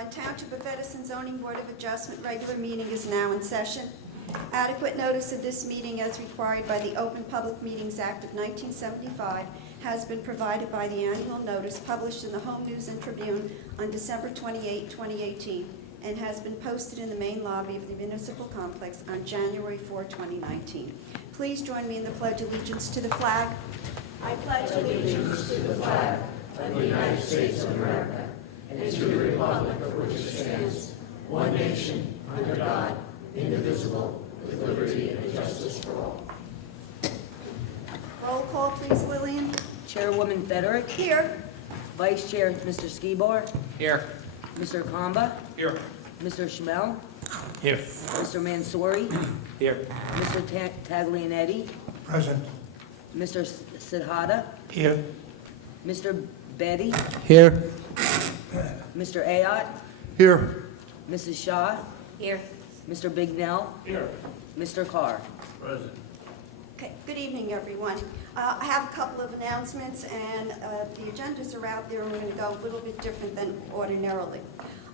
everyone. Township of Edison Zoning Board of Adjustment regular meeting is now in session. Adequate notice of this meeting as required by the Open Public Meetings Act of 1975 has been provided by the annual notice published in the Home News and Tribune on December 28, 2018, and has been posted in the main lobby of the municipal complex on January 4, 2019. Please join me in the Pledge of Allegiance to the flag. I pledge allegiance to the flag of the United States of America and to the republic for which it stands, one nation, under God, indivisible, with liberty and justice for all. Roll call, please, Lillian. Chairwoman Federick. Here. Vice Chair Mr. Skibar. Here. Mr. Kamba. Here. Mr. Schmel. Here. Mr. Mansouri. Here. Mr. Taglianetti. Present. Mr. Sidhata. Here. Mr. Betty. Here. Mr. Ayotte. Here. Mrs. Shaw. Here. Mr. Bignell. Here. Mr. Carr. Present. Okay, good evening, everyone. I have a couple of announcements, and the agendas are out there, and we're going to go a little bit different than ordinarily.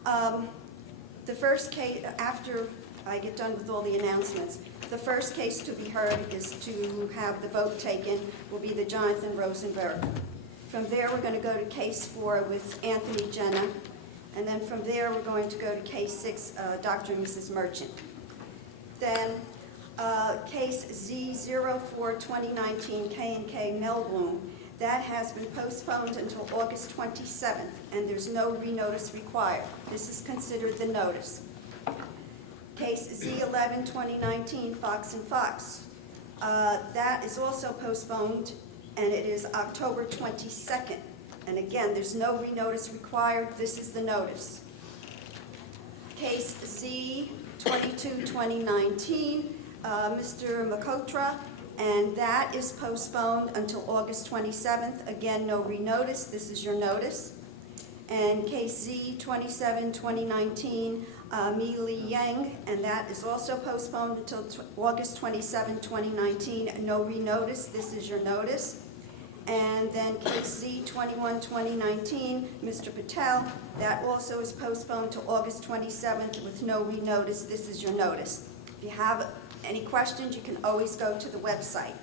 The first case, after I get done with all the announcements, the first case to be heard is to have the vote taken will be the Jonathan Rosenberg. From there, we're going to go to case 4 with Anthony Jenna, and then from there, we're going to go to case 6, Dr. and Mrs. Merchant. Then case Z04-2019 K&K Melbourne, that has been postponed until August 27th, and there's no renotice required. This is considered the notice. Case Z11-2019 Fox and Fox, that is also postponed, and it is October 22nd. And again, there's no renotice required. This is the notice. Case Z22-2019, Mr. Makotra, and that is postponed until August 27th. Again, no renotice. This is your notice. And case Z27-2019, Mi Li Yang, and that is also postponed until August 27, 2019. No renotice. This is your notice. And then case Z21-2019, Mr. Patel, that also is postponed to August 27th with no renotice. This is your notice. If you have any questions, you can always go to the website.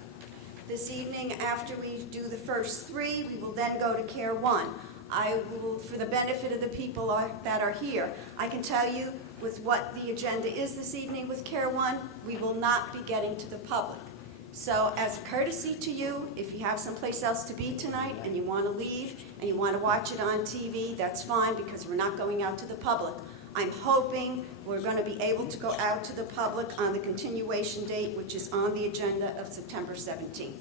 This evening, after we do the first 3, we will then go to Care 1. I will, for the benefit of the people that are here, I can tell you with what the agenda is this evening with Care 1, we will not be getting to the public. So as a courtesy to you, if you have someplace else to be tonight and you want to leave and you want to watch it on TV, that's fine, because we're not going out to the public. I'm hoping we're going to be able to go out to the public on the continuation date, which is on the agenda of September 17th.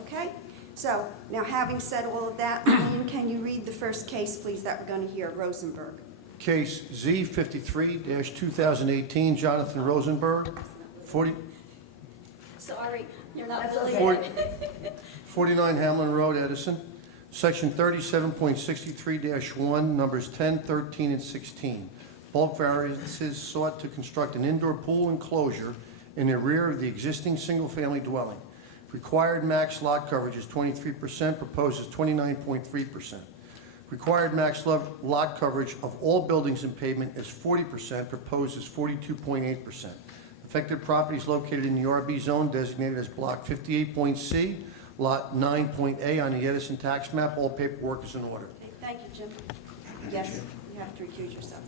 Okay? So now, having said all of that, Lillian, can you read the first case, please, that we're going to hear, Rosenberg? Case Z53-2018, Jonathan Rosenberg, Sorry, you're not That's Lillian. okay. 49 Hamlin Road, Edison, Section 37.63-1, numbers 10, 13, and 16. Bulk variances sought to construct an indoor pool enclosure in the rear of the existing single-family dwelling. Required max lot coverage is 23%, proposed is 29.3%. Required max lot coverage of all buildings and pavement is 40%, proposed is 42.8%. Affected property is located in the RB zone designated as Block 58.C, Lot 9.A on the Edison tax map. All paperwork is in order. Okay, thank you, Jim. Yes, you have to recuse yourself.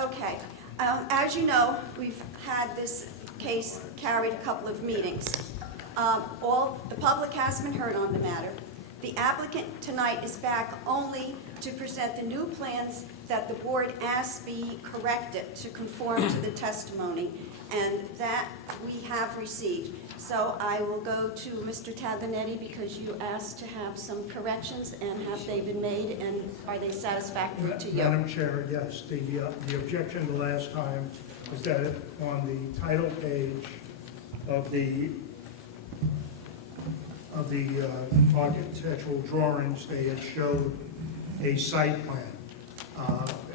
Okay. As you know, we've had this case carried a couple of meetings. The public has been heard on the matter. The applicant tonight is back only to present the new plans that the board asked be corrected to conform to the testimony, and that we have received. So I will go to Mr. Taglianetti, because you asked to have some corrections, and have they been made, and are they satisfactory to you? Madam Chair, yes. The objection the last time was that on the title page of the architectural drawings, they had showed a site plan,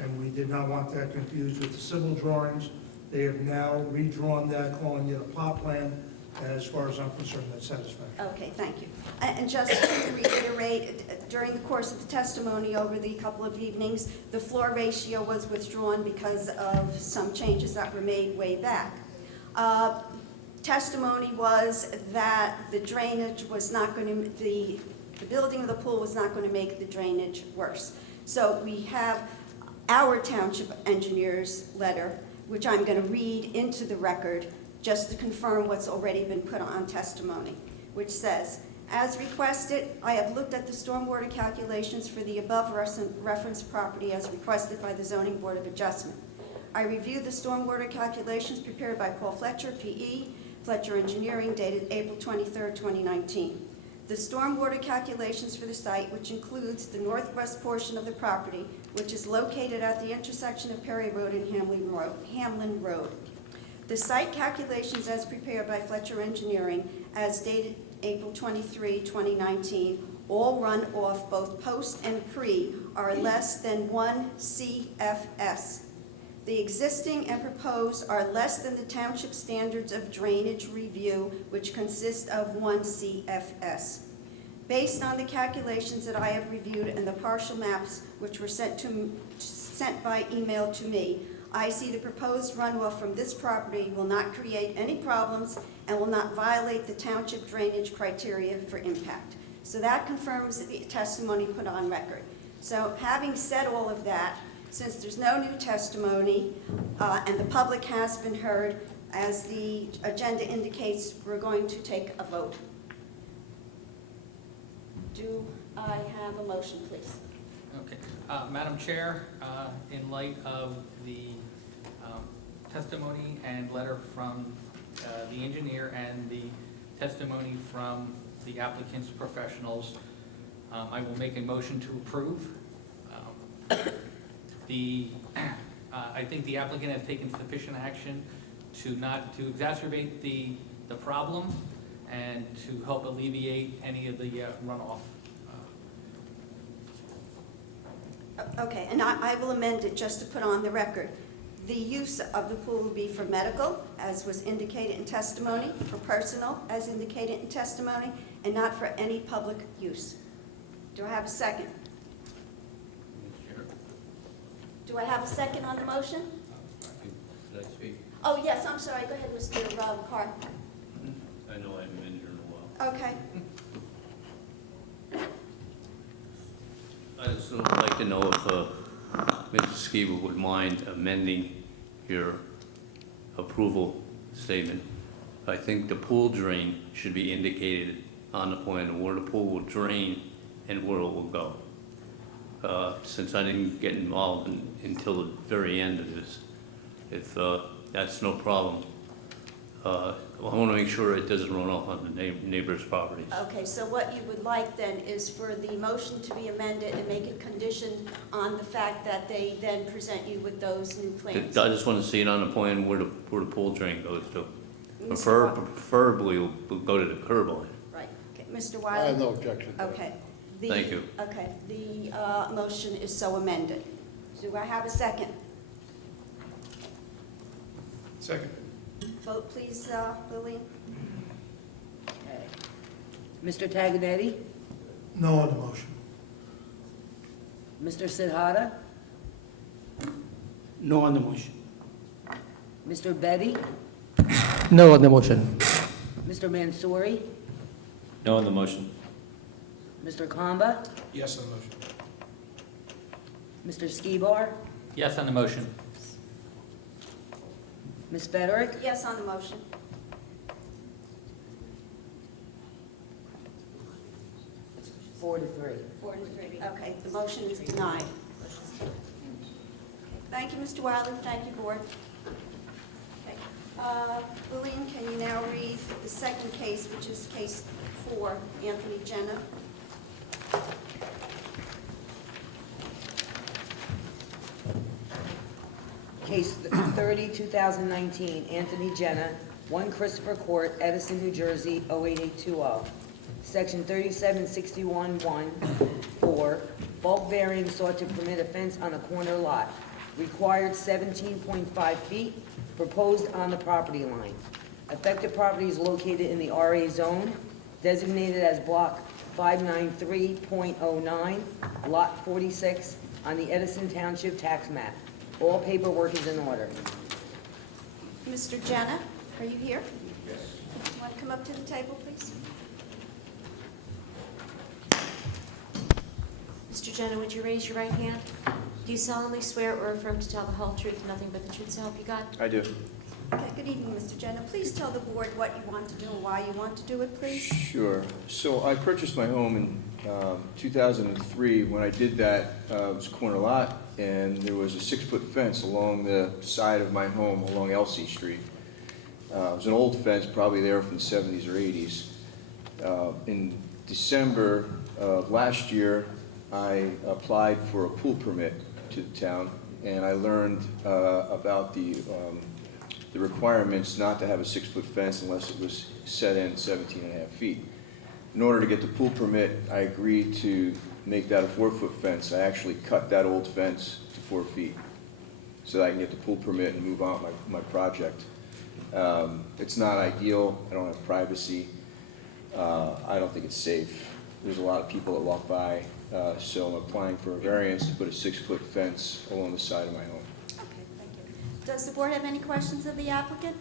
and we did not want that confused with the civil drawings. They have now redrawn that, calling it a plot plan. As far as I'm concerned, that's satisfactory. Okay, thank you. And just to reiterate, during the course of the testimony over the couple of evenings, the floor ratio was withdrawn because of some changes that were made way back. Testimony was that the drainage was not going to, the building of the pool was not going to make the drainage worse. So we have our township engineer's letter, which I'm going to read into the record just to confirm what's already been put on testimony, which says, as requested, I have looked at the stormwater calculations for the above referenced property as requested by the Zoning Board of Adjustment. I reviewed the stormwater calculations prepared by Paul Fletcher, P.E., Fletcher Engineering, dated April 23, 2019. The stormwater calculations for the site, which includes the northwest portion of the property, which is located at the intersection of Perry Road and Hamlin Road. The site calculations as prepared by Fletcher Engineering, as dated April 23, 2019, all run off both post and pre are less than 1 CFS. The existing and proposed are less than the township standards of drainage review, which consist of 1 CFS. Based on the calculations that I have reviewed and the partial maps which were sent by email to me, I see the proposed runoff from this property will not create any problems and will not violate the township drainage criteria for impact. So that confirms the testimony put on record. So having said all of that, since there's no new testimony and the public has been heard, as the agenda indicates, we're going to take a vote. Do I have a motion, please? Okay. Madam Chair, in light of the testimony and letter from the engineer and the testimony from the applicant's professionals, I will make a motion to approve. I think the applicant has taken sufficient action to not to exacerbate the problem and to help alleviate any of the runoff. Okay, and I will amend it just to put on the record. The use of the pool will be for medical, as was indicated in testimony, for personal, as indicated in testimony, and not for any public use. Do I have a second? Do I have a second on the motion? Should I speak? Oh, yes, I'm sorry. Go ahead, Mr. Carr. I know I haven't been here in a while. Okay. I just would like to know if Mr. Skiba would mind amending your approval statement. I think the pool drain should be indicated on the plan where the pool will drain and where it will go. Since I didn't get involved until the very end of this, if that's no problem, I want to make sure it doesn't run off on the neighbor's properties. Okay, so what you would like then is for the motion to be amended and make it conditioned on the fact that they then present you with those new plans. I just want to see it on the plan where the pool drain goes to. Mr. Wa- Preferably, we'll go to the curb line. Right. Okay, Mr. I Wiley? have no objection. Okay. Thank you. Okay, the motion is so amended. Do I have a second? Second. Vote, please, Lillian. Okay. Mr. Taganetti? No on the motion. Mr. Sidhata? No on the motion. Mr. Betty? No on the motion. Mr. Mansouri? No on the motion. Mr. Kamba? Yes on the motion. Mr. Skibar? Yes on the motion. Ms. Federick? Yes on the motion. Four to three. 4 to 3. Okay, the motion is denied. Thank you, Mr. Wilder. Thank you, Board. Okay. Lillian, can you now read the second case, which is case 4, Anthony Jenna? Case 30, 2019, Anthony Jenna, 1 Christopher Court, Edison, New Jersey, 08820. Section 3761-1-4, bulk variance sought to permit a fence on a corner lot. Required 17.5 feet, proposed on the property line. Affected property is located in the RA zone, designated as Block 593.09, Lot 46, on the Edison Township tax map. All paperwork is in order. Mr. Jenna, are you here? Yes. You want to come up to the table, please? Mr. Jenna, would you raise your right hand? Do you solemnly swear or affirm to tell the whole truth and nothing but the truth so help you God? I do. Okay, good evening, Mr. Jenna. Please tell the board what you want to do and why you want to do it, please. Sure. So I purchased my home in 2003. When I did that, it was a corner lot, and there was a 6-foot fence along the side of my home along Elsie Street. It was an old fence, probably there from the 70s or 80s. In December of last year, I applied for a pool permit to the town, and I learned about the requirements not to have a 6-foot fence unless it was set in 17.5 feet. In order to get the pool permit, I agreed to make that a 4-foot fence. I actually cut that old fence to 4 feet so that I can get the pool permit and move on with my project. It's not ideal. I don't have privacy. I don't think it's safe. There's a lot of people that walk by, so I'm applying for a variance to put a 6-foot fence along the side of my home. Okay, thank you. Does the board have any questions of the applicant?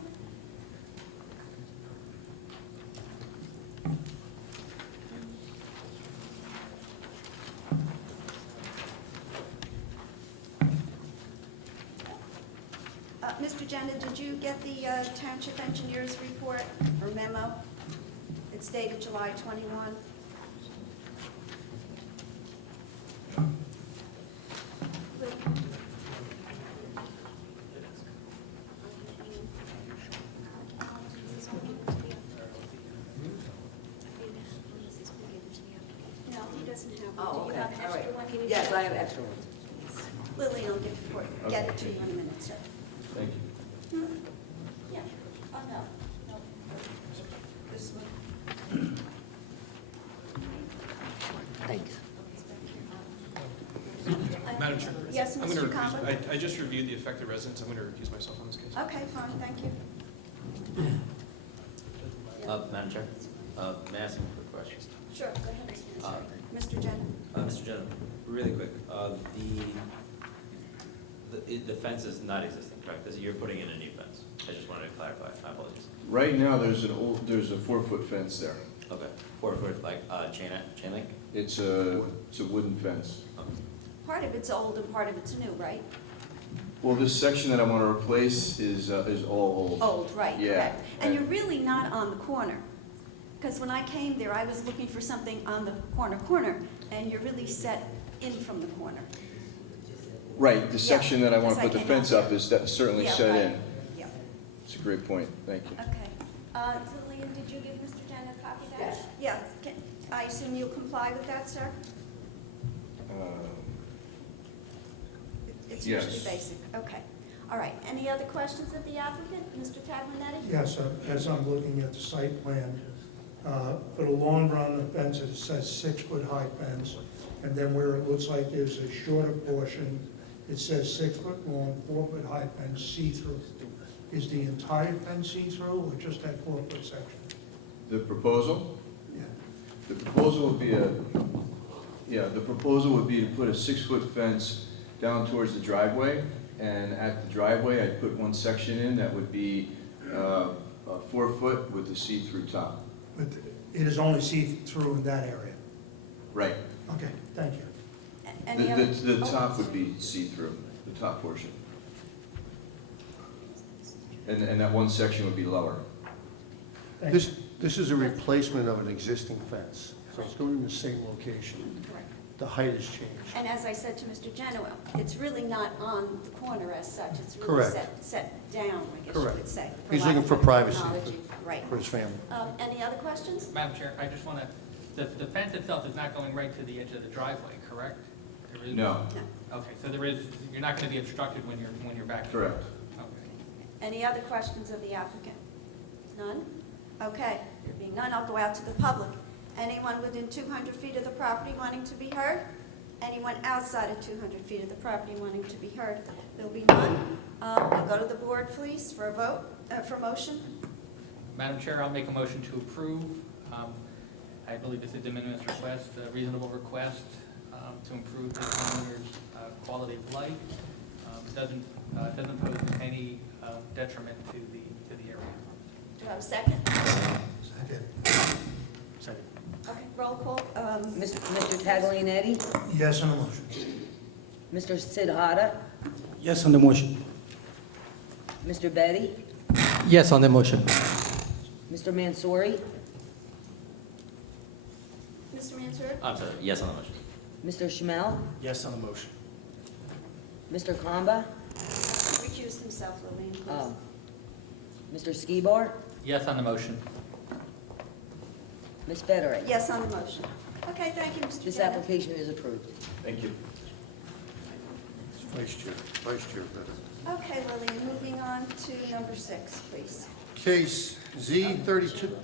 Mr. Jenna, did you get the township engineer's report or memo? It's dated July 21. No, he doesn't have one. Oh, Do you okay, have an all right. extra one? Yes, I have extra ones. Lily will get it to you in a minute, sir. Thank you. Yeah. Oh, no. No. This one. Thanks. Madam Chair. Yes, I'm gonna Mr. Conlon? I just reviewed the affected residents. I'm going to recuse myself on this case. Okay, fine, thank you. Madam Chair, may I ask a quick question? Sure, go ahead, Mr. Jenna. Mr. Jenna, really quick, the fence is not existing, correct? You're putting in a new fence. I just wanted to clarify. My apologies. Right now, there's a 4-foot fence there. Okay, 4 foot, like, chain link? It's a wooden fence. Okay. Part of it's old and part of it's new, right? Well, this section that I want to replace is all old. Old, right, Yeah. correct. And you're really not on the corner. Because when I came there, I was looking for something on the corner, and you're really set in from the corner. Right, the section that I want to because put I the came out fence up there. is certainly Yeah, set right. in. Yeah, It's a great point, thank you. okay. Lillian, did you give Mr. Jenna a copy of that? Yes. Yeah, I assume you'll comply with that, sir? It's Yes. usually basic, okay. All right, any other questions of the applicant, Mr. Taglianetti? Yes, as I'm looking at the site plan, for the long run, the fence, it says 6-foot high fence, and then where it looks like there's a shorter portion, it says 6-foot long, 4-foot high fence, see-through. Is the entire fence see-through, or just that 4-foot section? The proposal? Yeah. The proposal would be the proposal would be to put a 6-foot fence down towards the driveway, and at the driveway, I'd put one section in that would be 4 foot with the see-through top. But it is only see-through in that area? Right. Okay, thank you. Any other? The top would be see-through, the top portion. And that one section would be lower. Thank you. This is a replacement of an existing fence, so it's going in the same location. Correct. The height has changed. And as I said to Mr. Genoa, it's really not on the corner as such, it's really Correct. set down, I guess you Correct. could say. He's lack looking of for better privacy terminology. Right. for his family. Any other questions? Madam Chair, I just want to, the fence itself is not going right to the edge of the driveway, correct? There is- No, No. Okay, so you're not going to be obstructed when you're back there? correct. Okay. Any other questions of the applicant? None? Okay, there being none, I'll go out to the public. Anyone within 200 feet of the property wanting to be heard? Anyone outside of 200 feet of the property wanting to be heard? There'll be none. I'll go to the board, please, for a vote, for motion. Madam Chair, I'll make a motion to approve. I believe it's a de minimis request, a reasonable request to improve the homeowner's quality of life. It doesn't pose any detriment to the area. Do I have a second? Second. Second. Okay, roll call. Mr. Taglianetti? Yes on the motion. Mr. Sidhata? Yes on the motion. Mr. Betty? Yes on the motion. Mr. Mansouri? Mr. Mansour? I'm sorry, yes on the motion. Mr. Schmel? Yes on the motion. Mr. Kamba? Recused himself, Lillian, please. Oh. Mr. Skibar? Yes on the motion. Ms. Federick? Yes on the motion. Okay, thank you, Mr. This Jetta. application is approved. Thank you. Vice Chair. Okay, Lillian, moving on to number 6, please. Case Z 32,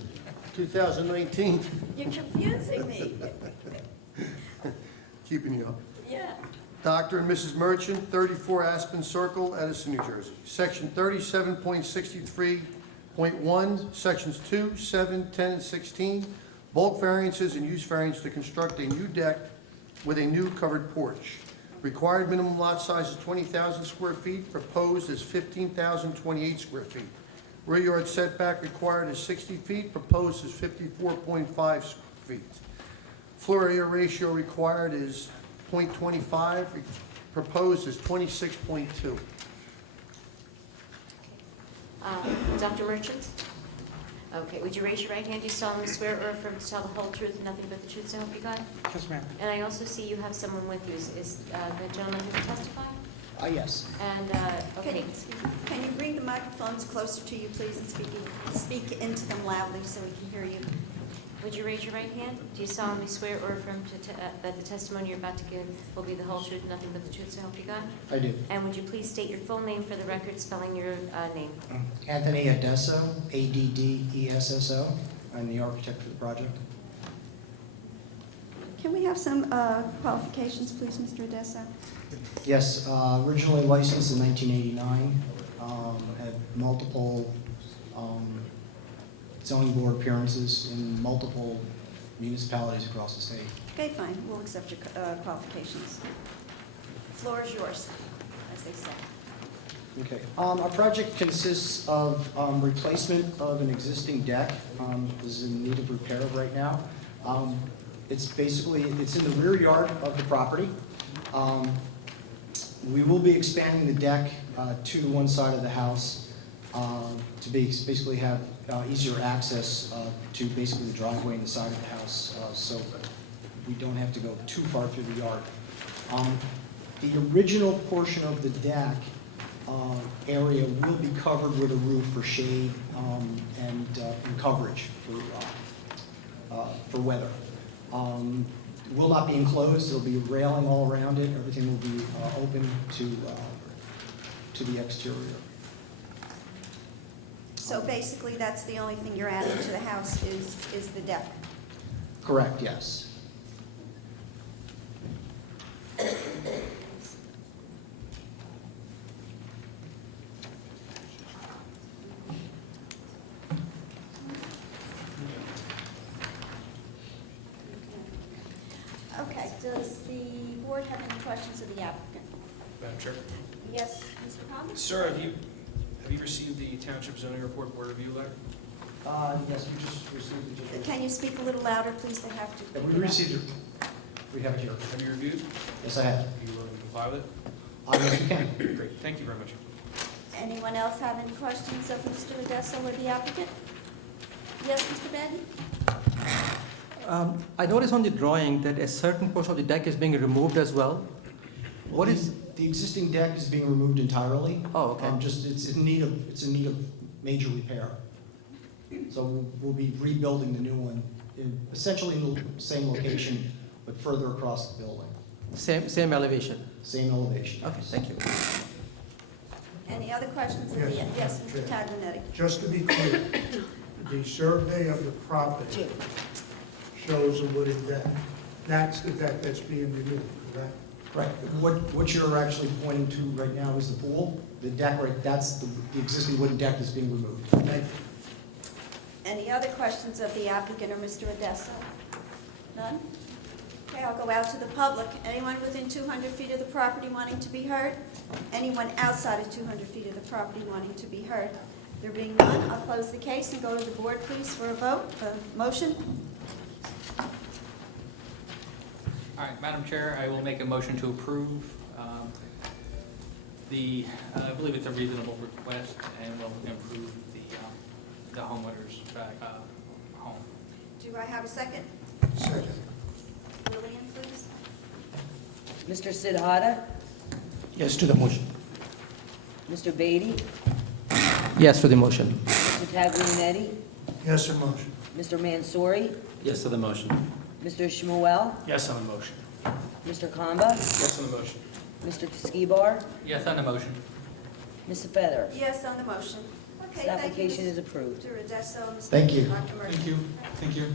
2019, You're confusing me. keeping you up. Yeah. Dr. and Mrs. Merchant, 34 Aspen Circle, Edison, New Jersey. Section 37.63.1, Sections 2, 7, 10, and 16, bulk variances and use variance to construct a new deck with a new covered porch. Required minimum lot size is 20,000 square feet, proposed is 15,028 square feet. Rear yard setback required is 60 feet, proposed is 54.5 feet. Floor area ratio required is 0.25, proposed is 26.2. Dr. Merchant? Okay, would you raise your right hand? Do you solemnly swear or affirm to tell the whole truth and nothing but the truth, so help you God? Yes, ma'am. And I also see you have someone with you. Is the gentleman who will testify? Yes. And, okay. Can you bring the microphones closer to you, please, and speak into them loudly so we can hear you? Would you raise your right hand? Do you solemnly swear or affirm that the testimony you're about to give will be the whole truth, nothing but the truth, so help you God? I do. And would you please state your full name for the record, spelling your name? Anthony Adesso, Addesso. I'm the architect for the project. Can we have some qualifications, please, Mr. Odessa? Yes, originally licensed in 1989, had multiple zoning board appearances in multiple municipalities across the state. Okay, fine, we'll accept your qualifications. Floor is yours, as they say. Okay. Our project consists of replacement of an existing deck. This is in need of repair right now. It's in the rear yard of the property. We will be expanding the deck to one side of the house to basically have easier access to basically the driveway and the side of the house, so we don't have to go too far through the yard. The original portion of the deck area will be covered with a roof for shade and coverage for weather. It will not be enclosed. There'll be railing all around it. Everything will be open to the exterior. So basically, that's the only thing you're adding to the house is the deck? Correct, yes. Okay, does the board have any questions of the applicant? Madam Chair? Yes, Mr. Thomas? Sir, have you received the Township Zoning Report Board Review letter? Yes, we just received it. Can you speak a little louder, please? They have to. Yeah, pick we it up. received it. We have it here. Have you reviewed? Yes, I have. Are you willing to comply with it? Yes, we can. Great, thank you very much. Anyone else have any questions of Mr. Odessa or the applicant? Yes, Mr. Benton? I noticed on the drawing that a certain portion of the deck is being removed as well. What is, The existing deck is being removed entirely. oh, okay. It's in need of major repair. So we'll be rebuilding the new one, essentially in the same location, but further across the building. Same elevation. Same elevation. Okay, thank you. Any other questions of the, Yes, yes, Mr. Chair. Taglenetti? Just to be clear, the survey of the property shows a wooden deck. That's the deck that's being removed, correct? Right. What you're actually pointing to right now is the pool. The deck, right, that's the existing wooden deck that's being removed. Thank you. Any other questions of the applicant or Mr. Edison? None? Okay, I'll go out to the public. Anyone within 200 feet of the property wanting to be heard? Anyone outside of 200 feet of the property wanting to be heard? There being none, I'll close the case and go to the board, please, for a vote, a motion. All right, Madam Chair, I will make a motion to approve I believe it's a reasonable request and will improve the homeowner's home. Do I have a second? Second. Lillian, please. Mr. Sidhata? Yes to the motion. Mr. Beatty? Yes to the motion. Mr. Taglianetti? Yes, on motion. Mr. Mansouri? Yes to the motion. Mr. Shmuel? Yes on the motion. Mr. Kamba? Yes on the motion. Mr. Skibar? Yes on the motion. Ms. Feather? Yes on the motion. Okay, This thank you, application is approved. Mr. Edison. Mr. Thank you. Dr. Murphy. Thank you. Thank you.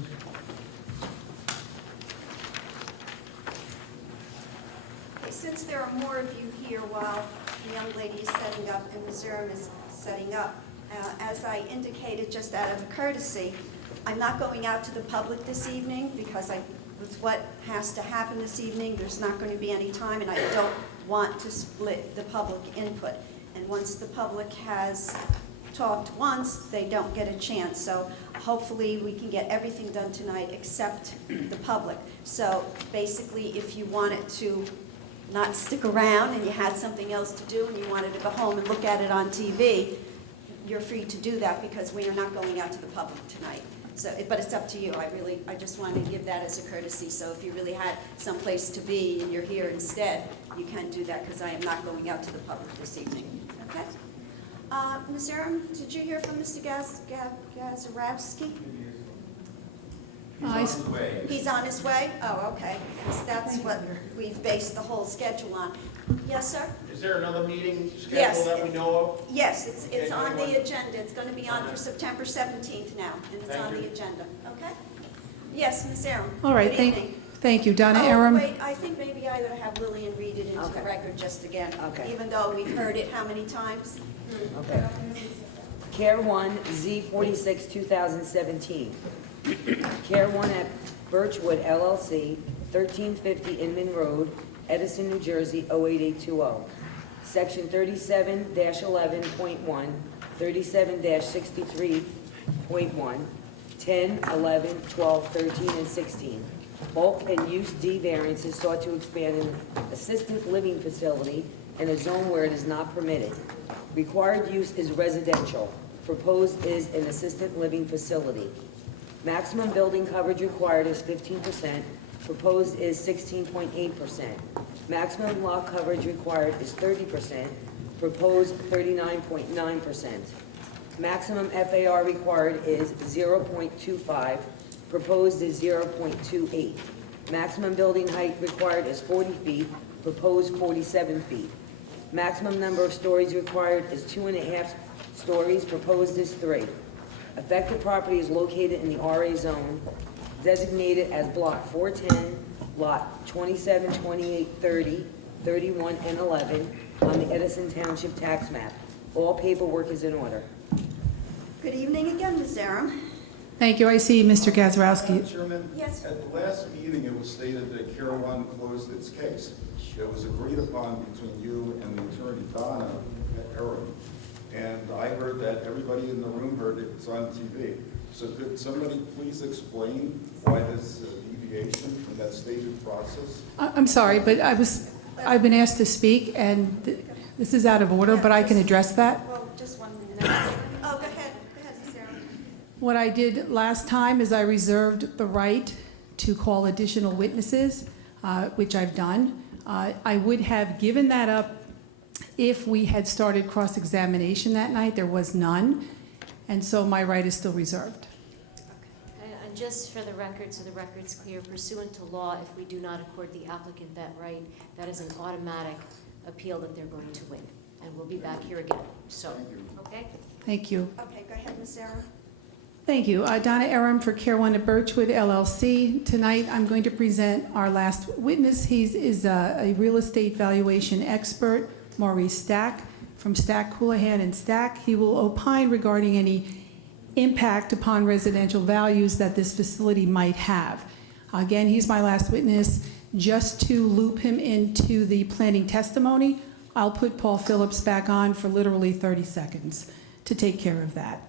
Okay, since there are more of you here while the young lady is setting up and Ms. Urim is setting up, as I indicated just out of courtesy, I'm not going out to the public this evening because with what has to happen this evening, there's not going to be any time, and I don't want to split the public input. And once the public has talked once, they don't get a chance. So hopefully we can get everything done tonight except the public. So basically, if you wanted to not stick around and you had something else to do and you wanted to go home and look at it on TV, you're free to do that because we are not going out to the public tonight. So, but it's up to you. I just wanted to give that as a courtesy. So if you really had some place to be and you're here instead, you can do that because I am not going out to the public this evening. Okay? Ms. Urim, did you hear from Mr. Gazarovski? He's on his way? Oh, okay. 'Cause that's what we've based the whole schedule on. Yes, sir? Is there another meeting Yes. scheduled that we know of? Yes, it's Okay, on the anyone? agenda. It's going to be on for September 17th now, and it's Thank on you. the agenda. Okay? Yes, Ms. Aram. All right, Good evening. thank you. Donna Oh, Aram. wait, I think maybe I ought to have Lillian read it into the Okay. record just again. Okay. Even though we've heard it how many times? Okay. Care 1, Z46, 2017. Care 1 at Birchwood LLC, 1350 Inman Road, Edison, New Jersey, 08820. Section 37-11.1, 37-63.1, 10, 11, 12, 13, and 16. Bulk and use D variances sought to expand an assisted living facility in a zone where it is not permitted. Required use is residential. Proposed is an assisted living facility. Maximum building coverage required is 15%. Proposed is 16.8%. Maximum lot coverage required is 30%. Proposed 39.9%. Maximum FAR required is 0.25. Proposed is 0.28. Maximum building height required is 40 feet. Proposed 47 feet. Maximum number of stories required is 2.5 stories. Proposed is 3. Affected property is located in the RA zone, designated as Block 410, Lot 27, 28, 30, 31, and 11 on the Edison Township tax map. All paperwork is in order. Good evening again, Ms. Aram. Thank you. I see Mr. Gazarovski. Chairman? Yes. At the last meeting, it was stated that Care One closed its case. It was agreed upon between you and the attorney Donna Aram. And I heard that everybody in the room heard it. It's on TV. So could somebody please explain why this deviation from that stated process? I'm sorry, but I've been asked to speak, and this is out of order, but I can address that. Well, just 1 minute. Oh, go ahead. Go ahead, Ms. Aram. What I did last time is I reserved the right to call additional witnesses, which I've done. I would have given that up if we had started cross-examination that night. There was none, and so my right is still reserved. And just for the record, so the record's clear, pursuant to law, if we do not accord the applicant that right, that is an automatic appeal that they're going to win. And we'll be back here again, so, okay? Thank you. Okay, go ahead, Ms. Aram. Thank you. Donna Aram for Care One at Birchwood LLC. Tonight, I'm going to present our last witness. He is a real estate valuation expert, Maurice Stack, from Stack, Houlihan and Stack. He will opine regarding any impact upon residential values that this facility might have. Again, he's my last witness. Just to loop him into the planning testimony, I'll put Paul Phillips back on for literally 30 seconds to take care of that.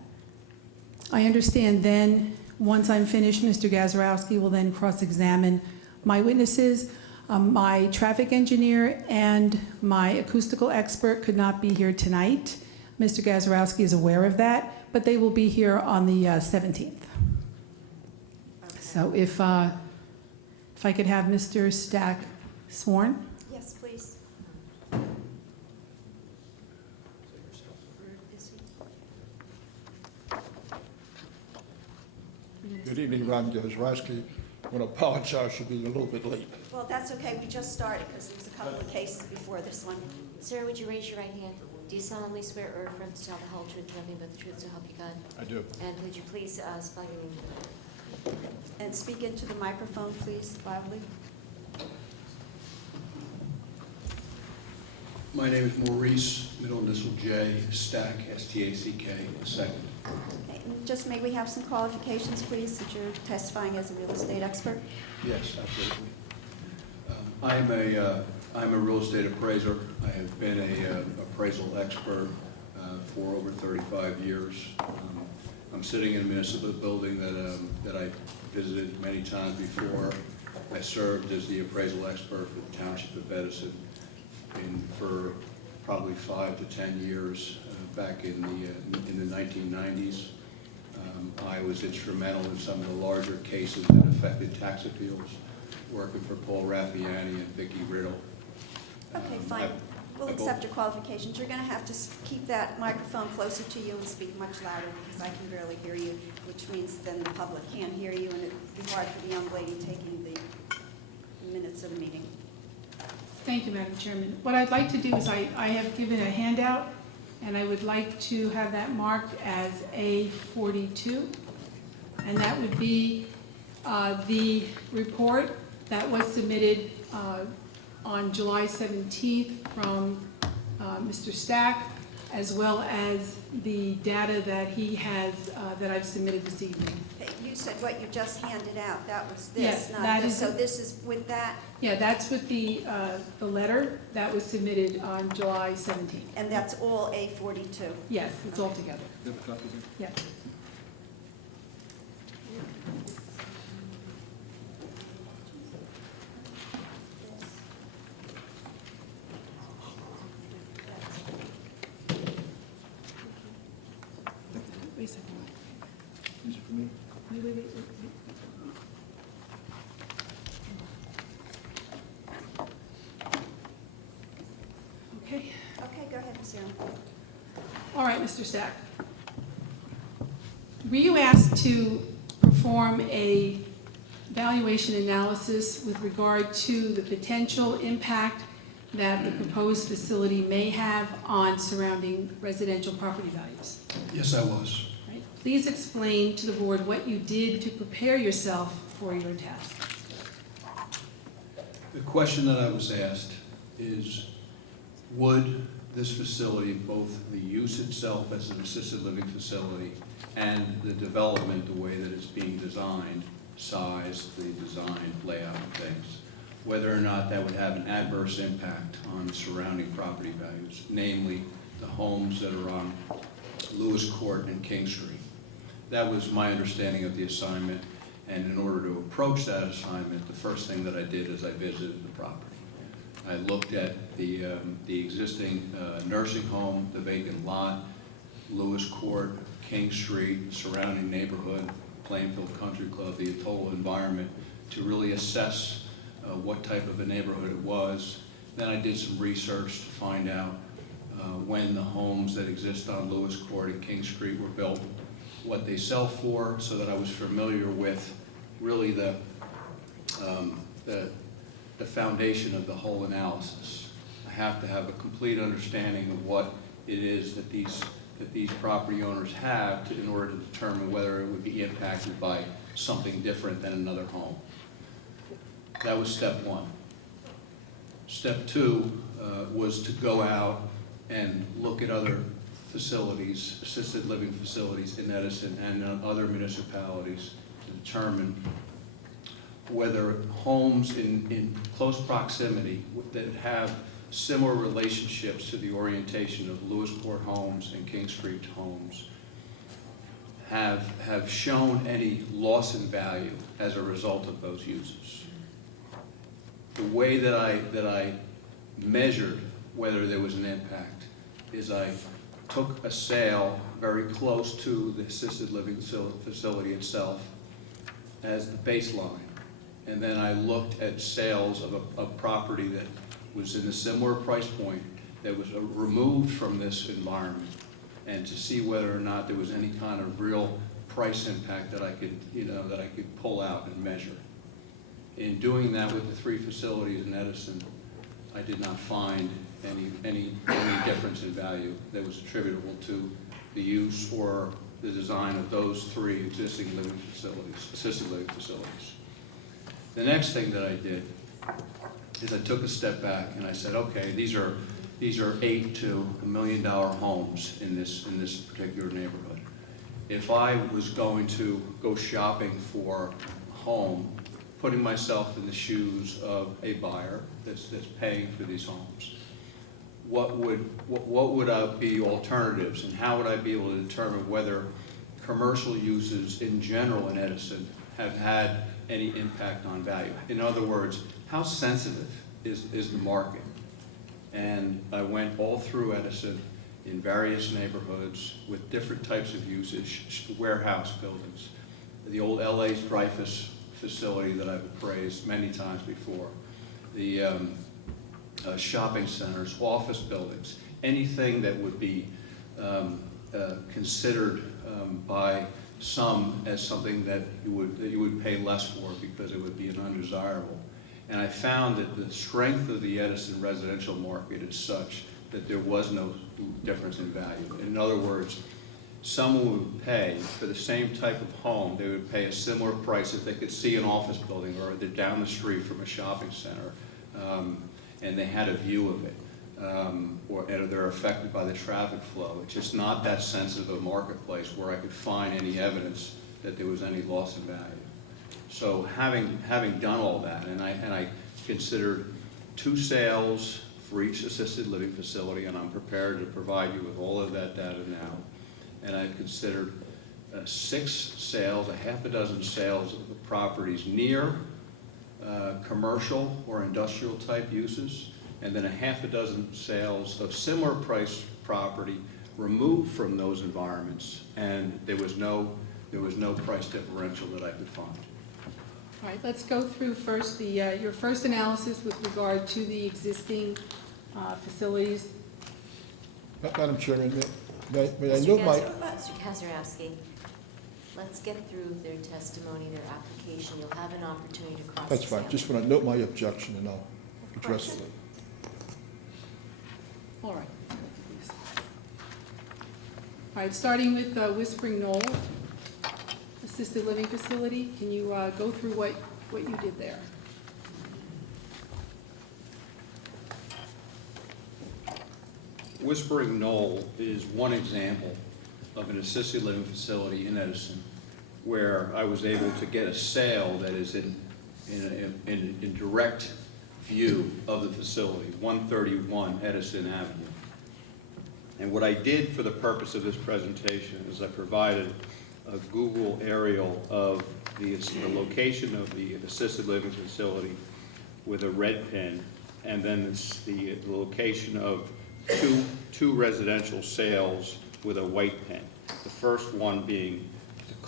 I understand then, once I'm finished, Mr. Gazarovski will then cross-examine my witnesses. My traffic engineer and my acoustical expert could not be here tonight. Mr. Gazarovski is aware of that, but they will be here on the 17th. So if I could have Mr. Stack sworn. Yes, please. Good evening, Ron Gazarovski. I want to apologize for being a little bit late. Well, that's okay. We just started because there was a couple of cases before this one. Sir, would you raise your right hand? Do you solemnly swear or affirm to tell the whole truth, nothing but the truth, so help you God? I do. And would you please spell your name? And speak into the microphone, please, loudly. My name is Maurice, middle initial J, Stack, S-T-A-C-K, second. Okay, and just may we have some qualifications, please, since you're testifying as a real estate expert? Yes, absolutely. I'm a real estate appraiser. I have been a appraisal expert for over 35 years. I'm sitting in a municipal building that I visited many times before. I served as the appraisal expert for the Township of Edison for probably 5 to 10 years back in the 1990s. I was instrumental in some of the larger cases that affected tax appeals, working for Paul Raffiani and Vicki Riddle. Okay, fine. We'll accept your qualifications. You're going to have to keep that microphone closer to you and speak much louder because I can barely hear you, which means then the public can't hear you, and it'd be hard for the young lady taking the minutes of the meeting. Thank you, Madam Chairman. What I'd like to do is I have given a handout, and I would like to have that marked as A42, and that would be the report that was submitted on July 17th from Mr. Stack, as well as the data that he has, that I've submitted this evening. Okay, you said what you just handed out, that was Yes, this, not that this. is So it. this is with that, Yeah, that's with the letter that was submitted on July 17th. and that's all A42. Yes, it's all together. Yes. Wait a second. Is it for me? Wait. Okay. Okay, go ahead, Ms. Aaron. All right, Mr. Stack. Were you asked to perform a valuation analysis with regard to the potential impact that the proposed facility may have on surrounding residential property values? Yes, I was. Right. Please explain to the board what you did to prepare yourself for your task. The question that I was asked is, would this facility, both the use itself as an assisted living facility and the development, the way that it's being designed, size, the design, layout and things, whether or not that would have an adverse impact on the surrounding property values, namely the homes that are on Lewis Court and King Street. That was my understanding of the assignment, and in order to approach that assignment, the first thing that I did is I visited the property. I looked at the existing nursing home, the vacant lot, Lewis Court, King Street, surrounding neighborhood, Plainfield Country Club, the total environment, to really assess what type of a neighborhood it was. Then I did some research to find out when the homes that exist on Lewis Court and King Street were built, what they sell for, so that I was familiar with really the foundation of the whole analysis. I have to have a complete understanding of what it is that these property owners have in order to determine whether it would be impacted by something different than another home. That was step one. Step two was to go out and look at other facilities, assisted living facilities in Edison and other municipalities to determine whether homes in close proximity that have similar relationships to the orientation of Lewisport homes and King Street homes have shown any loss in value as a result of those uses. The way that I measured whether there was an impact is I took a sale very close to the assisted living facility itself as the baseline. And then I looked at sales of a property that was in a similar price point that was removed from this environment, and to see whether or not there was any kind of real price impact that I could, that I could pull out and measure. In doing that with the 3 facilities in Edison, I did not find any difference in value that was attributable to the use or the design of those 3 existing living facilities, assisted living facilities. The next thing that I did is I took a step back and I said, okay, these are $8 to $1 million homes in this particular neighborhood. If I was going to go shopping for a home, putting myself in the shoes of a buyer that's paying for these homes, what would be alternatives, and how would I be able to determine whether commercial uses in general in Edison have had any impact on value? In other words, how sensitive is the market? And I went all through Edison in various neighborhoods with different types of usage, warehouse buildings, the old LA's Dreyfus facility that I've appraised many times before, the shopping centers, office buildings, anything that would be considered by some as something that you would pay less for because it would be an undesirable. And I found that the strength of the Edison residential market is such that there was no difference in value. In other words, someone would pay for the same type of home, they would pay a similar price if they could see an office building or they're down the street from a shopping center and they had a view of it, or they're affected by the traffic flow. It's just not that sensitive a marketplace where I could find any evidence that there was any loss in value. So having done all that, and I considered 2 sales for each assisted living facility, and I'm prepared to provide you with all of that data now. And I considered 6 sales, a half a dozen sales of the properties near commercial or industrial type uses, and then a half a dozen sales of similar price property removed from those environments, and there was no price differential that I could find. All right, let's go through first your first analysis with regard to the existing facilities. Madam Chairman, may I Mr. note my... Mr. Kazarowski, let's get through their testimony, their application. You'll have an opportunity to cross-examine. That's fine. Just want to note my objection, and I'll address it. All right. All right, starting with Whispering Knoll Assisted Living Facility. Can you go through what you did there? Whispering Knoll is one example of an assisted living facility in Edison where I was able to get a sale that is in direct view of the facility, 131 Edison Avenue. And what I did for the purpose of this presentation is I provided a Google aerial of the location of the assisted living facility with a red pin, and then the location of two residential sales with a white pin. The first one being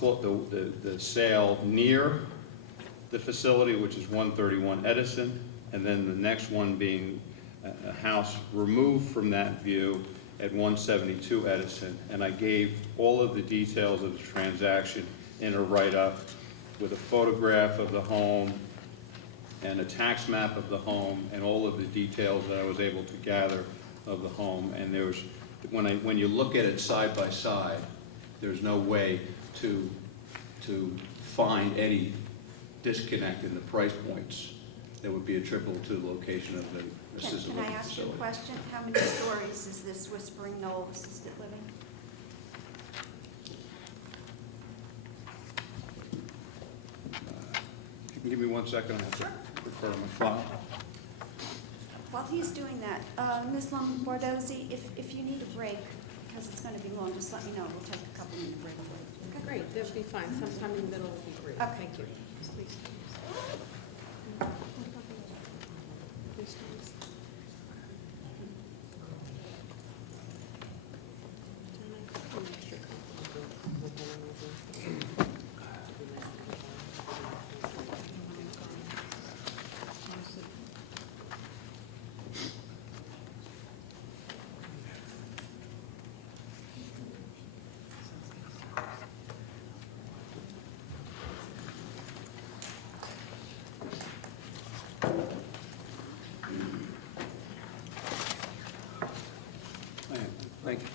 the sale near the facility, which is 131 Edison, and then the next one being a house removed from that view at 172 Edison. And I gave all of the details of the transaction in a write-up with a photograph of the home and a tax map of the home and all of the details that I was able to gather of the home. And there's, when you look at it side by side, there's no way to find any disconnect in the price points that would be attributable to the location of the assisted Can I living ask you a facility. question? How many stories is this Whispering Knoll assisted living? If you can give me 1 second, I have to refer to my file. While he's doing that, Ms. Lombardozzi, if you need a break, because it's going to be long, just let me know. We'll take a couple minute break for you. Great, that'd be fine. Sometime in the middle would be great. Okay. Thank you.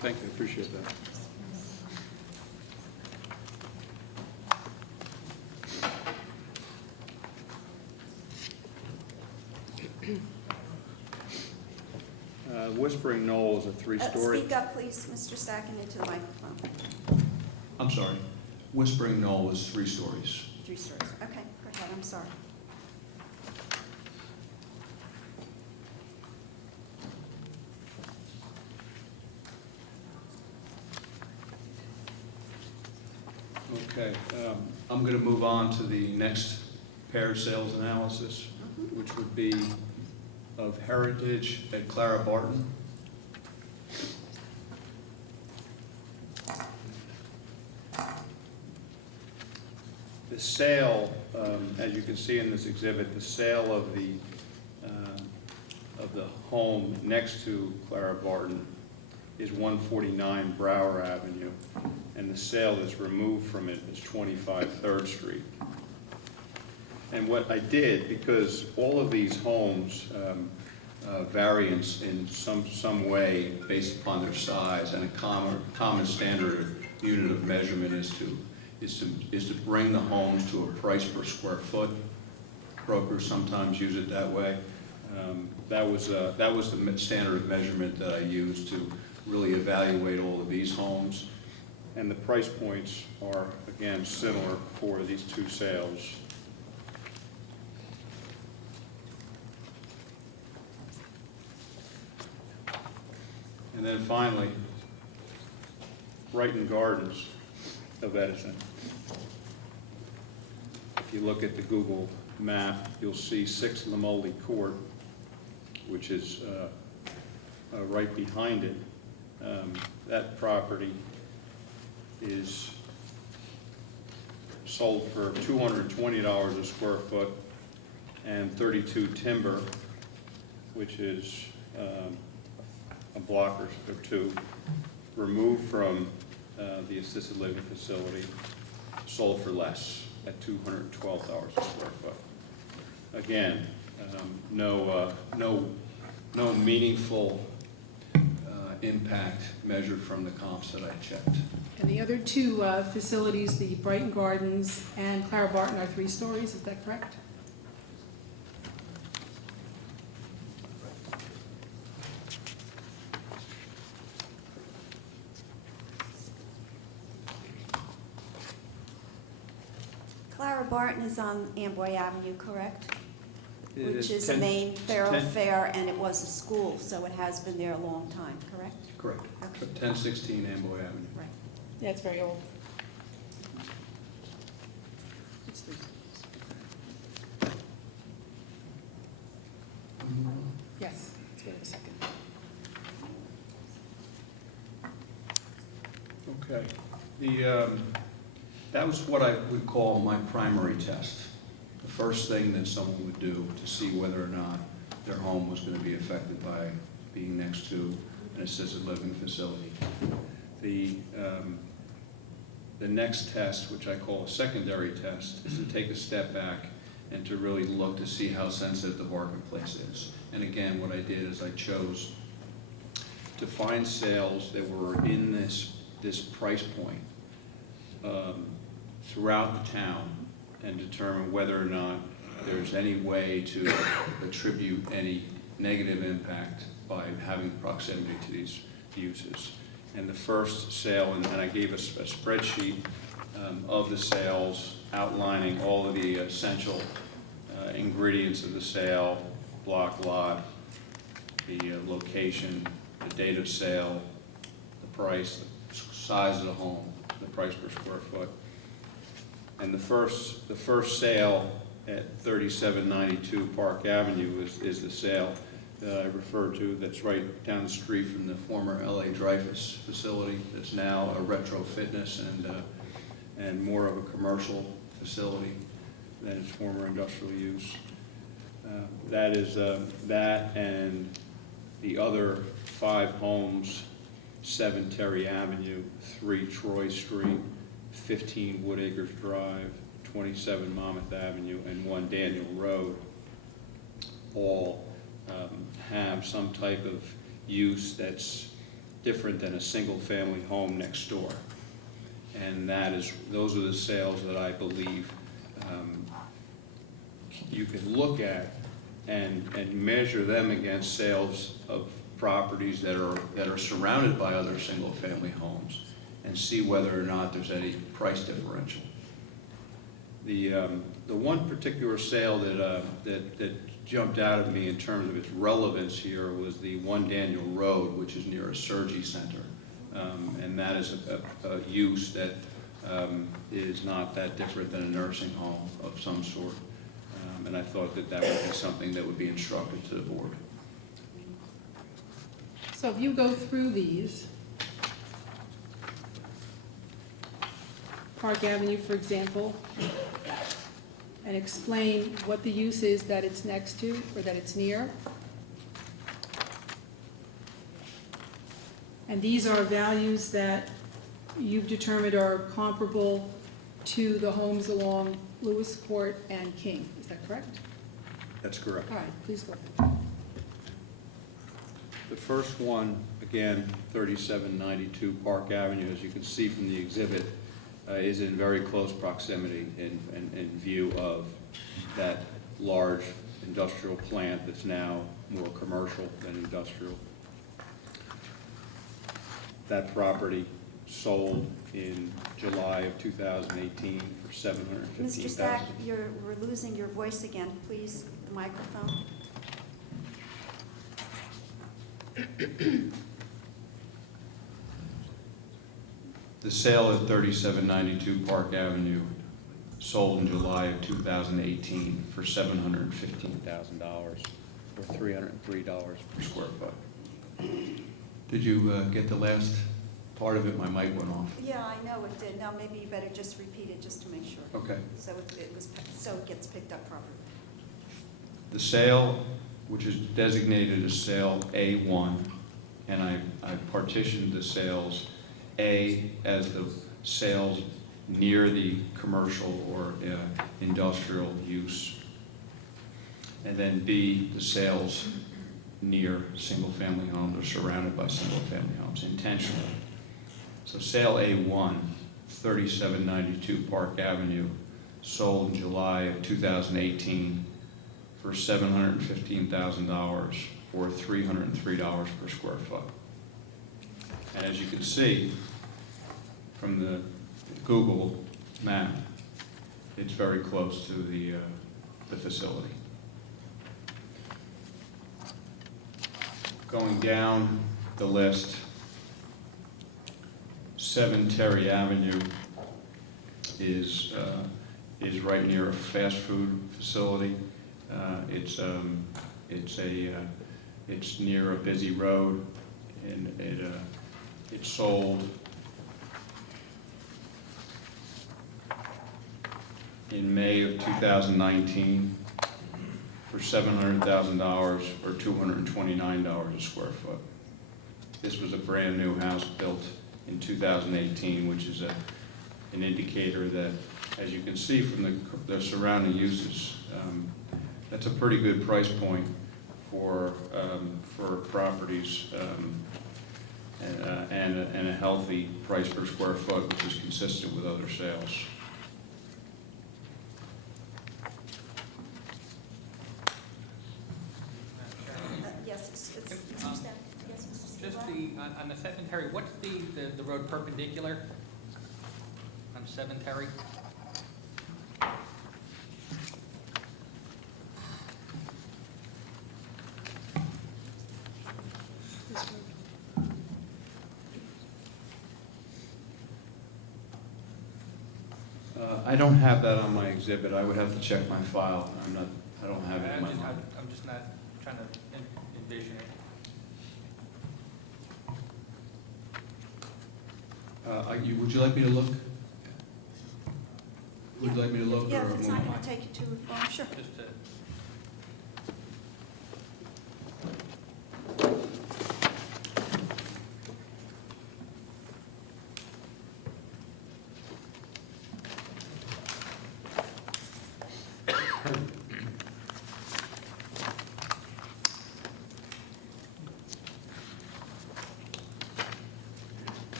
Thank you, I appreciate that. Whispering Knoll is a three-story. Speak up, please, Mr. Sacken, into the microphone. I'm sorry. Whispering Knoll is 3 stories. 3 stories. Okay, go ahead. I'm sorry. Okay, I'm going to move on to the next paired sales analysis, which would be of Heritage at Clara Barton. The sale, as you can see in this exhibit, the sale of the home next to Clara Barton is 149 Brower Avenue, and the sale that's removed from it is 25 3rd Street. And what I did, because all of these homes vary in some way based upon their size, and a common standard unit of measurement is to bring the homes to a price per square foot. Brokers sometimes use it that way. That was the standard of measurement that I used to really evaluate all of these homes. And the price points are, again, similar for these 2 sales. And then finally, Brighton Gardens of Edison. If you look at the Google map, you'll see 6 Lamoli Court, which is right behind it. That property is sold for $220 a square foot, and 32 Timber, which is a block or 2, removed from the assisted living facility, sold for less at $212 a square foot. Again, no meaningful impact measured from the comps that I checked. And the other 2 facilities, the Brighton Gardens and Clara Barton, are 3 stories, is that correct? Clara Barton is on Amboy Avenue, correct? It Which is a main thoroughfare, and it was a school, so it has been there a long time, correct? Correct. Okay. 1016 Amboy Avenue. Right. Yeah, it's very old. Yes, let's wait a second. Okay. That was what I would call my primary test. The first thing that someone would do to see whether or not their home was going to be affected by being next to an assisted living facility. The next test, which I call a secondary test, is to take a step back and to really look to see how sensitive the marketplace is. And again, what I did is I chose to find sales that were in this price point throughout the town and determine whether or not there's any way to attribute any negative impact by having proximity to these uses. And the first sale, and I gave us a spreadsheet of the sales outlining all of the essential ingredients of the sale, block lot, the location, the date of sale, the price, the size of the home, the price per square foot. And the first sale at 3792 Park Avenue is the sale that I referred to, that's right down the street from the former LA Dreyfus facility. That's now a retro fitness and more of a commercial facility than its former industrial use. That is that and the other 5 homes, 7 Terry Avenue, 3 Troy Street, 15 Wood Acres Drive, 27 Monmouth Avenue, and 1 Daniel Road, all have some type of use that's different than a single-family home next door. And those are the sales that I believe you can look at and measure them against sales of properties that are surrounded by other single-family homes and see whether or not there's any price differential. The one particular sale that jumped out at me in terms of its relevance here was the 1 Daniel Road, which is near a surgery center. And that is a use that is not that different than a nursing home of some sort. And I thought that that would be something that would be instructive to the board. So if you go through these, Park Avenue, for example, and explain what the use is that it's next to or that it's near. And these are values that you've determined are comparable to the homes along Lewis Court and King. Is that correct? That's correct. All right, please go ahead. The first one, again, 3792 Park Avenue, as you can see from the exhibit, is in very close proximity in view of that large industrial plant that's now more commercial than industrial. That property sold in July of 2018 for $715,000. Mr. Stack, we're losing your voice again. Please, the microphone. The sale at 3792 Park Avenue sold in July of 2018 for $715,000, or $303 per square foot. Did you get the last part of it? My mic went off. Yeah, I know it did. Now maybe you better just repeat it just to make sure. Okay. So it gets picked up properly. The sale, which is designated as sale A1, and I partitioned the sales A as the sales near the commercial or industrial use, and then B, the sales near single-family homes or surrounded by single-family homes intentionally. So sale A1, 3792 Park Avenue, sold in July of 2018 for $715,000 or $303 per square foot. And as you can see from the Google map, it's very close to the facility. Going down the list, 7 Terry Avenue is right near a fast food facility. It's near a busy road, and it sold in May of 2019 for $700,000 or $229 a square foot. This was a brand new house built in 2018, which is an indicator that, as you can see from the surrounding uses, that's a pretty good price point for properties and a healthy price per square foot, which is consistent with other sales. On the 7 Terry, what's the road perpendicular on 7 Terry? I don't have that on my exhibit. I would have to check my file. I don't have it in my mind. I'm just not trying to envision it. Would you like me to look? Would you like me to look? Yeah, or if it's move not on? going to take you too long, sure. Just to,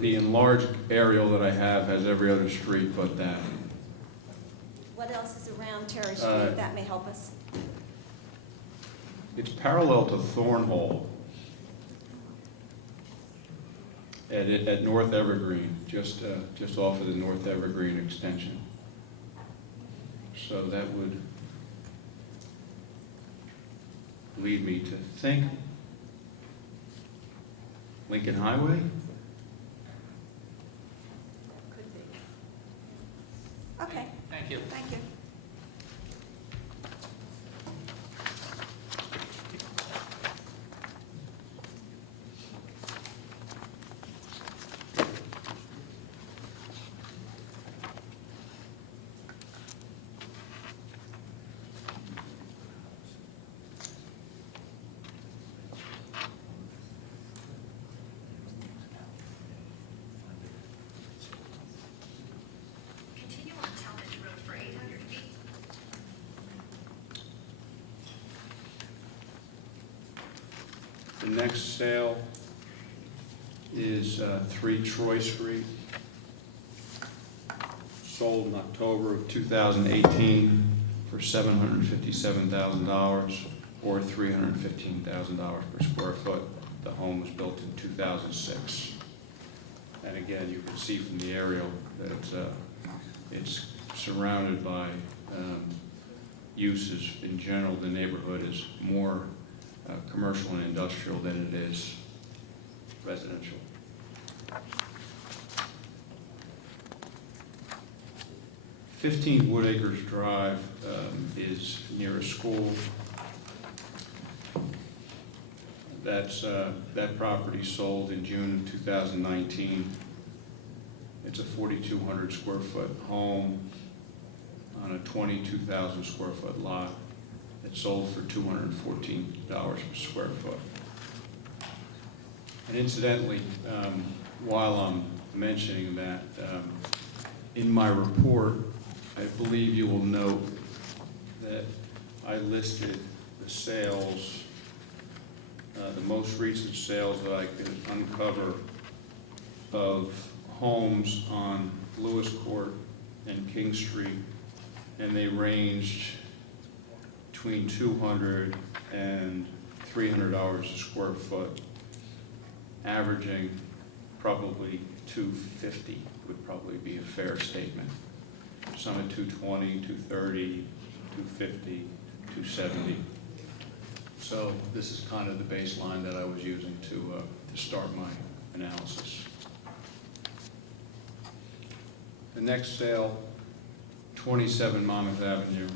The enlarged aerial that I have has every other street but that. What else is around Terry Street that may help us? It's parallel to Thornhole at North Evergreen, just off of the North Evergreen extension. So that would lead me to think Lincoln Highway? Could be. Okay, thank you. thank you. The next sale is 3 Troy Street, sold in October of 2018 for $757,000 or $315,000 per square foot. The home was built in 2006. And again, you can see from the aerial that it's surrounded by uses. In general, the neighborhood is more commercial and industrial than it is residential. "15 Woodacres Drive" is near a school. That property sold in June of 2019. It's a 4,200 square foot home on a 22,000 square foot lot. It sold for $214 per square foot. And incidentally, while I'm mentioning that, in my report, I believe you will note that I listed the sales, the most recent sales that I could uncover of homes on Lewis Court and King Street, and they ranged between $200 and $300 a square foot, averaging probably $250 would probably be a fair statement. Some at $220, $230, $250, $270. So this is kind of the baseline that I was using to start my analysis. The next sale, 27 Monmouth Avenue,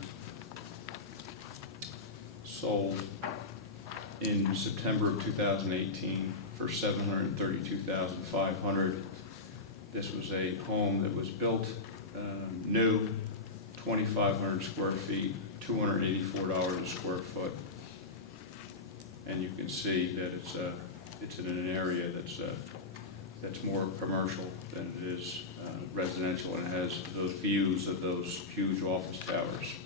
sold in September of 2018 for $732,500. This was a home that was built new, 2,500 square feet, $284 a square foot. And you can see that it's in an area that's more commercial than it is residential, and it has those views of those huge office towers.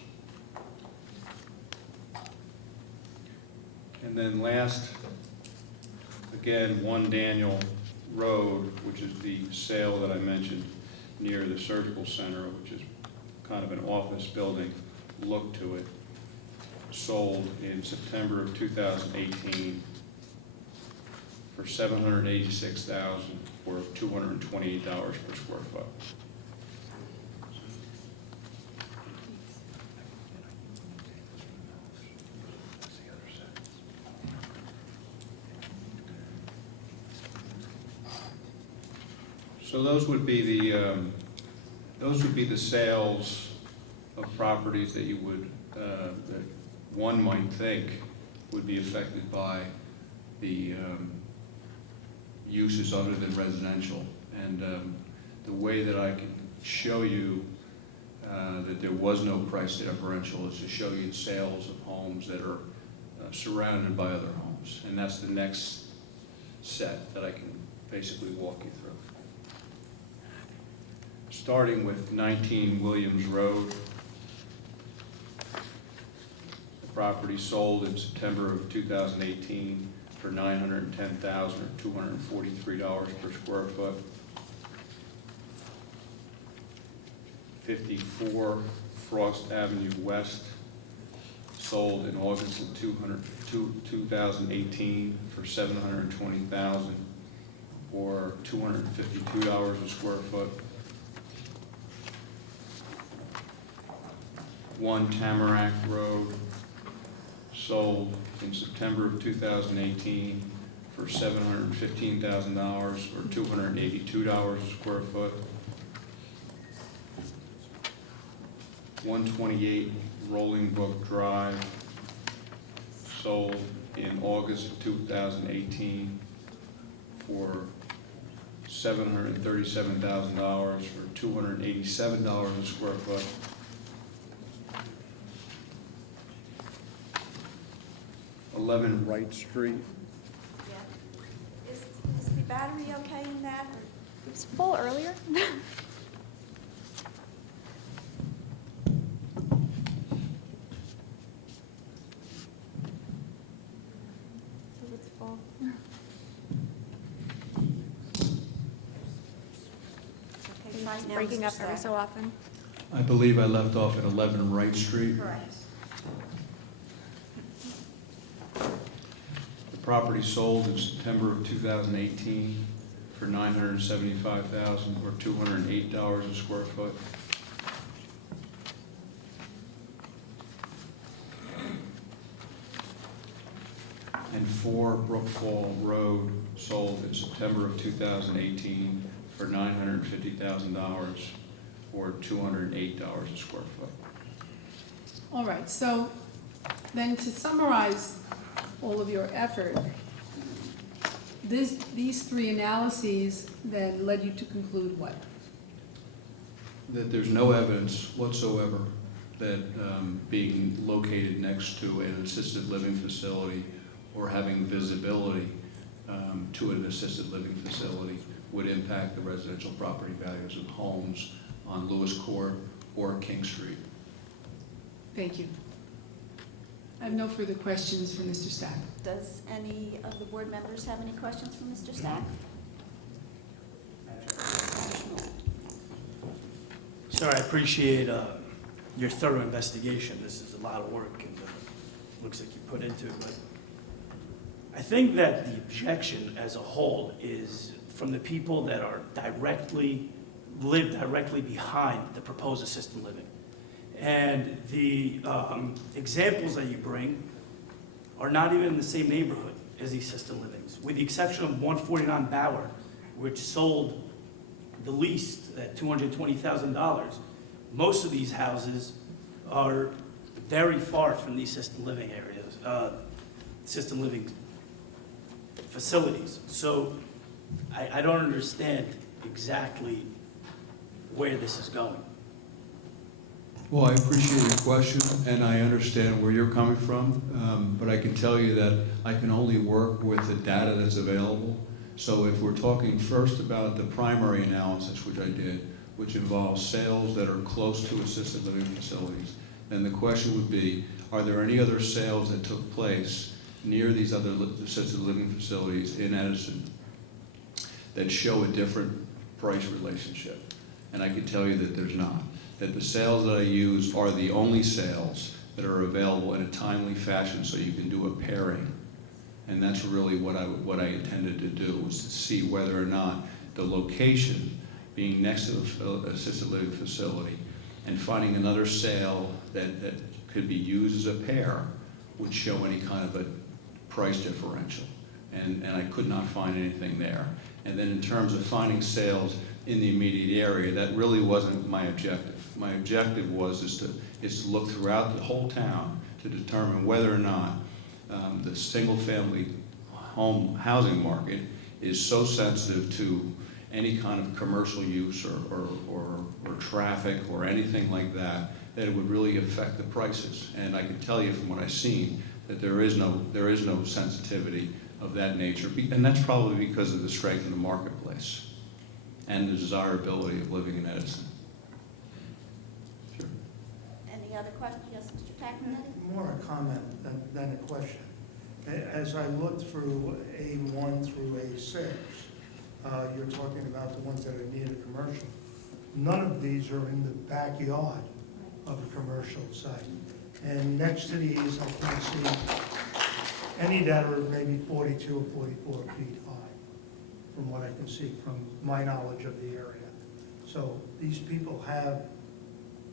And then last, again, 1 Daniel Road, which is the sale that I mentioned near the surgical center, which is kind of an office building look to it, sold in September of 2018 for $786,000 or $228 per square foot. So those would be the sales of properties that you would that one might think would be affected by the uses other than residential. And the way that I can show you that there was no price differential is to show you sales of homes that are surrounded by other homes. And that's the next set that I can basically walk you through. Starting with 19 Williams Road. The property sold in September of 2018 for $910,000 or $243 per square foot. 54 Frost Avenue West, sold in August of 2018 for $720,000 or $252 a square foot. 1 Tamarack Road, sold in September of 2018 for $715,000 or $282 a square foot. 128 Rolling Brook Drive, sold in August of 2018 for $737,000 or $287 a square foot. 11 Wright Street. Yeah. Is the battery okay in that? It was full earlier. It's full. Okay, try it now, Breaking Mr. up every Stack. so often. I believe I left off at 11 Wright Street. Correct. The property sold in September of 2018 for $975,000 or $208 a square foot. And 4 Brookfall Road, sold in September of 2018 for $950,000 or $208 a square foot. All right, so then to summarize all of your effort, these 3 analyses then led you to conclude what? That there's no evidence whatsoever that being located next to an assisted living facility or having visibility to an assisted living facility would impact the residential property values of homes on Lewis Court or King Street. Thank you. I have no further questions for Mr. Stack. Does any of the board members have any questions for Mr. Stack? Sir, I appreciate your thorough investigation. This is a lot of work and looks like you put into it. But I think that the objection as a whole is from the people that are live directly behind the proposed assisted living. And the examples that you bring are not even in the same neighborhood as the assisted livings, with the exception of 149 Bauer, which sold the least at $220,000. Most of these houses are very far from the assisted living areas, assisted living facilities. So I don't understand exactly where this is going. Well, I appreciate your question, and I understand where you're coming from, but I can tell you that I can only work with the data that's available. So if we're talking first about the primary analysis, which I did, which involves sales that are close to assisted living facilities, then the question would be, are there any other sales that took place near these other assisted living facilities in Edison that show a different price relationship? And I can tell you that there's not. That the sales that I use are the only sales that are available in a timely fashion so you can do a pairing. And that's really what I intended to do, was to see whether or not the location, being next to the assisted living facility, and finding another sale that could be used as a pair, would show any kind of a price differential. And I could not find anything there. And then in terms of finding sales in the immediate area, that really wasn't my objective. My objective was to look throughout the whole town to determine whether or not the single-family home housing market is so sensitive to any kind of commercial use or traffic or anything like that, that it would really affect the prices. And I can tell you from what I've seen that there is no sensitivity of that nature, and that's probably because of the strength of the marketplace and the desirability of living in Edison. Sure. Any other questions? Yes, Mr. Tackman? More a comment than a question. As I looked through A1 through A6, you're talking about the ones that are near the commercial. None of these are in the backyard of a commercial site. And next to these, I can't see any that are maybe 42 or 44 feet high, from what I can see, from my knowledge of the area. So these people have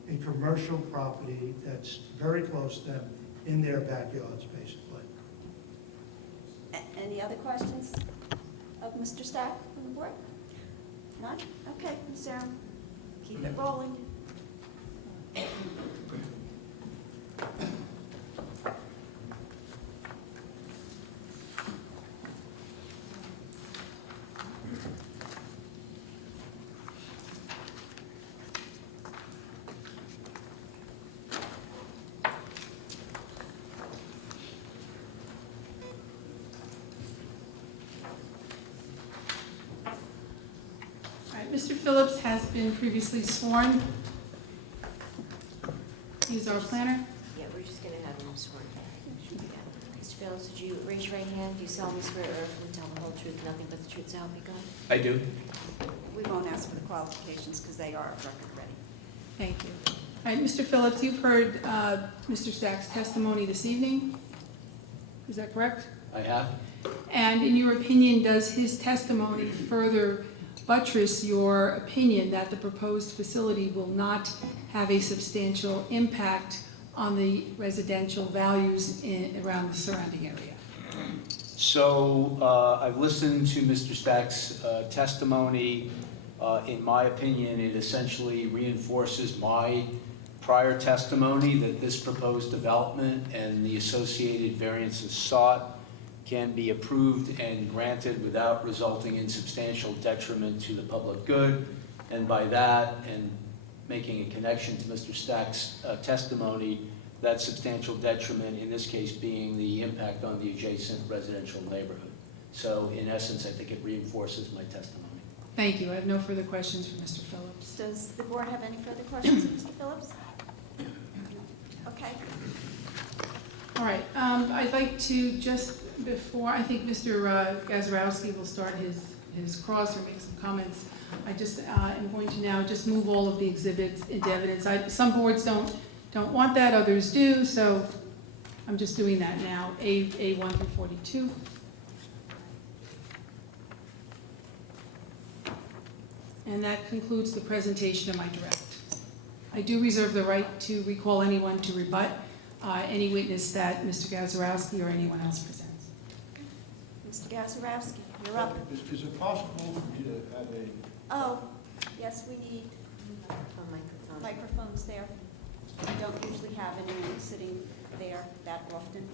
a commercial property that's very close to them in their backyards, basically. Any other questions of Mr. Stack from the board? None? Okay, Ms. Aram, keep it rolling. Mr. Phillips has been previously sworn. He's our planner. Yeah, we're just going to have him sworn. Mr. Phillips, would you raise your right hand? Do you solemnly swear or affirm to tell the whole truth, nothing but the truth, so help you God? I do. We won't ask for the qualifications because they are record ready. Thank you. All right, Mr. Phillips, you've heard Mr. Stack's testimony this evening. Is that correct? I have. And in your opinion, does his testimony further buttress your opinion that the proposed facility will not have a substantial impact on the residential values around the surrounding area? So I've listened to Mr. Stack's testimony. In my opinion, it essentially reinforces my prior testimony that this proposed development and the associated variances sought can be approved and granted without resulting in substantial detriment to the public good. And by that, and making a connection to Mr. Stack's testimony, that substantial detriment, in this case being the impact on the adjacent residential neighborhood. So in essence, I think it reinforces my testimony. Thank you. I have no further questions for Mr. Phillips. Does the board have any further questions, Mr. Phillips? Okay. All right, I'd like to just before, I think Mr. Gazarovski will start his cross or make some comments. I just am going to now just move all of the exhibits into evidence. Some boards don't want that, others do, so I'm just doing that now. A1 through 42. And that concludes the presentation of my direct. I do reserve the right to recall anyone to rebut any witness that Mr. Gazarovski or anyone else presents. Mr. Gazarovski, you're up. Is it possible for me to have a... Oh, yes, we need microphones there. I don't usually have anyone sitting there that often.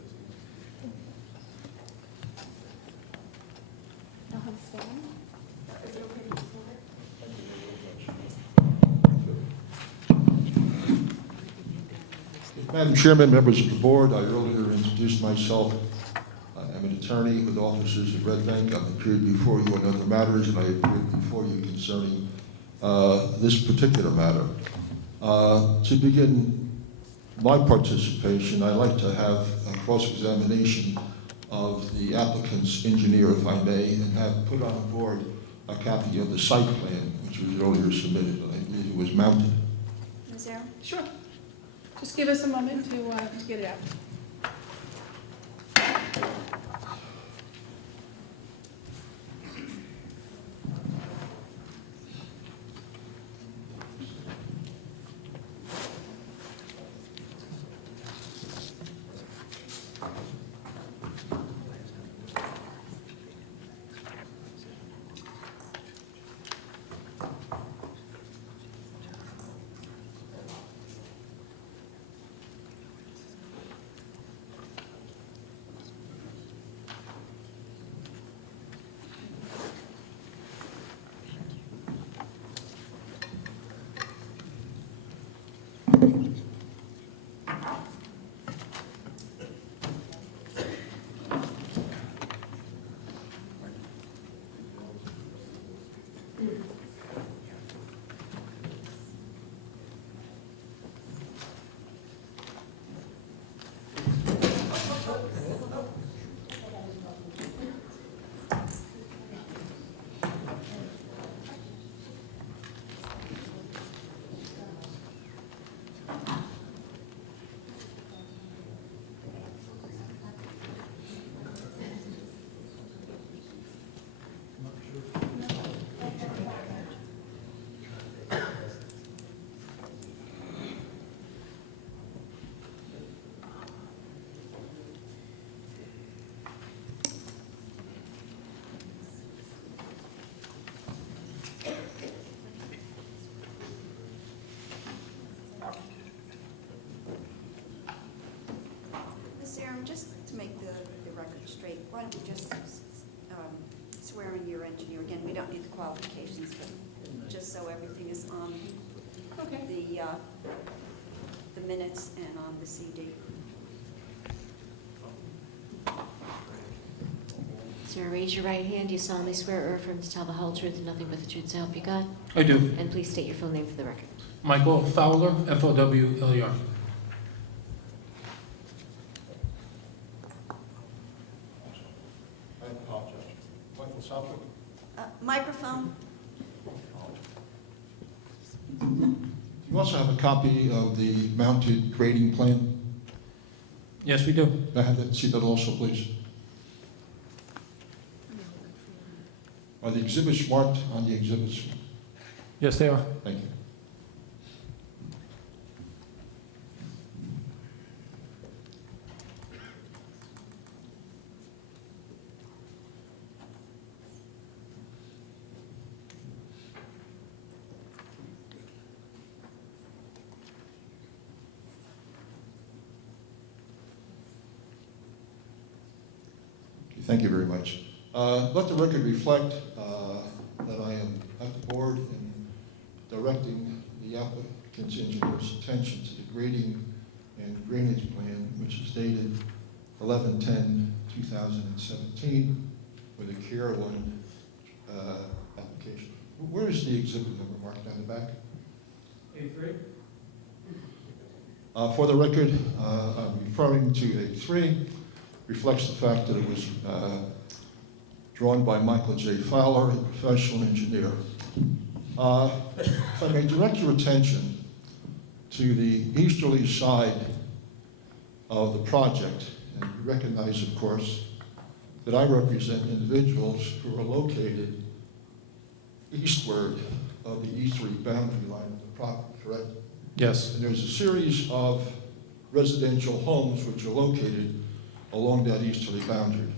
I'll have a stand. Is it okay to stand? Madam Chairman, members of the board, I earlier introduced myself. I'm an attorney with offices at Red Bank. I've appeared before you on other matters, and I appeared before you concerning this particular matter. To begin my participation, I'd like to have a cross-examination of the applicant's engineer, if I may, and have put on board a copy of the site plan, which was earlier submitted, but I believe it was mounted. Ms. Aaron? Sure. Just give us a moment to get it out. Ms. Aaron, just to make the record straight, why don't we just swear in your engineer again? We don't need the qualifications, but just so everything is on the minutes and on the CD. Sir, raise your right hand. Do you solemnly swear or affirm to tell the whole truth and nothing but the truth, so help you God? I do. And please state your full name for the record. Michael Fowler, Fowler. I apologize. Michael Southwick. Microphone? You also have a copy of the mounted grading plan? Yes, we do. Can I have that, see that also, please? Are the exhibits marked on the exhibits? Yes, they are. Thank you. Thank you very much. Let the record reflect that I am at the board in directing the applicant's engineer's attention to the grading and drainage plan, which is dated 11/10/2017 with a Care 1 application. Where is the exhibit number marked on the back? A3. For the record, I'm referring to A3. Reflects the fact that it was drawn by Michael J. Fowler, a professional engineer. If I may direct your attention to the easterly side of the project, and you recognize, of course, that I represent individuals who are located eastward of the easterly boundary line of the property, correct? Yes. And there's a series of residential homes which are located along that easterly boundary.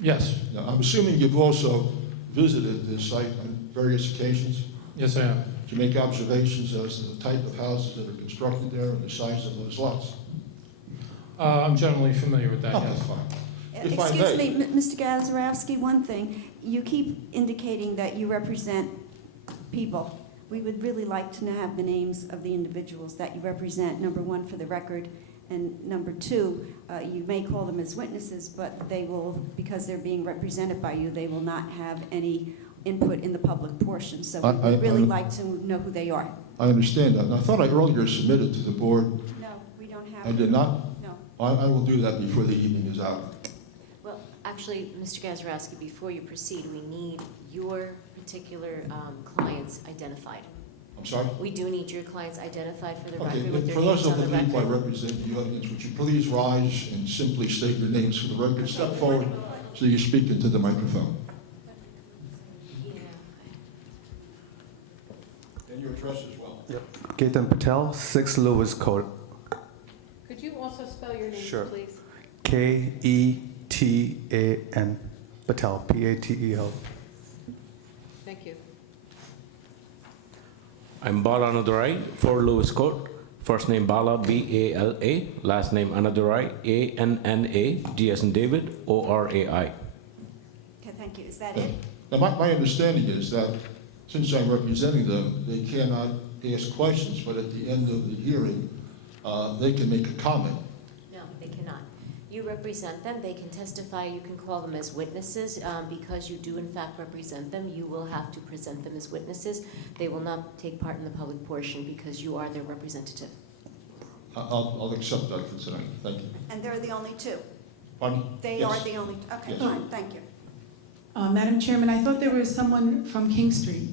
Yes. Now, I'm assuming you've also visited this site on various occasions Yes, I am. to make observations as to the type of houses that are constructed there and the size of those lots. I'm generally familiar with that, Okay, yes. fine. If I Excuse may- me, Mr. Gazarovski, one thing. You keep indicating that you represent people. We would really like to have the names of the individuals that you represent, number one, for the record, and number two, you may call them as witnesses, but they will, because they're being represented by you, they will not have any input in the public portion, so I- we'd really I- like to know who they are. I understand that, and I thought I earlier submitted to the board. No, we don't have. I did not? No. I will do that before the evening is out. Well, actually, Mr. Gazarovski, before you proceed, we need your particular clients identified. I'm sorry? We do need your clients identified for the Okay, record with their for those names of on the the people I record. represent the audience, would you please rise and simply state your names for the record? Step forward so you speak into the microphone. And your address as well. Ketan Patel, 6 Lewis Court. Could you also spell your name, Sure. please? Ketan Patel, Patel. Thank you. I'm Bala Anadurai, 4 Lewis Court. First name Bala, B-A-L-A. Last name Anadurai, A-N-N-A, D as in David, O-R-A-I. Okay, thank you. Is that it? Now, my understanding is that since I'm representing them, they cannot ask questions, but at the end of the hearing, they can make a comment. No, they cannot. You represent them, they can testify, you can call them as witnesses. Because you do in fact represent them, you will have to present them as witnesses. They will not take part in the public portion because you are their representative. I'll accept that for tonight. Thank you. And they're the only two? Pardon? They Yes. are the only, okay, Yes. fine, thank you. Madam Chairman, I thought there was someone from King Street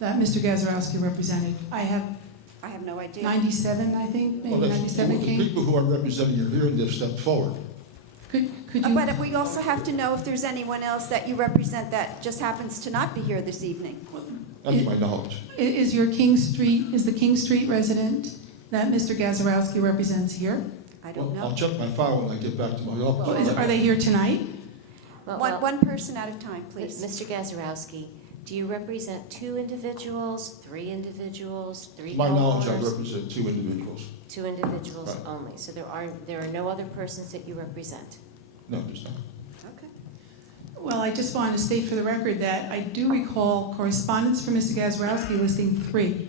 that Mr. Gazarovski represented. I have I have no idea. 97, I think, maybe Well, that's- 97 the King. people who are representing you here, they've stepped forward. Could you? But we also have to know if there's anyone else that you represent that just happens to not be here this evening. That's my knowledge. Is the King Street resident that Mr. Gazarovski represents here? I don't Well, know. I'll check my file when I get back to my office. Are they here tonight? One person at a time, please. Mr. Gazarovski, do you represent 2 individuals, 3 individuals, 3 To my knowledge, I homeowners? represent 2 individuals. 2 individuals Right. only, so there are no other persons that you represent. No, there's not. Well, I just wanted to state for the record that I do recall correspondence from Mr. Gazarovski listing 3.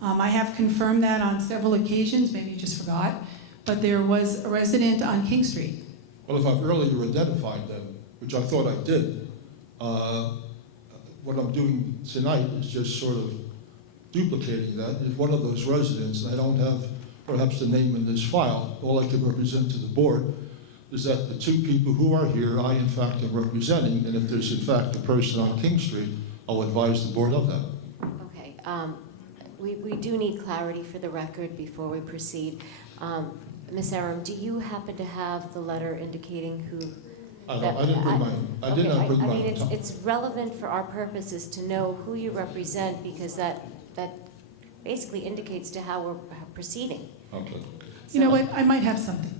I have confirmed that on several occasions, maybe you just forgot, but there was a resident on King Street. Well, if I've earlier identified them, which I thought I did, what I'm doing tonight is just sort of duplicating that. If one of those residents, and I don't have perhaps the name in this file, all I can represent to the board is that the 2 people who are here, I in fact am representing, and if there's in fact a person on King Street, I'll advise the board of that. Okay, we do need clarity for the record before we proceed. Ms. Aram, do you happen to have the letter indicating who? I didn't bring mine. I did not bring I mine. mean, it's relevant for our purposes to know who you represent because that basically indicates to how we're proceeding. Okay. You know what, I might have something.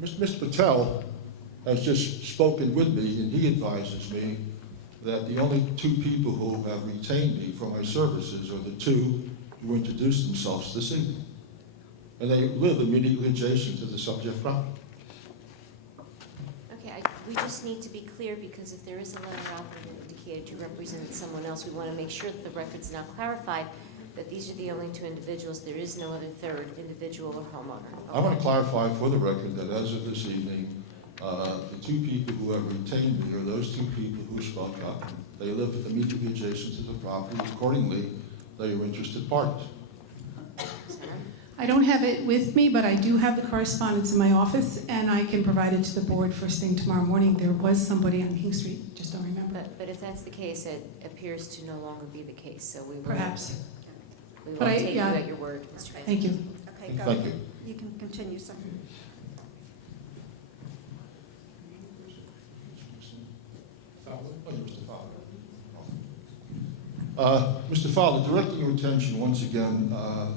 Mr. Patel has just spoken with me, and he advises me that the only 2 people who have retained me for my services are the 2 who introduced themselves this evening. And they live immediately adjacent to the subject property. Okay, we just need to be clear because if there is a letter out there that indicated you represented someone else, we want to make sure that the record's now clarified that these are the only 2 individuals, there is no other 3rd individual or homeowner. I want to clarify for the record that as of this evening, the 2 people who have retained me are those 2 people who spoke up. They live immediately adjacent to the property. Accordingly, they are interested parties. I don't have it with me, but I do have the correspondence in my office, and I can provide it to the board first thing tomorrow morning. There was somebody on King Street, just don't remember. But if that's the case, it appears to no longer be the case, so we will. Perhaps. We will But I- take you yeah. at your word, Mr. Vice. Thank you. Okay, go. Thank you. You can continue, sir. Mr. Fowler, directing your attention once again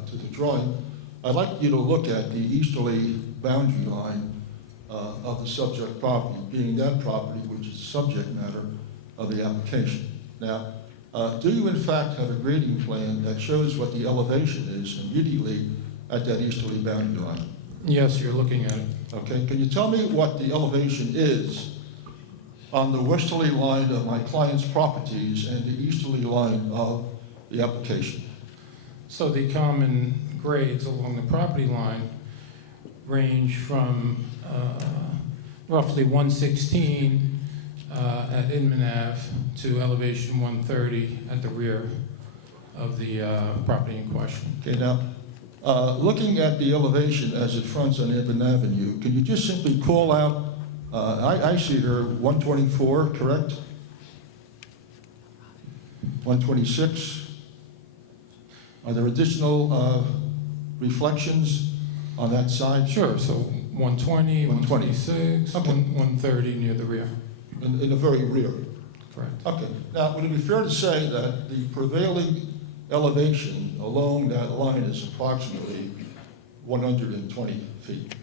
to the drawing, I'd like you to look at the easterly boundary line of the subject property, being that property which is the subject matter of the application. Now, do you in fact have a grading plan that shows what the elevation is immediately at that easterly boundary line? Yes, you're looking at it. Okay, can you tell me what the elevation is on the westerly line of my client's properties and the easterly line of the application? So the common grades along the property line range from roughly 116 at Inman Ave to elevation 130 at the rear of the property in question. Okay, now, looking at the elevation as it fronts on Inman Avenue, can you just simply call out, I see here 124, correct? 126? Are there additional reflections on that side? Sure, so 120, 120. 126, Okay. 130 near the rear. In the very rear? Correct. Okay. Now, would it be fair to say that the prevailing elevation along that line is approximately 120 feet,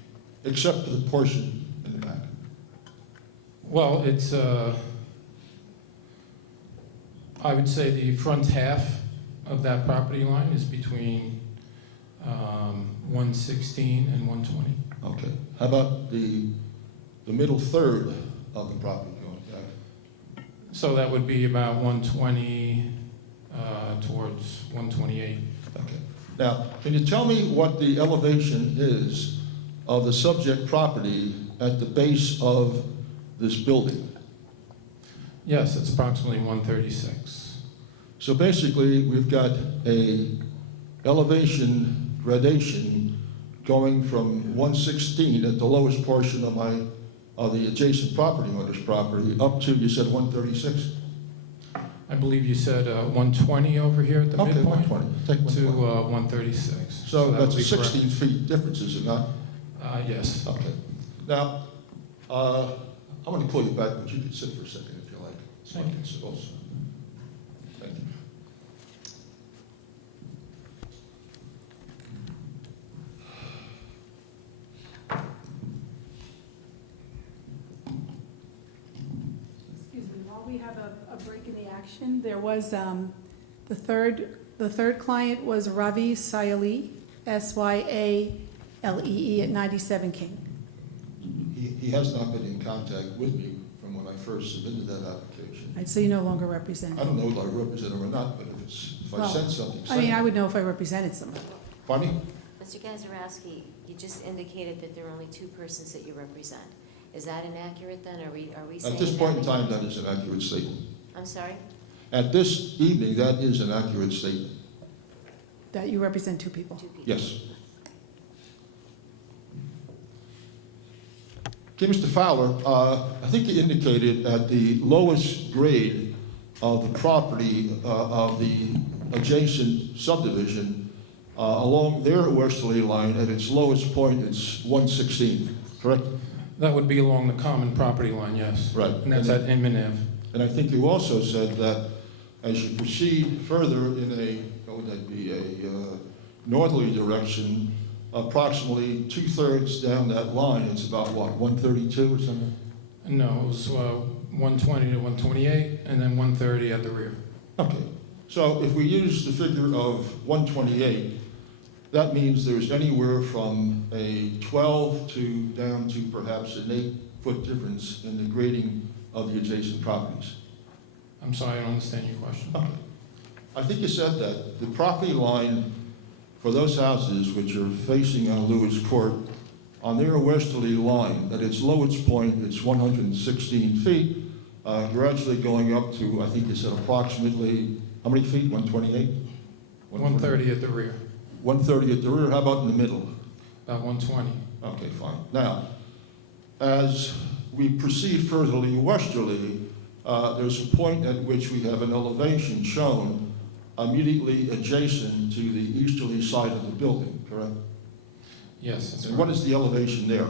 except for the portion in the back? Well, it's, I would say the front half of that property line is between 116 and 120. Okay. How about the middle third of the property going back? So that would be about 120 towards 128. Okay. Now, can you tell me what the elevation is of the subject property at the base of this building? Yes, it's approximately 136. So basically, we've got a elevation gradation going from 116 at the lowest portion of the adjacent property owner's property up to, you said 136? I believe you said 120 over here at the Okay, midpoint 120. Take to 120. 136. So that that's would a be correct. 16 feet difference, is it not? Yes. Okay. Now, I'm going to pull you back, but you can sit for a second if you like. So I can sit also. Thank you. Excuse me, while we have a break in the action, there was, the third client was Ravi Sayali, Syalee at 97 King. He has not been in contact with me from when I first submitted that application. Right, so you no longer represent I him. don't know whether I represent him or not, but if I Well, send something, I mean, I would know if I represented someone. Pardon me? Mr. Gazarovski, you just indicated that there are only two persons that you represent. Is that inaccurate then? Are we saying At this point in that- time, that is an accurate statement. I'm sorry? At this evening, that is an accurate statement. That you represent two people. Two people. Yes. Okay, Mr. Fowler, I think you indicated at the lowest grade of the property of the adjacent subdivision, along their westerly line, at its lowest point, it's 116, correct? That would be along the common property line, yes. Right. And that's at Inman Ave. And I think you also said that as you proceed further in what would that be, a northerly direction, approximately 2/3 down that line, it's about what, 132 or something? No, it was 120 to 128, and then 130 at the rear. Okay, so if we use the figure of 128, that means there's anywhere from a 12 to down to perhaps an 8-foot difference in the grading of the adjacent properties. I'm sorry, I don't understand your question. Okay. I think you said that the property line for those houses which are facing on Lewis Court, on their westerly line, at its lowest point, it's 116 feet, gradually going up to, I think you said approximately, how many feet, 128? 130 at the rear, 130 at the rear, how about in the middle? about 120. Okay, fine. Now, as we proceed furtherly westerly, there's a point at which we have an elevation shown immediately adjacent to the easterly side of the building, correct? Yes, that's And what correct. is the elevation there?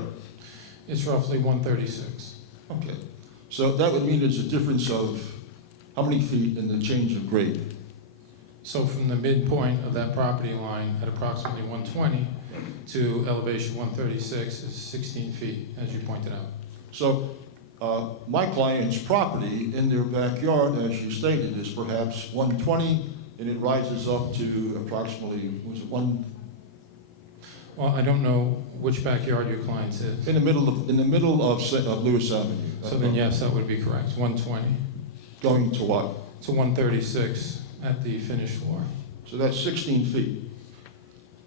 It's roughly 136. Okay, so that would mean there's a difference of how many feet in the change of grade? So from the midpoint of that property line at approximately 120 to elevation 136 is 16 feet, as you pointed out. So my client's property in their backyard, as you stated, is perhaps 120, and it rises up to approximately, was it Well, I don't know which backyard your client's is. In the middle of Lewis Avenue. So then, yes, that would be correct, 120 Going to what? to 136 at the finished floor. So that's 16 feet.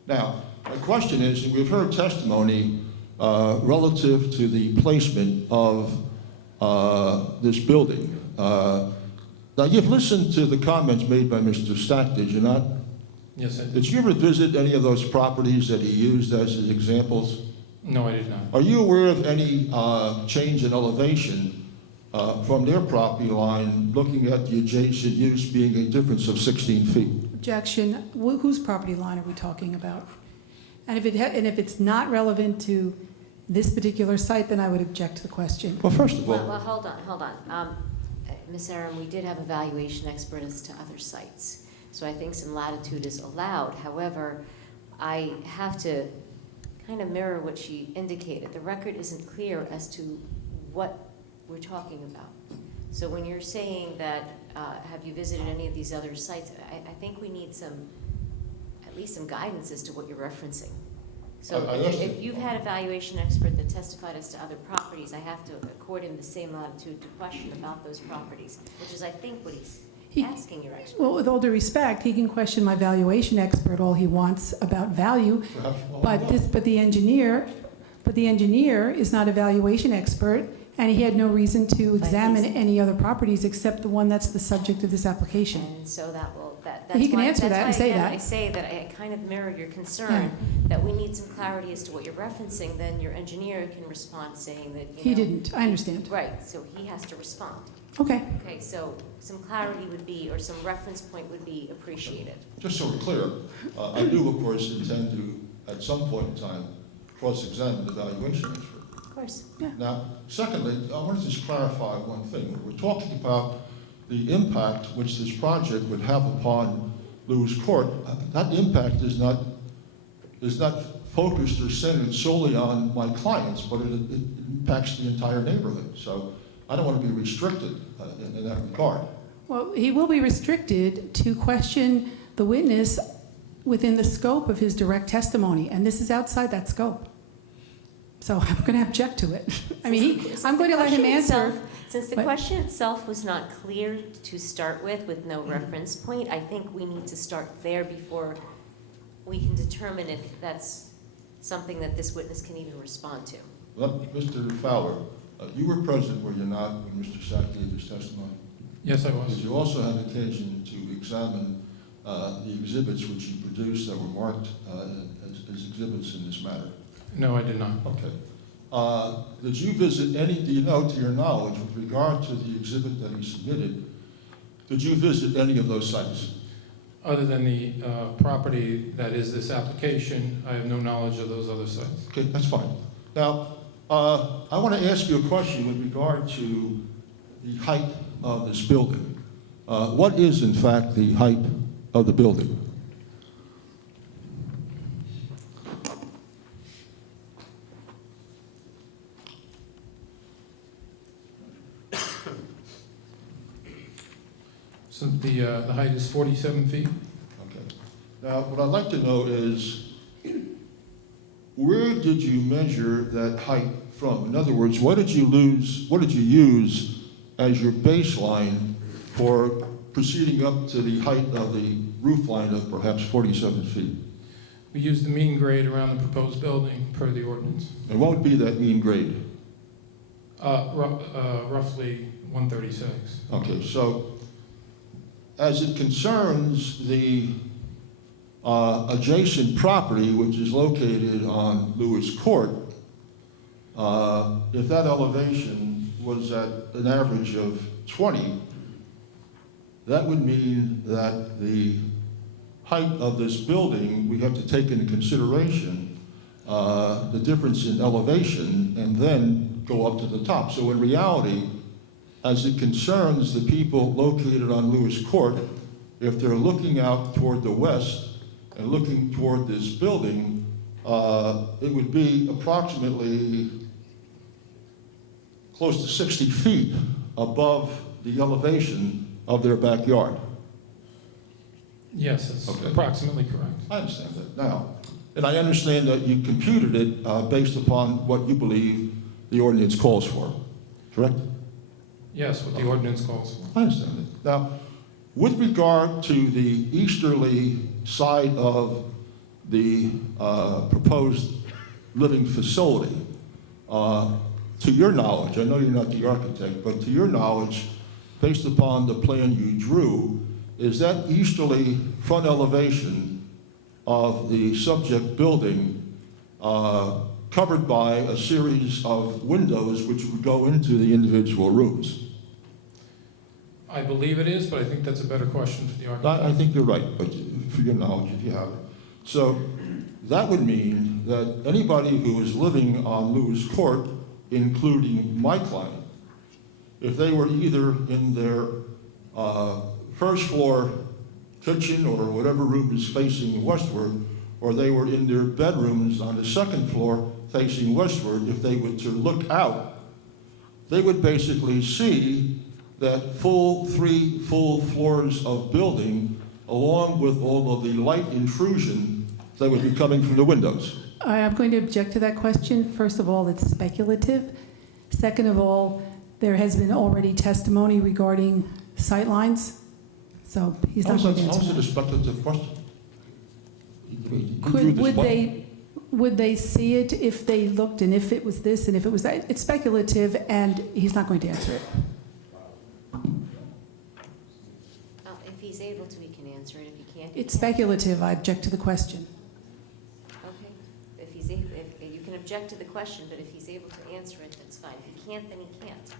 Now, my question is, we've heard testimony relative to the placement of this building. Now, you've listened to the comments made by Mr. Stack, did you not? Yes, I did. Did you ever visit any of those properties that he used as his examples? No, I did not. Are you aware of any change in elevation from their property line, looking at the adjacent use being a difference of 16 feet? Objection. Whose property line are we talking about? And if it's not relevant to this particular site, then I would object to the question. Well, first of all, Well, hold on. Ms. Aram, we did have a valuation expert as to other sites, so I think some latitude is allowed. However, I have to kind of mirror what she indicated. The record isn't clear as to what we're talking about. So when you're saying that, have you visited any of these other sites, I think we need at least some guidance as to what you're referencing. So if you've had a valuation expert that testified as to other properties, I have to accord him the same latitude to question about those properties, which is, I think, what he's asking your expert. Well, with all due respect, he can question my valuation expert all he wants about value, but the engineer is not a valuation expert, and he had no reason to examine any other properties except the one that's the subject of this application. And so that's He can why, answer that and say that. I say that I kind of mirror your concern, that we need some clarity as to what you're referencing, then your engineer can respond saying that, He didn't, I understand. Right, so he has to respond. Okay. Okay, so some clarity would be, or some reference point would be appreciated. just so we're clear, I do, of course, intend to, at some point in time, cross-examine the valuation expert. Of course. Now, secondly, I want to just clarify one thing. We're talking about the impact which this project would have upon Lewis Court. That impact is not focused or centered solely on my clients, but it impacts the entire neighborhood. So I don't want to be restricted in that regard. Well, he will be restricted to question the witness within the scope of his direct testimony, and this is outside that scope. So I'm going to object to it. I mean, I'm going to let him answer. Since the question itself was not clear to start with no reference point, I think we need to start there before we can determine if that's something that this witness can even respond to. Well, Mr. Fowler, you were present, were you not, when Mr. Sack gave his testimony? Yes, I was. Did you also have occasion to examine the exhibits which he produced that were marked as exhibits in this matter? No, I did not. Okay. Did you visit any, do you know, to your knowledge, with regard to the exhibit that he submitted, did you visit any of those sites? Other than the property that is this application, I have no knowledge of those other sites. Okay, that's fine. Now, I want to ask you a question with regard to the height of this building. What is, in fact, the height of the building? So the height is 47 feet. Okay. Now, what I'd like to know is, where did you measure that height from? In other words, what did you use as your baseline for proceeding up to the height of the roof line of perhaps 47 feet? We used the mean grade around the proposed building per the ordinance. And what would be that mean grade? Roughly 136. Okay, so as it concerns the adjacent property, which is located on Lewis Court, if that elevation was at an average of 20, that would mean that the height of this building, we have to take into consideration the difference in elevation and then go up to the top. So in reality, as it concerns the people located on Lewis Court, if they're looking out toward the west and looking toward this building, it would be approximately close to 60 feet above the elevation of their backyard. Yes, that's Okay. approximately correct. I understand that. Now, And I understand that you computed it based upon what you believe the ordinance calls for, correct? Yes, what the ordinance calls for. I understand it. Now, with regard to the easterly side of the proposed living facility, to your knowledge, I know you're not the architect, but to your knowledge, based upon the plan you drew, is that easterly front elevation of the subject building covered by a series of windows which would go into the individual rooms? I believe it is, but I think that's a better question for the architect. I think you're right, but for your knowledge, if you have it. So that would mean that anybody who is living on Lewis Court, including my client, if they were either in their first floor kitchen or whatever room is facing westward, or they were in their bedrooms on the second floor facing westward, if they were to look out, they would basically see that three full floors of building, along with all of the light intrusion that would be coming from the windows. I'm going to object to that question. First of all, it's speculative. Second of all, there has been already testimony regarding sightlines, so he's not going to answer How's it that. a speculative question? He drew this plan. Would they see it if they looked and if it was this and if it was that? It's speculative, and he's not going to answer it. If he's able to, he can answer it. If he can't, It's speculative. I object to the question. Okay. If he's able, if you can object to the question, but if he's able to answer it, that's fine. If he can't, then he can't.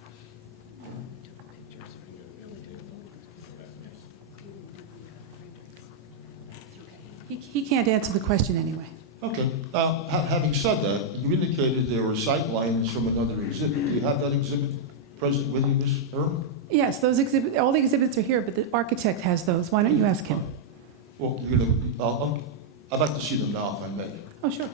He can't answer the question anyway. Okay. Now, having said that, you indicated there were sight lines from another exhibit. Do you have that exhibit present with you, Ms. Earl? Yes, those all the exhibits are here, but the architect has those. Why don't you ask him? Well, I'd like to see them now, if I may. Oh, sure.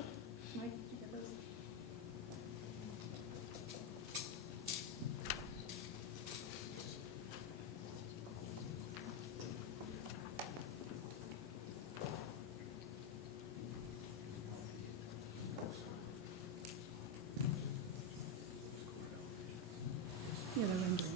Yeah, the renderings.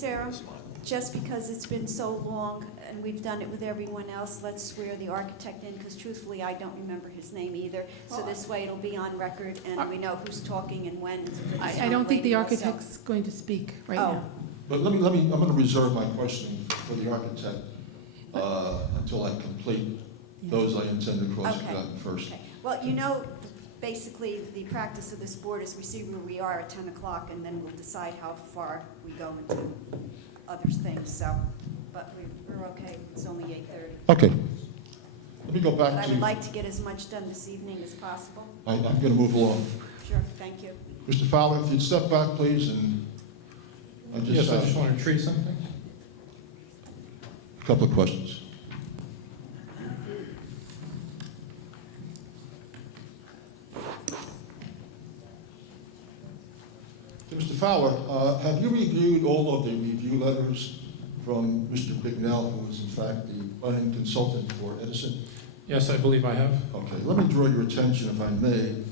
Sarah, just because it's been so long and we've done it with everyone else, let's swear the architect in, because truthfully, I don't remember his name either. So this way it'll be on record and we know who's talking and when. I don't think the architect's going to speak right Oh. now. But let me, I'm gonna reserve my questioning for the architect, until I complete those I intend to cross-examine first. Okay. Well, you know, basically, the practice of this board is we see where we are at 10 o'clock, and then we'll decide how far we go into other things, so, but we're okay, it's only 8:30. Okay. Let me go But back I to, would like to get as much done this evening as possible. I'm gonna move along. Sure, thank you. Mr. Fowler, if you'd step back, please, and I Yes, I just want to treat something. a couple of questions. Mr. Fowler, have you reviewed all of the review letters from Mr. Bignell, who is in fact the planning consultant for Edison? Yes, I believe I have. Okay, let me draw your attention, if I may,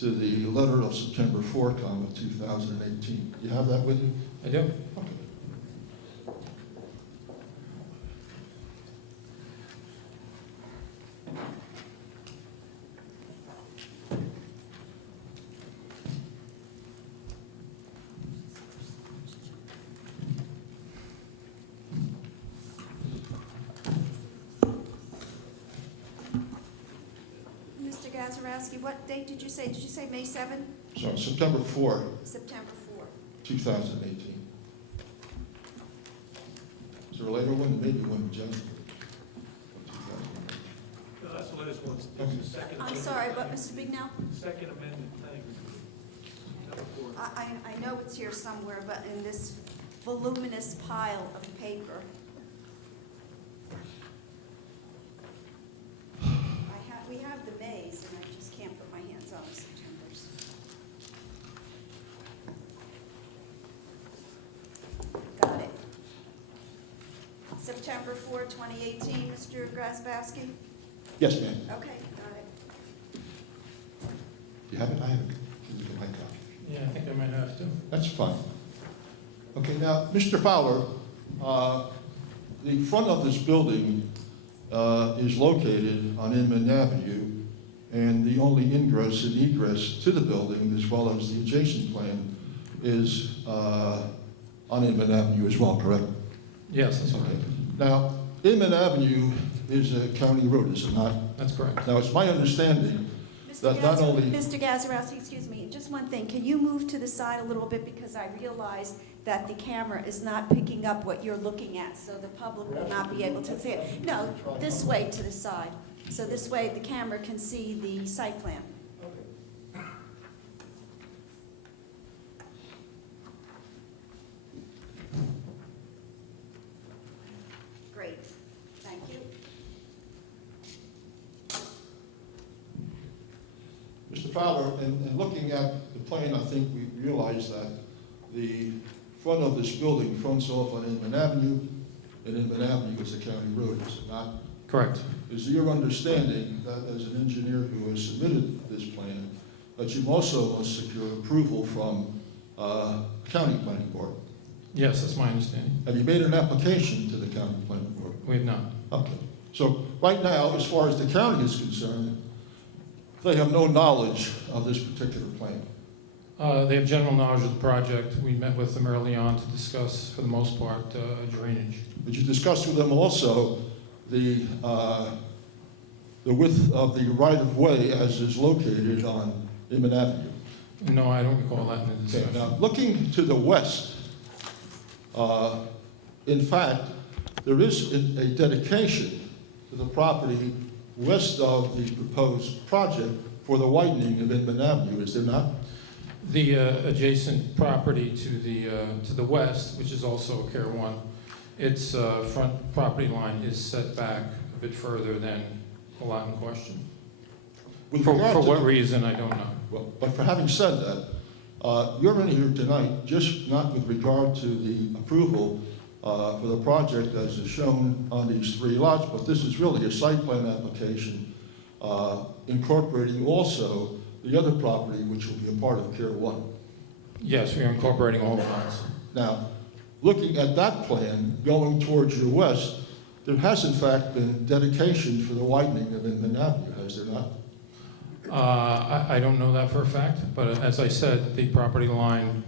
to the letter of September 4, 2018. Do you have that with you? I do. Okay. Mr. Gazarovski, what date did you say? Did you say May 7? So September 4, September 4. 2018. Is there a later one? Maybe one in January. No, that's the latest one. Okay. It's the second I'm amendment. sorry, but Mr. Bignell? Second amendment, thank you. Number 4. I know it's here somewhere, but in this voluminous pile of paper. We have the Mays, and I just can't put my hands on the Septembers. Got it. September 4, 2018, Mr. Grasbowski? Yes, ma'am. Okay, got it. You have it? I have it. Can you get my copy? Yeah, I think I might have to. That's fine. Okay, now, Mr. Fowler, the front of this building is located on Inman Avenue, and the only ingress and egress to the building, as well as the adjacent plan, is on Inman Avenue as well, correct? Yes, that's Okay. correct. Now, Inman Avenue is a county road, is it not? That's correct. Now, it's my understanding that not only... Mr. Gazarovski, excuse me, just one thing. Can you move to the side a little bit, because I realize that the camera is not picking up what you're looking at, so the public will not be able to see it. No, this way to the side. So this way the camera can see the site plan. Great, thank you. Mr. Fowler, in looking at the plan, I think we realize that the front of this building fronts off on Inman Avenue, and Inman Avenue is a county road, is it not? Correct. Is it your understanding that as an engineer who has submitted this plan, that you also must secure approval from county planning board? Yes, that's my understanding. Have you made an application to the county planning board? We have not. Okay. So right now, as far as the county is concerned, they have no knowledge of this particular plan. They have general knowledge of the project. We met with them early on to discuss, for the most part, drainage. But you discussed with them also the width of the right-of-way as is located on Inman Avenue. No, I don't recall that in the Okay, discussion. now, looking to the west, in fact, there is a dedication to the property west of the proposed project for the widening of Inman Avenue, is there not? The adjacent property to the west, which is also Care 1, its front property line is set back a bit further than the lot in question. With For regard to what the- reason, I don't know. Well, but for having said that, you're in here tonight just not with regard to the approval for the project as is shown on these three lots, but this is really a site plan application incorporating also the other property which will be a part of Care 1. Yes, we are incorporating all the lots. Now, looking at that plan going towards your west, there has in fact been dedication for the widening of Inman Avenue, has there not? I don't know that for a fact, but as I said, the property line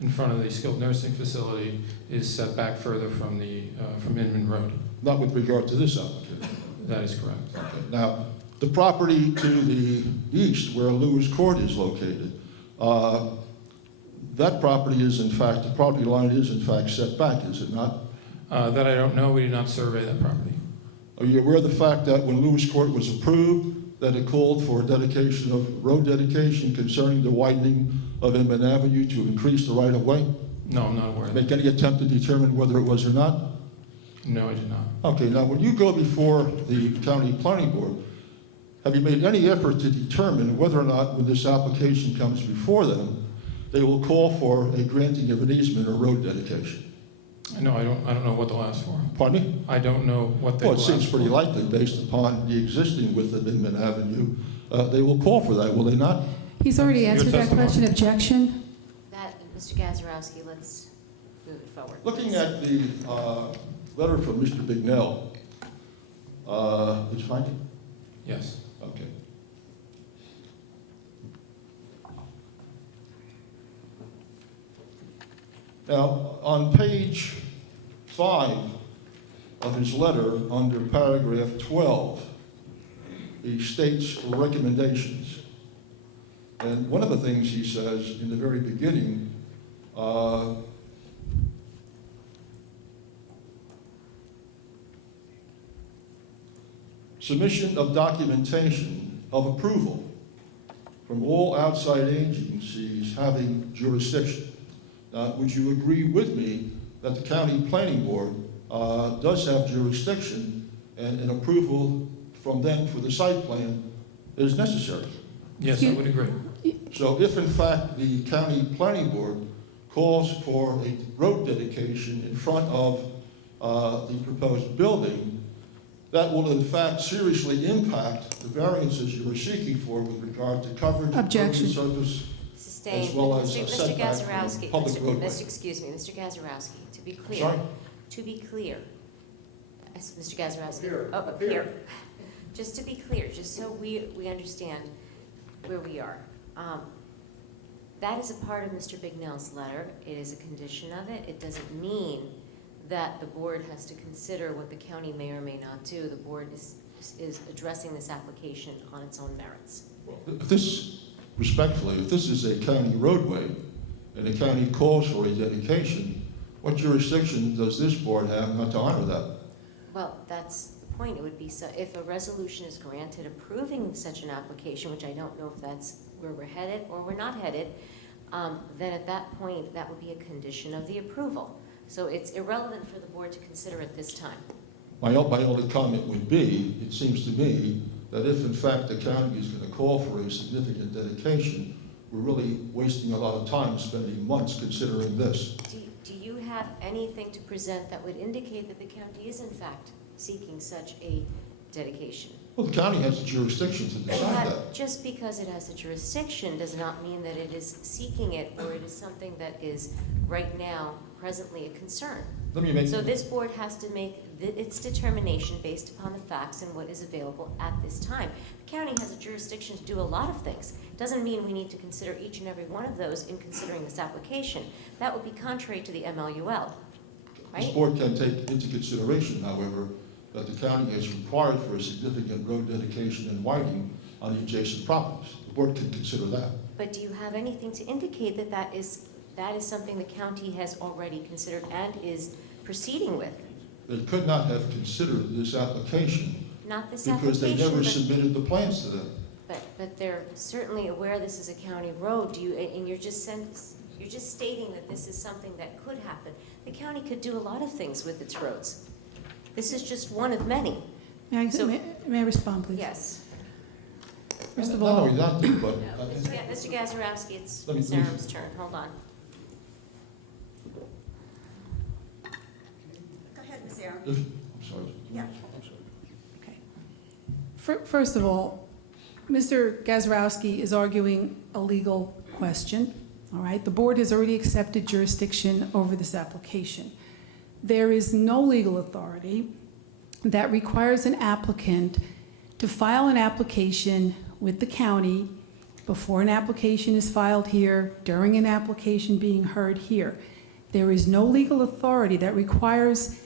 in front of the skilled nursing facility is set back further from from Inman Road. Not with regard to this application. That is correct. Okay. Now, the property to the east, where Lewis Court is located, that property is in fact, the property line is in fact set back, is it not? That I don't know. We did not survey that property. Are you aware of the fact that when Lewis Court was approved, that it called for dedication of road dedication concerning the widening of Inman Avenue to increase the right-of-way? No, I'm not aware of that. Make any attempt to determine whether it was or not? No, I did not. Okay, now when you go before the county planning board, have you made any effort to determine whether or not when this application comes before them, they will call for a granting of an easement or road dedication? No, I don't know what they'll ask for. Pardon me? I don't know what they will Well, it ask for. seems pretty likely, based upon the existing width of Inman Avenue, they will call for that, will they not? He's already Your answered that testimony. question. Objection? That, Mr. Gazarovski, let's move it forward. Looking at the letter from Mr. Bignell, did you find it? Yes. Okay. Now, on page 5 of his letter, under paragraph 12, he states recommendations. And one of the things he says in the very beginning, submission of documentation of approval from all outside agencies having jurisdiction. Now, would you agree with me that the county planning board does have jurisdiction and an approval from them for the site plan is necessary? Yes, I would agree. So if in fact the county planning board calls for a road dedication in front of the proposed building, that will in fact seriously impact the variances you are seeking for with regard to coverage, Objection. impervious surface, Sustained. as well as a Mr. setback Gazarovski, from public roadway. excuse me, Mr. Gazarovski, to be clear. Sorry? To be clear. Mr. Gazarovski. Here, Oh, up here. Just to be clear, just so we understand where we are. That is a part of Mr. Bignell's letter. It is a condition of it. It doesn't mean that the board has to consider what the county may or may not do. The board is addressing this application on its own merits. If this, respectfully, if this is a county roadway and the county calls for a dedication, what jurisdiction does this board have not to honor that? Well, that's the point. It would be, so if a resolution is granted approving such an application, which I don't know if that's where we're headed or we're not headed, then at that point, that would be a condition of the approval. So it's irrelevant for the board to consider at this time. My only comment would be, it seems to me, that if in fact the county is going to call for a significant dedication, we're really wasting a lot of time spending months considering this. Do you have anything to present that would indicate that the county is in fact seeking such a dedication? Well, the county has the jurisdiction to decide that. Just because it has a jurisdiction does not mean that it is seeking it or it is something that is right now presently a concern. So this board has to make its determination based upon the facts and what is available at this time. The county has a jurisdiction to do a lot of things. Doesn't mean we need to consider each and every one of those in considering this application. That would be contrary to the MLUL, right? This board can take into consideration, however, that the county has required for a significant road dedication and widening on the adjacent properties. The board can consider that. But do you have anything to indicate that that is something the county has already considered and is proceeding with? They could not have considered this application Not this because they application, never but- submitted the plans to them. But they're certainly aware this is a county road. And you're just stating that this is something that could happen. The county could do a lot of things with its roads. This is just one of many. May I respond, please? Yes. First of Not all, only that, but Mr. Gazarovski, it's Let me- Ms. Aram's turn. Hold on. Go ahead, Ms. Aram. I'm sorry. Yeah. first of all, Mr. Gazarovski is arguing a legal question, All right, the board has already accepted jurisdiction over this application. There is no legal authority that requires an applicant to file an application with the county before an application is filed here, during an application being heard here. There is no legal authority that requires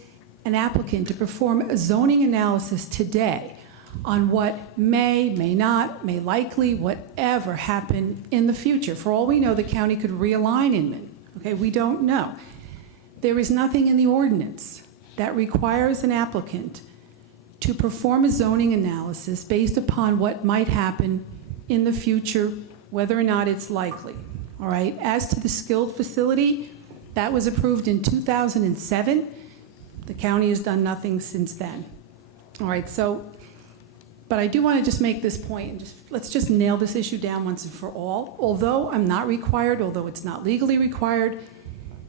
an applicant to perform a zoning analysis today on what may not, may likely, whatever happen in the future. For all we know, the county could realign Inman. Okay, we don't know. There is nothing in the ordinance that requires an applicant to perform a zoning analysis based upon what might happen in the future, whether or not it's likely. All right, as to the skilled facility, that was approved in 2007. The county has done nothing since then. All right, so, but I do want to just make this point, and let's just nail this issue down once and for all. Although I'm not required, although it's not legally required,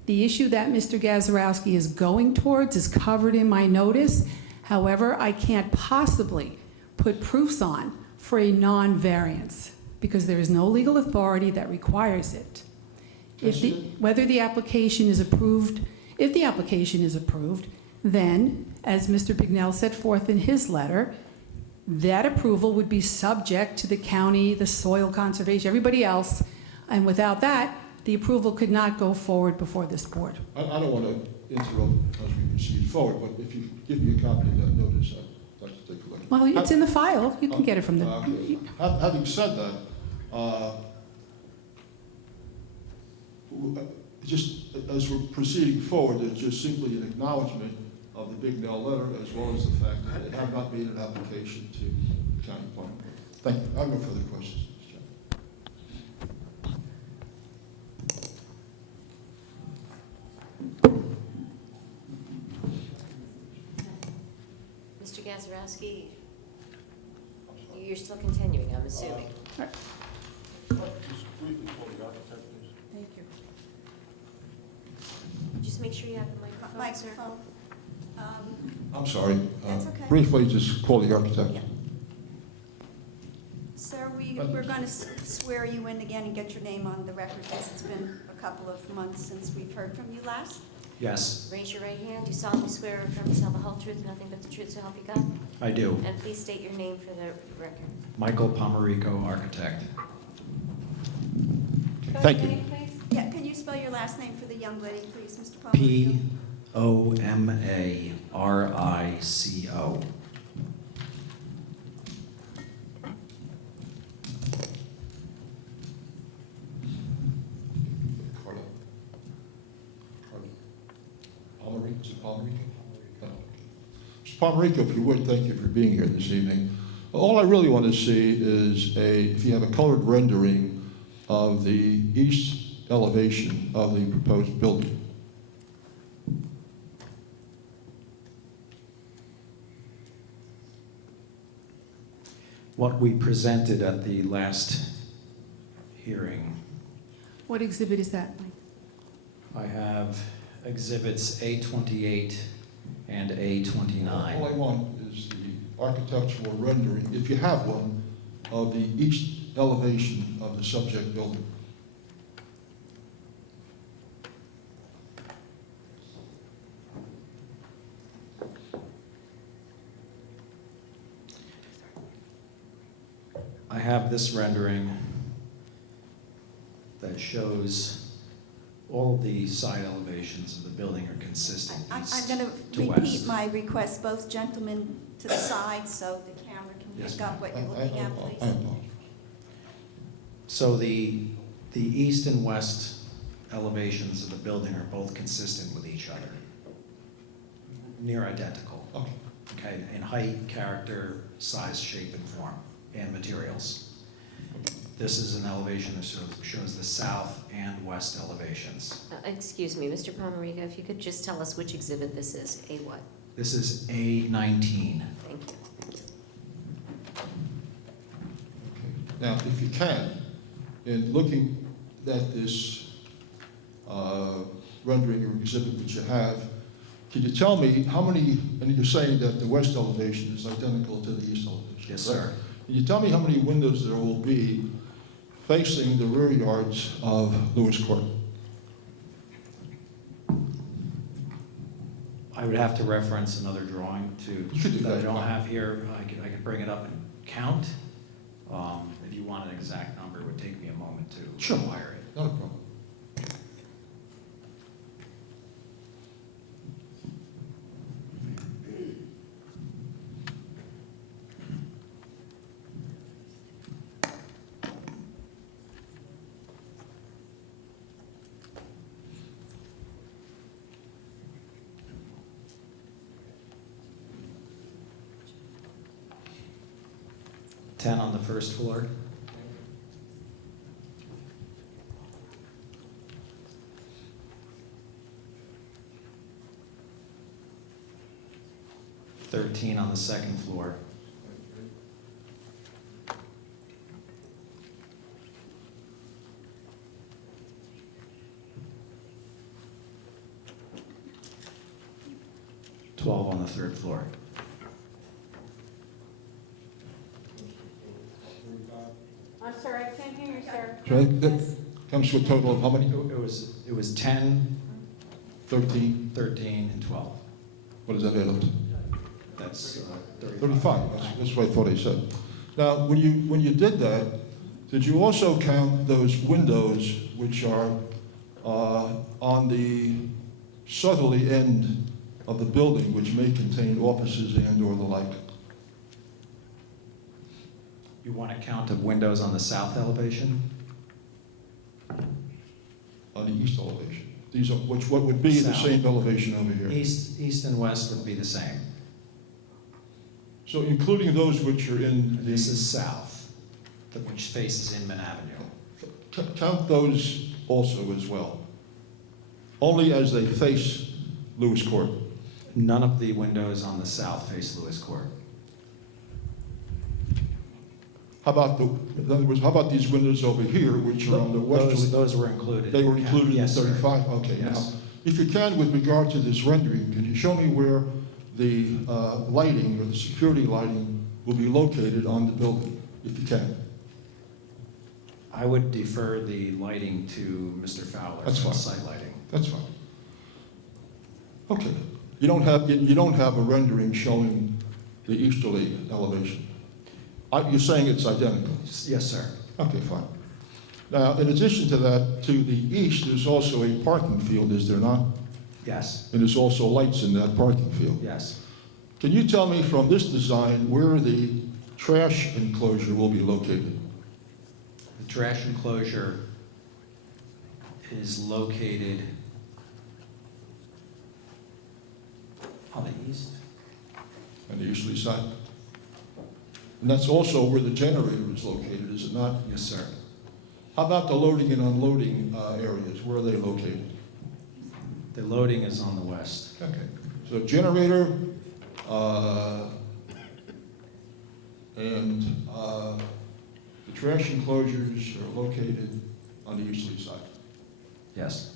the issue that Mr. Gazarovski is going towards is covered in my notice. However, I can't possibly put proofs on for a non-variance because there is no legal authority that requires it. Whether the application is approved, if the application is approved, then, as Mr. Bignell set forth in his letter, that approval would be subject to the county, the soil conservation, everybody else, and without that, the approval could not go forward before this board. I don't want to interrupt as we proceed forward, but if you give me a copy of that notice, I'd like to take a look. Well, it's in the file. You can get it from the... Having said that, just as we're proceeding forward, it's just simply an acknowledgement of the Bignell letter as well as the fact that they have not made an application to the county planning board. Thank you. I have no further questions. Mr. Gazarovski, you're still continuing, I'm assuming. Just briefly call the architect, please. Thank you. Just make sure you have the microphone, sir. Microphone. I'm sorry. That's okay. Briefly, just call the architect. Yeah. Sir, we're going to swear you in again and get your name on the record because it's been a couple of months since we've heard from you last. Yes, Raise your right hand. You solemnly swear or affirm to tell the whole truth, nothing but the truth, so help you God? I do. And please state your name for the record. Michael Pomerico, architect. Thank you. Name, please? Yeah, can you spell your last name for the young lady, please, Mr. Palmer? Pomarico. Mr. Pomerico, if you would, thank you for being here this evening. All I really want to see is if you have a colored rendering of the east elevation of the proposed building. What we presented at the last hearing, What exhibit is that, Mike? I have exhibits A28 and A29. All I want is the architectural rendering, if you have one, of the east elevation of the subject building. I have this rendering that shows all of the side elevations of the building are consistent I'm east going to to repeat west. my request, both gentlemen to the side so the camera can Yes, pick up what you're looking at, please. So the east and west elevations of the building are both consistent with each other, near identical. Okay, in height, character, size, shape, and form, and materials. This is an elevation that shows the south and west elevations. Excuse me, Mr. Pomerico, if you could just tell us which exhibit this is, A what? This is A19. Thank you. Now, if you can, in looking at this rendering or exhibit that you have, can you tell me how many, and you're saying that the west elevation is identical to the east elevation? Yes, right? sir. Can you tell me how many windows there will be facing the rear yards of Lewis Court? I would have to reference another drawing You could do that I that, don't fine. have here. I could bring it up and count. If you want an exact number, it would take me a moment to Sure. acquire it. Not a problem. Ten on the first floor. $13 on the second floor. $12 on the third floor. I'm sorry, I can't hear you, sir. So that comes to a total of how many? It was 10, 13. 13, and 12. What does that add up to? That's 35. 35, that's what I thought I said. Now, when you did that, did you also count those windows which are on the southerly end of the building, which may contain offices and/or the like? You want a count of windows on the south elevation? On the east elevation? These are, what would be the South. same elevation over here? East and west would be the same. So including those which are in And the... this is south, which faces Inman Avenue. Count those also as well, only as they face Lewis Court. None of the windows on the south face Lewis Court. How about in other words, how about these windows over here, which are on the westerly? Those were included. They were in the included in count. Yes, sir. 35? Okay. Yes. Now, if you can, with regard to this rendering, can you show me where the lighting or the security lighting will be located on the building, if you can? I would defer the lighting to Mr. Fowler. That's for fine. Site lighting. That's fine. Okay. You don't have a rendering showing the easterly elevation. You're saying it's identical? Yes, sir. Okay, fine. Now, in addition to that, to the east, there's also a parking field, is there not? Yes. And there's also lights in that parking field. Yes. Can you tell me from this design where the trash enclosure will be located? The trash enclosure is located on the east. On the easterly side? And that's also where the generator is located, is it not? Yes, sir. How about the loading and unloading areas? Where are they located? The loading is on the west. Okay. So generator and the trash enclosures are located on the easterly side. Yes.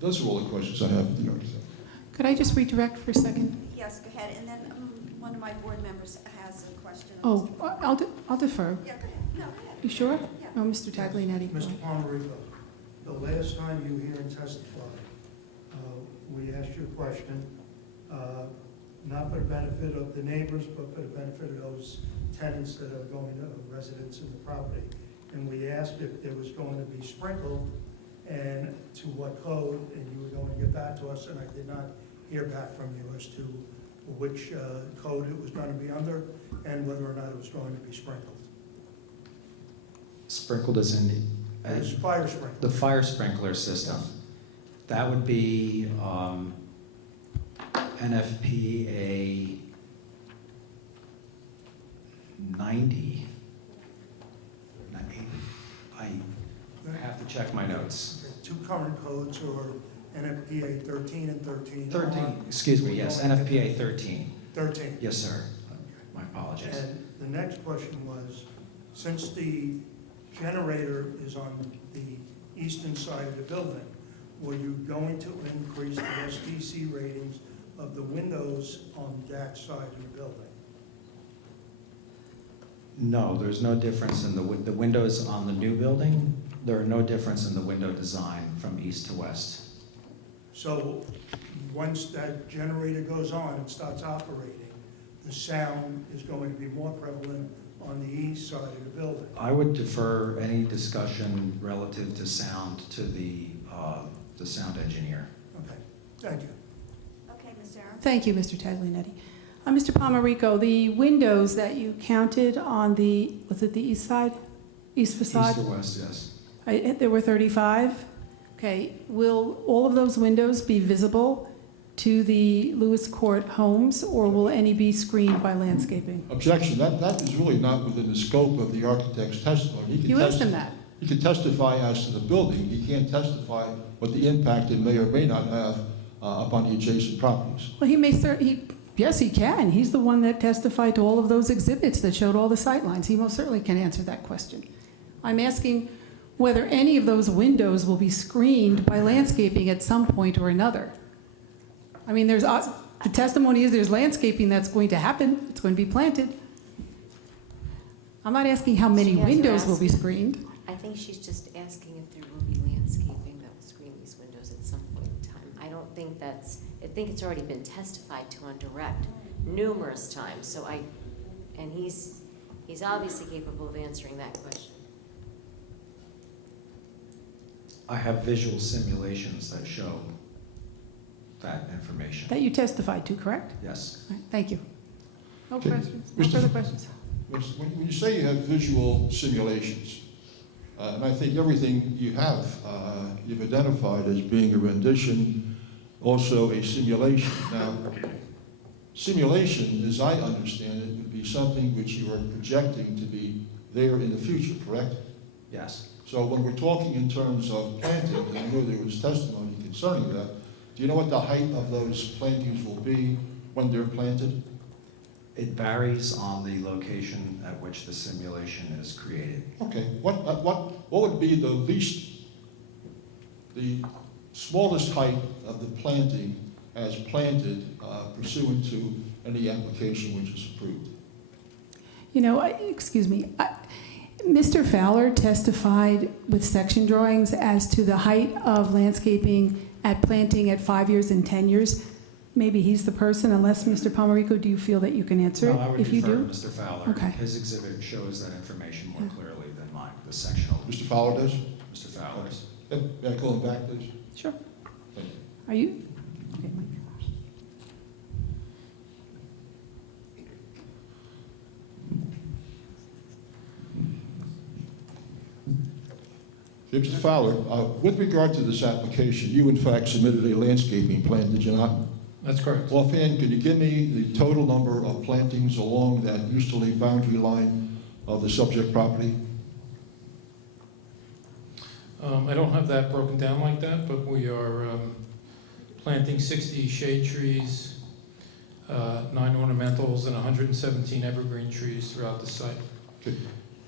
Those are all the questions I have for the architect. Could I just redirect for a second? Yes, go ahead, and then one of my board members has a question. Oh, I'll defer. Yeah, go ahead. No, go ahead. You sure? Yeah. Oh, Mr. Taglianetti. go Mr. ahead. Palmerico, the last time you here and testified, we asked you a question, not for the benefit of the neighbors, but for the benefit of those tenants that are going to residents in the property. And we asked if there was going to be sprinkled and to what code, and you were going to get back to us, and I did not hear back from you as to which code it was going to be under and whether or not it was going to be sprinkled. Sprinkled is in It's fire sprinkler. the fire sprinkler system. That would be NFPA 90. I have to check my notes. Two current codes are NFPA 13 and 13. 13, excuse me, yes, NFPA 13. 13. Yes, sir. My apologies. And the next question was, since the generator is on the eastern side of the building, were you going to increase the SDC ratings of the windows on that side of the building? No, there's no difference in the windows on the new building. There are no difference in the window design from east to west. So once that generator goes on and starts operating, the sound is going to be more prevalent on the east side of the building. I would defer any discussion relative to sound to the sound engineer. Okay, thank you. Okay, Ms. Aaron? Thank you, Mr. Taglianetti. Mr. Palmarico, the windows that you counted on the, was it the east side? East facade? East or west, yes. There were 35? Okay, will all of those windows be visible to the Lewis Court homes, or will any be screened by landscaping? Objection, that is really not within the scope of the architect's testimony. You asked him that. He can testify as to the building. He can't testify what the impact it may or may not have upon the adjacent properties. Well, yes, he can. He's the one that testified to all of those exhibits that showed all the sightlines. He most certainly can answer that question. I'm asking whether any of those windows will be screened by landscaping at some point or another. I mean, the testimony is there's landscaping that's going to happen. It's going to be planted. I'm not asking how many windows will be screened. I think she's just asking if there will be landscaping that will screen these windows at some point in time. I don't think I think it's already been testified to on direct numerous times, so and he's obviously capable of answering that question. I have visual simulations that show that information. That you testified to, correct? Yes. All right, thank you. No Okay. questions? No further questions? When you say you have visual simulations, and I think everything you have, you've identified as being a rendition, also a simulation. Now, simulation, as I understand it, would be something which you are projecting to be there in the future, correct? Yes. So when we're talking in terms of plantings, and I know there was testimony concerning that, do you know what the height of those plantings will be when they're planted? It varies on the location at which the simulation is created. Okay, what would be the smallest height of the planting as planted pursuant to any application which is approved? You know, excuse me. Mr. Fowler testified with section drawings as to the height of landscaping at planting at 5 years and 10 years. Maybe he's the person, unless Mr. Palmarico, do you feel that you can answer it? No, I would if you defer do? to Mr. Fowler. Okay. His exhibit shows that information more clearly than mine, the sectional. Mr. Fowler does? Mr. Fowler does. May I call him back, please? Sure. Thank you. Are you? Okay, Mike. Mr. Fowler, with regard to this application, you in fact submitted a landscaping plan, did you not? That's correct. Offhand, could you give me the total number of plantings along that easterly boundary line of the subject property? I don't have that broken down like that, but we are planting 60 shade trees, 9 ornamentals, and 117 evergreen trees throughout the site. Okay.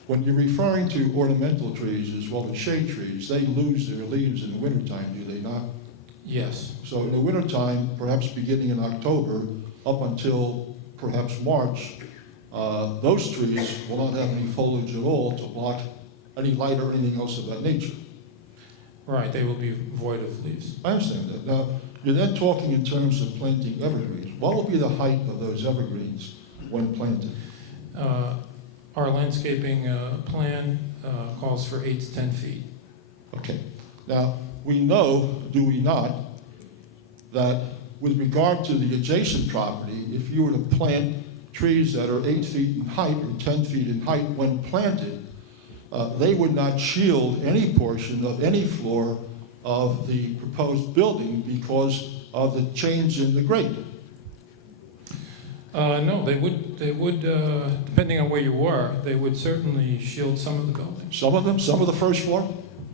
When you're referring to ornamental trees as well as shade trees, they lose their leaves in the wintertime, do they not? Yes. So in the wintertime, perhaps beginning in October, up until perhaps March, those trees will not have any foliage at all to block any light or anything else of that nature. Right, they will be void of leaves. I understand that. Now, you're then talking in terms of planting evergreens. What will be the height of those evergreens when planted? Our landscaping plan calls for 8 to 10 feet. Okay. Now, we know, do we not, that with regard to the adjacent property, if you were to plant trees that are 8 feet in height or 10 feet in height when planted, they would not shield any portion of any floor of the proposed building because of the change in the grade. No, they would, depending on where you were, they would certainly shield some of the building. Some of them? Some of the first floor?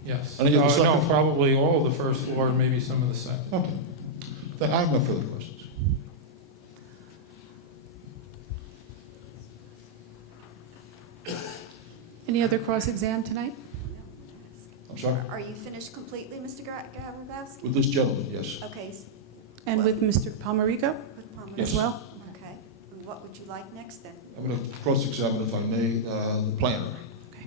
Yes. Any of the second No, floor? probably all of the first floor and maybe some of the second. Okay. I have no further questions. Any other cross-exam tonight? I'm sorry? Are you finished completely, Mr. Gavrikowski? With this gentleman, yes. Okay. And with Mr. Palmarico With Palmer. as well? Okay. what would you like next then? I'm going to cross-examine, if I may, the planner. Okay.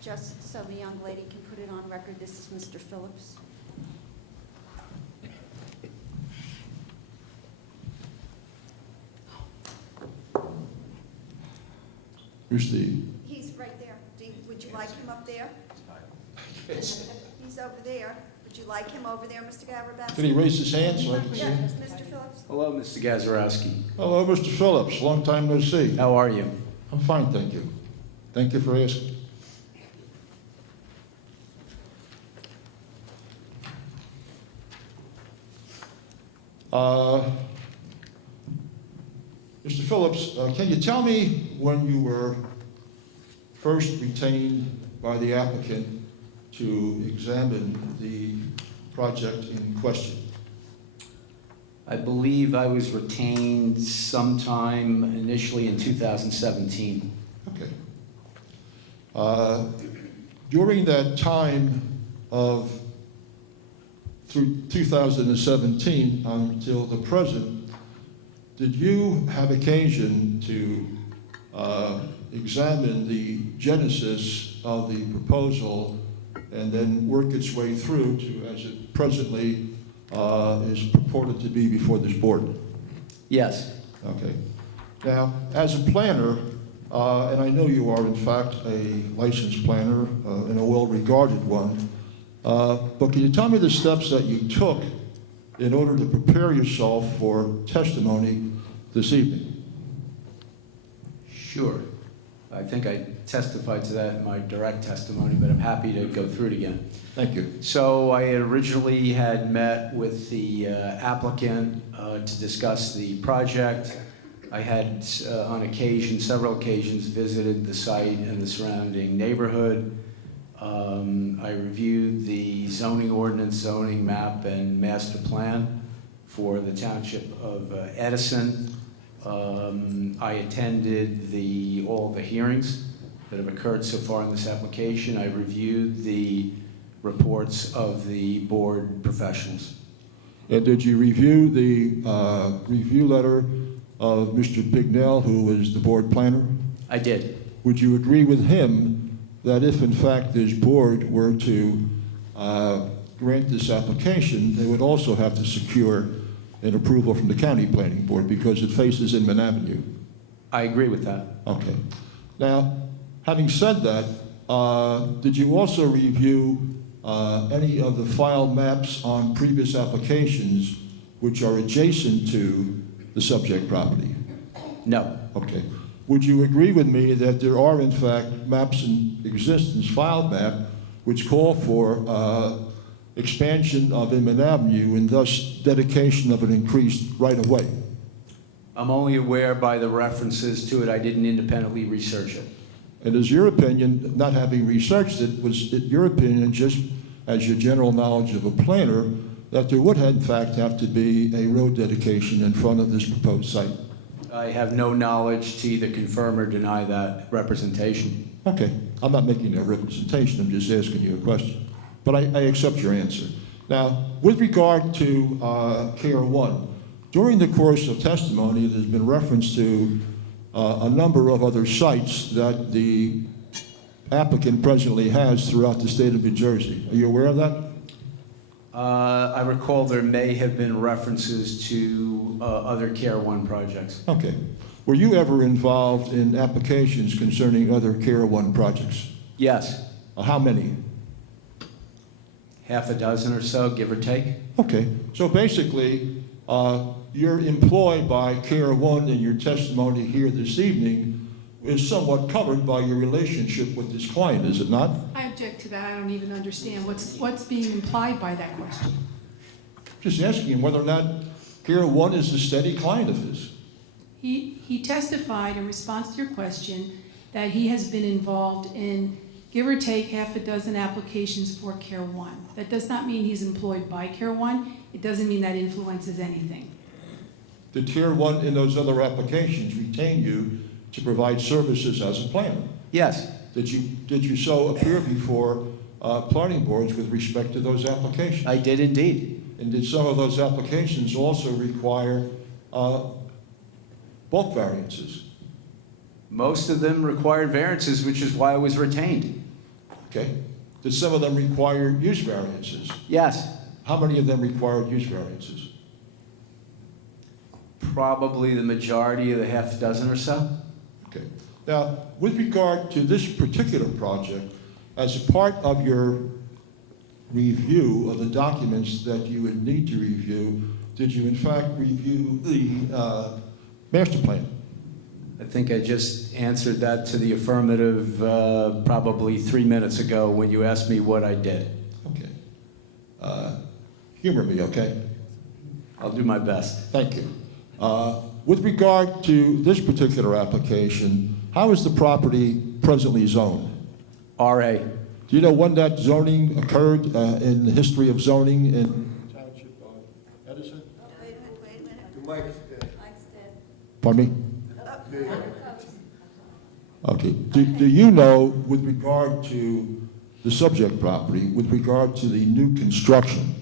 Just so the young lady can put it on record, this is Mr. Phillips. Here's the, He's right there. Would you like him up there? He's over there. Would you like him over there, Mr. Gavrabowski? can he raise his hand so I can see Yeah, him? Mr. Phillips? Hello, Mr. Gazarovski. Hello, Mr. Phillips, long time no see. How are you? I'm fine, thank you. Thank you for asking. Mr. Phillips, can you tell me when you were first retained by the applicant to examine the project in question? I believe I was retained sometime initially in 2017. Okay. During that time of through 2017 until the present, did you have occasion to examine the genesis of the proposal and then work its way through to as it presently is purported to be before this board? Yes. Okay. Now, as a planner, and I know you are in fact a licensed planner and a well-regarded one, but can you tell me the steps that you took in order to prepare yourself for testimony this evening? Sure. I think I testified to that in my direct testimony, but I'm happy to go through it again. Thank you. So I originally had met with the applicant to discuss the project. I had, on occasion, several occasions, visited the site and the surrounding neighborhood. I reviewed the zoning ordinance, zoning map, and master plan for the township of Edison. I attended all the hearings that have occurred so far in this application. I reviewed the reports of the board professionals. And did you review the review letter of Mr. Bignell, who was the board planner? I did. Would you agree with him that if in fact this board were to grant this application, they would also have to secure an approval from the county planning board because it faces Inman Avenue? I agree with that. Okay. Now, having said that, did you also review any of the file maps on previous applications which are adjacent to the subject property? No. Okay. Would you agree with me that there are in fact maps in existence, file map, which call for expansion of Inman Avenue and thus dedication of an increased right-of-way? I'm only aware by the references to it. I didn't independently research it. And is your opinion, not having researched it, was it your opinion, just as your general knowledge of a planner, that there would in fact have to be a road dedication in front of this proposed site? I have no knowledge to either confirm or deny that representation. Okay, I'm not making a representation, I'm just asking you a question. But I accept your answer. Now, with regard to KR1, during the course of testimony, there's been reference to a number of other sites that the applicant presently has throughout the state of New Jersey. Are you aware of that? I recall there may have been references to other Care One projects. Okay. Were you ever involved in applications concerning other KR1 projects? Yes. How many? Half a dozen or so, give or take. Okay. So basically, you're employed by KR1 in your testimony here this evening is somewhat covered by your relationship with this client, is it not? I object to that. I don't even understand what's being implied by that question. Just asking him whether or not KR1 is a steady client of his. He testified in response to your question that he has been involved in give or take half a dozen applications for Care One. That does not mean he's employed by Care One. It doesn't mean that influences anything. Did Care One in those other applications retain you to provide services as a planner? Yes. Did you so appear before planning boards with respect to those applications? I did indeed. And did some of those applications also require bulk variances? Most of them required variances, which is why I was retained. Okay. Did some of them require use variances? Yes. How many of them required use variances? Probably the majority of the half dozen or so. Okay. Now, with regard to this particular project, as a part of your review of the documents that you would need to review, did you in fact review the master plan? I think I just answered that to the affirmative probably 3 minutes ago when you asked me what I did. Okay. Humor me, okay? I'll do my best. Thank you. With regard to this particular application, how is the property presently zoned? RA. Do you know when that zoning occurred in the history of zoning in Township of Edison? Wait a minute. The mic's dead. Mike's dead. Pardon me? Okay. Do you know, with regard to the subject property, with regard to the new construction,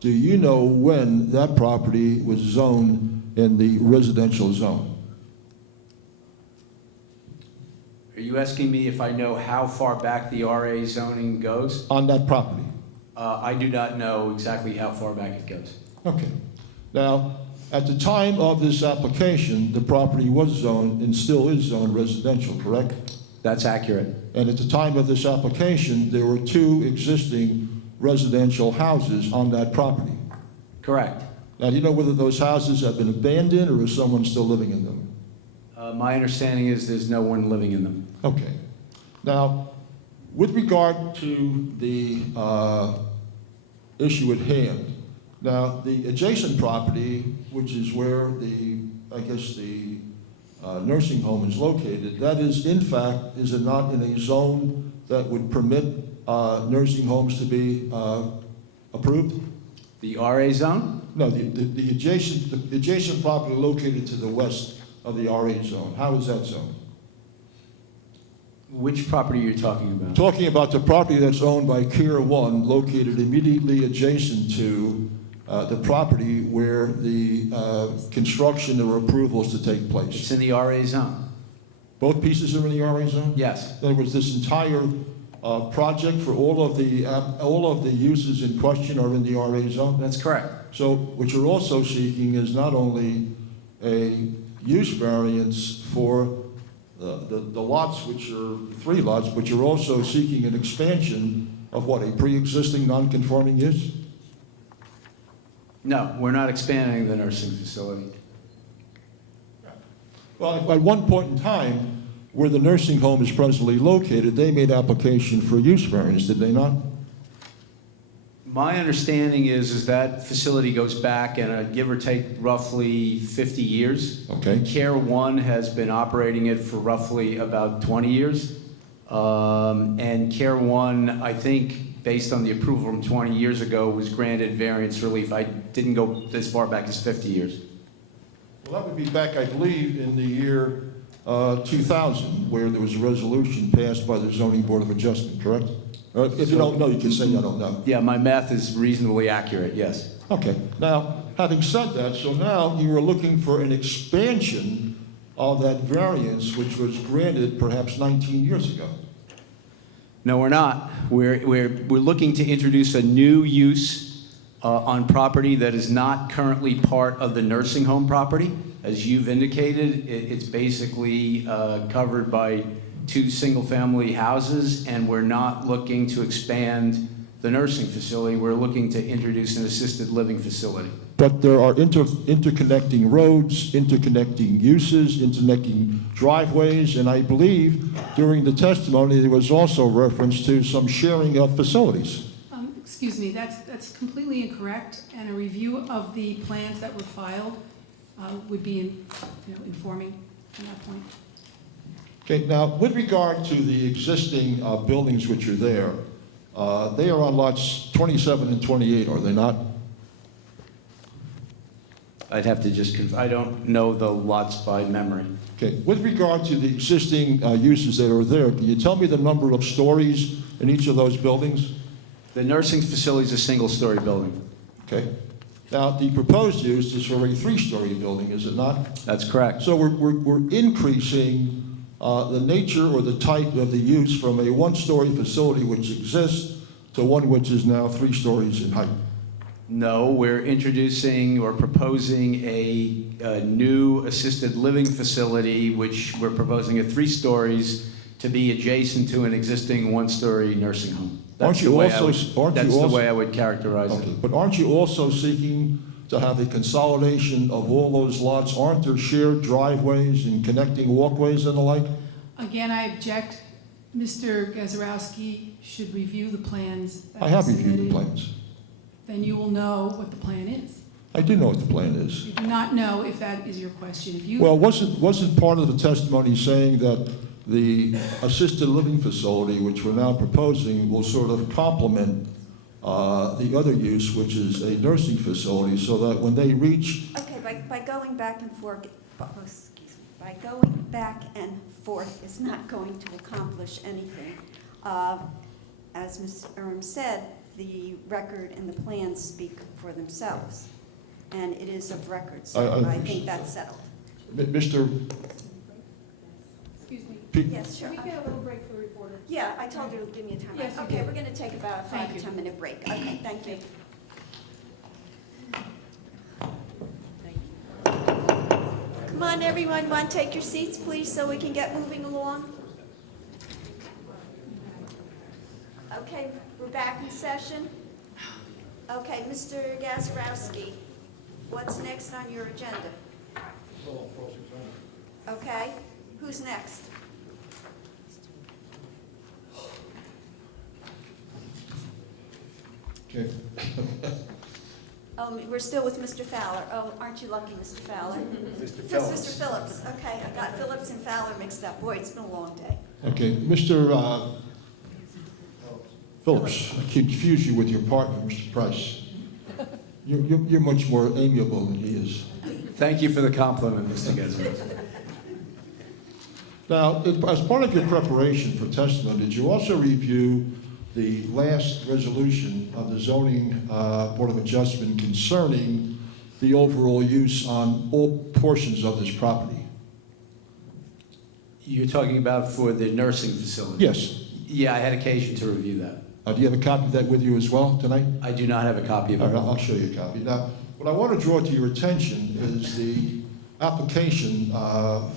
do you know when that property was zoned in the residential zone? Are you asking me if I know how far back the RA zoning goes? On that property? I do not know exactly how far back it goes. Okay. Now, at the time of this application, the property was zoned and still is zoned residential, correct? That's accurate. And at the time of this application, there were 2 existing residential houses on that property. Correct. Now, do you know whether those houses have been abandoned or is someone still living in them? My understanding is there's no one living in them. Okay. Now, with regard to the issue at hand, now, the adjacent property, which is where the nursing home is located, that is, in fact, is it not in a zone that would permit nursing homes to be approved? The RA zone? No, the adjacent property located to the west of the RA zone. How is that zone? Which property are you talking about? Talking about the property that's owned by Kier 1, located immediately adjacent to the property where the construction or approvals to take place. It's in the RA zone. Both pieces are in the RA zone? Yes. In other words, this entire project for all of the uses in question are in the RA zone? That's correct. So what you're also seeking is not only a use variance for the lots, which are 3 lots, but you're also seeking an expansion of what, a pre-existing non-conforming use? No, we're not expanding the nursing facility. Well, at one point in time, where the nursing home is presently located, they made application for use variance, did they not? My understanding is that facility goes back and give or take roughly 50 years. Okay. Care 1 has been operating it for roughly about 20 years. And Care 1, I think, based on the approval from 20 years ago, was granted variance relief. I didn't go as far back as 50 years. Well, that would be back, I believe, in the year 2000, where there was a resolution passed by the Zoning Board of Adjustment, correct? If you don't know, you can say you don't know. Yeah, my math is reasonably accurate, yes. Okay. Now, having said that, so now you are looking for an expansion of that variance, which was granted perhaps 19 years ago. No, we're not. We're looking to introduce a new use on property that is not currently part of the nursing home property. As you've indicated, it's basically covered by 2 single-family houses, and we're not looking to expand the nursing facility. We're looking to introduce an assisted living facility. But there are interconnecting roads, interconnecting uses, interconnecting driveways, and I believe during the testimony there was also reference to some sharing of facilities. Excuse me, that's completely incorrect, and a review of the plans that were filed would be informing on that point. Okay, now with regard to the existing buildings which are there, they are on lots 27 and 28, are they not? I'd have to just, I don't know the lots by memory. Okay, with regard to the existing uses that are there, can you tell me the number of stories in each of those buildings? The nursing facility is a single-story building. Okay. Now, the proposed use is for a 3-story building, is it not? That's correct. So we're increasing the nature or the type of the use from a 1-story facility which exists to one which is now 3 stories in height. No, we're introducing or proposing a new assisted living facility, which we're proposing at 3 stories to be adjacent to an existing 1-story nursing home. That's the way I would characterize it. But aren't you also seeking to have a consolidation of all those lots? Aren't there shared driveways and connecting walkways and the like? Again, I object. Mr. Gazarovski should review the plans that I have were reviewed the submitted. plans. Then you will know what the plan is. I do know what the plan is. You do not know if that is your question. If you Well, wasn't part of the testimony saying that the assisted living facility, which we're now proposing, will sort of complement the other use, which is a nursing facility, so that when they reach... Okay, by going back and forth, by going back and forth is not going to accomplish anything. As Ms. said, the record and the plans speak for themselves, and it is of record, so I think that's settled. Mr. Excuse me. Yes, sure. Can we get a little break for the reporter? Yeah, I told you to give me a time. Yes, you Okay, did. we're going to take about a 5 to 10 minute break. Okay, thank you. Come on, everyone, want to take your seats, please, so we can get moving along? Okay, we're back in session. Okay, Mr. Gazarovski, what's next on your agenda? Okay, who's next? Okay. We're still with Mr. Fowler. Oh, aren't you lucky, Mr. Fowler? Mr. Just Phillips. Mr. Phillips. Okay, I got Phillips and Fowler mixed up. Boy, it's been a long day. Okay, Mr. Phillips, I confuse you with your partner, Mr. Price. You're much more amiable than he is. Thank you for the compliment, Mr. Gazarovski. Now, as part of your preparation for testimony, did you also review the last resolution of the Zoning Board of Adjustment concerning the overall use on all portions of this property? You're talking about for the nursing facility? Yes. Yeah, I had occasion to review that. Do you have a copy of that with you as well tonight? I do not have a copy of it. All right, I'll show you a copy. Now, what I want to draw to your attention is the application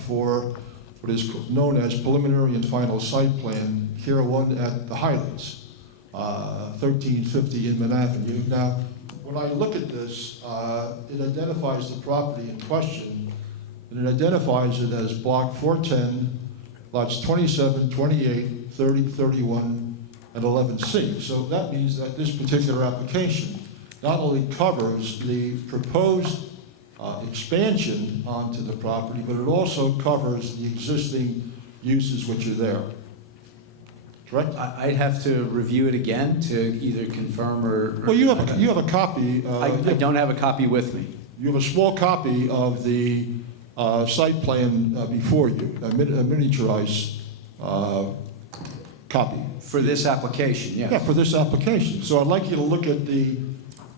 for what is known as preliminary and final site plan, Pier 1 at the Highlands, 1350 Inman Avenue. Now, when I look at this, it identifies the property in question, and it identifies it as Block 410, lots 27, 28, 30, 31, and 11C. So that means that this particular application not only covers the proposed expansion onto the property, but it also covers the existing uses which are there. Correct? I'd have to review it again to either confirm or... Well, you have a copy. I don't have a copy with me. You have a small copy of the site plan before you, a miniaturized copy. For this application, yes. Yeah, for this application. So I'd like you to look at the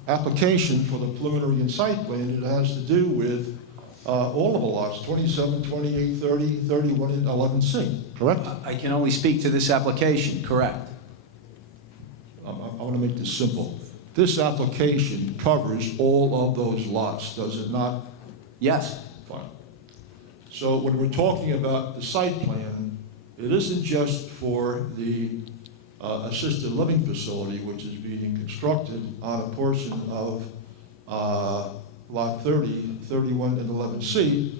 application for the preliminary and site plan. It has to do with all of the lots, 27, 28, 30, 31, and 11C, correct? I can only speak to this application, correct. I want to make this simple. This application covers all of those lots, does it not? Yes. Fine. So when we're talking about the site plan, it isn't just for the assisted living facility, which is being constructed on a portion of Lot 30, 31, and 11C,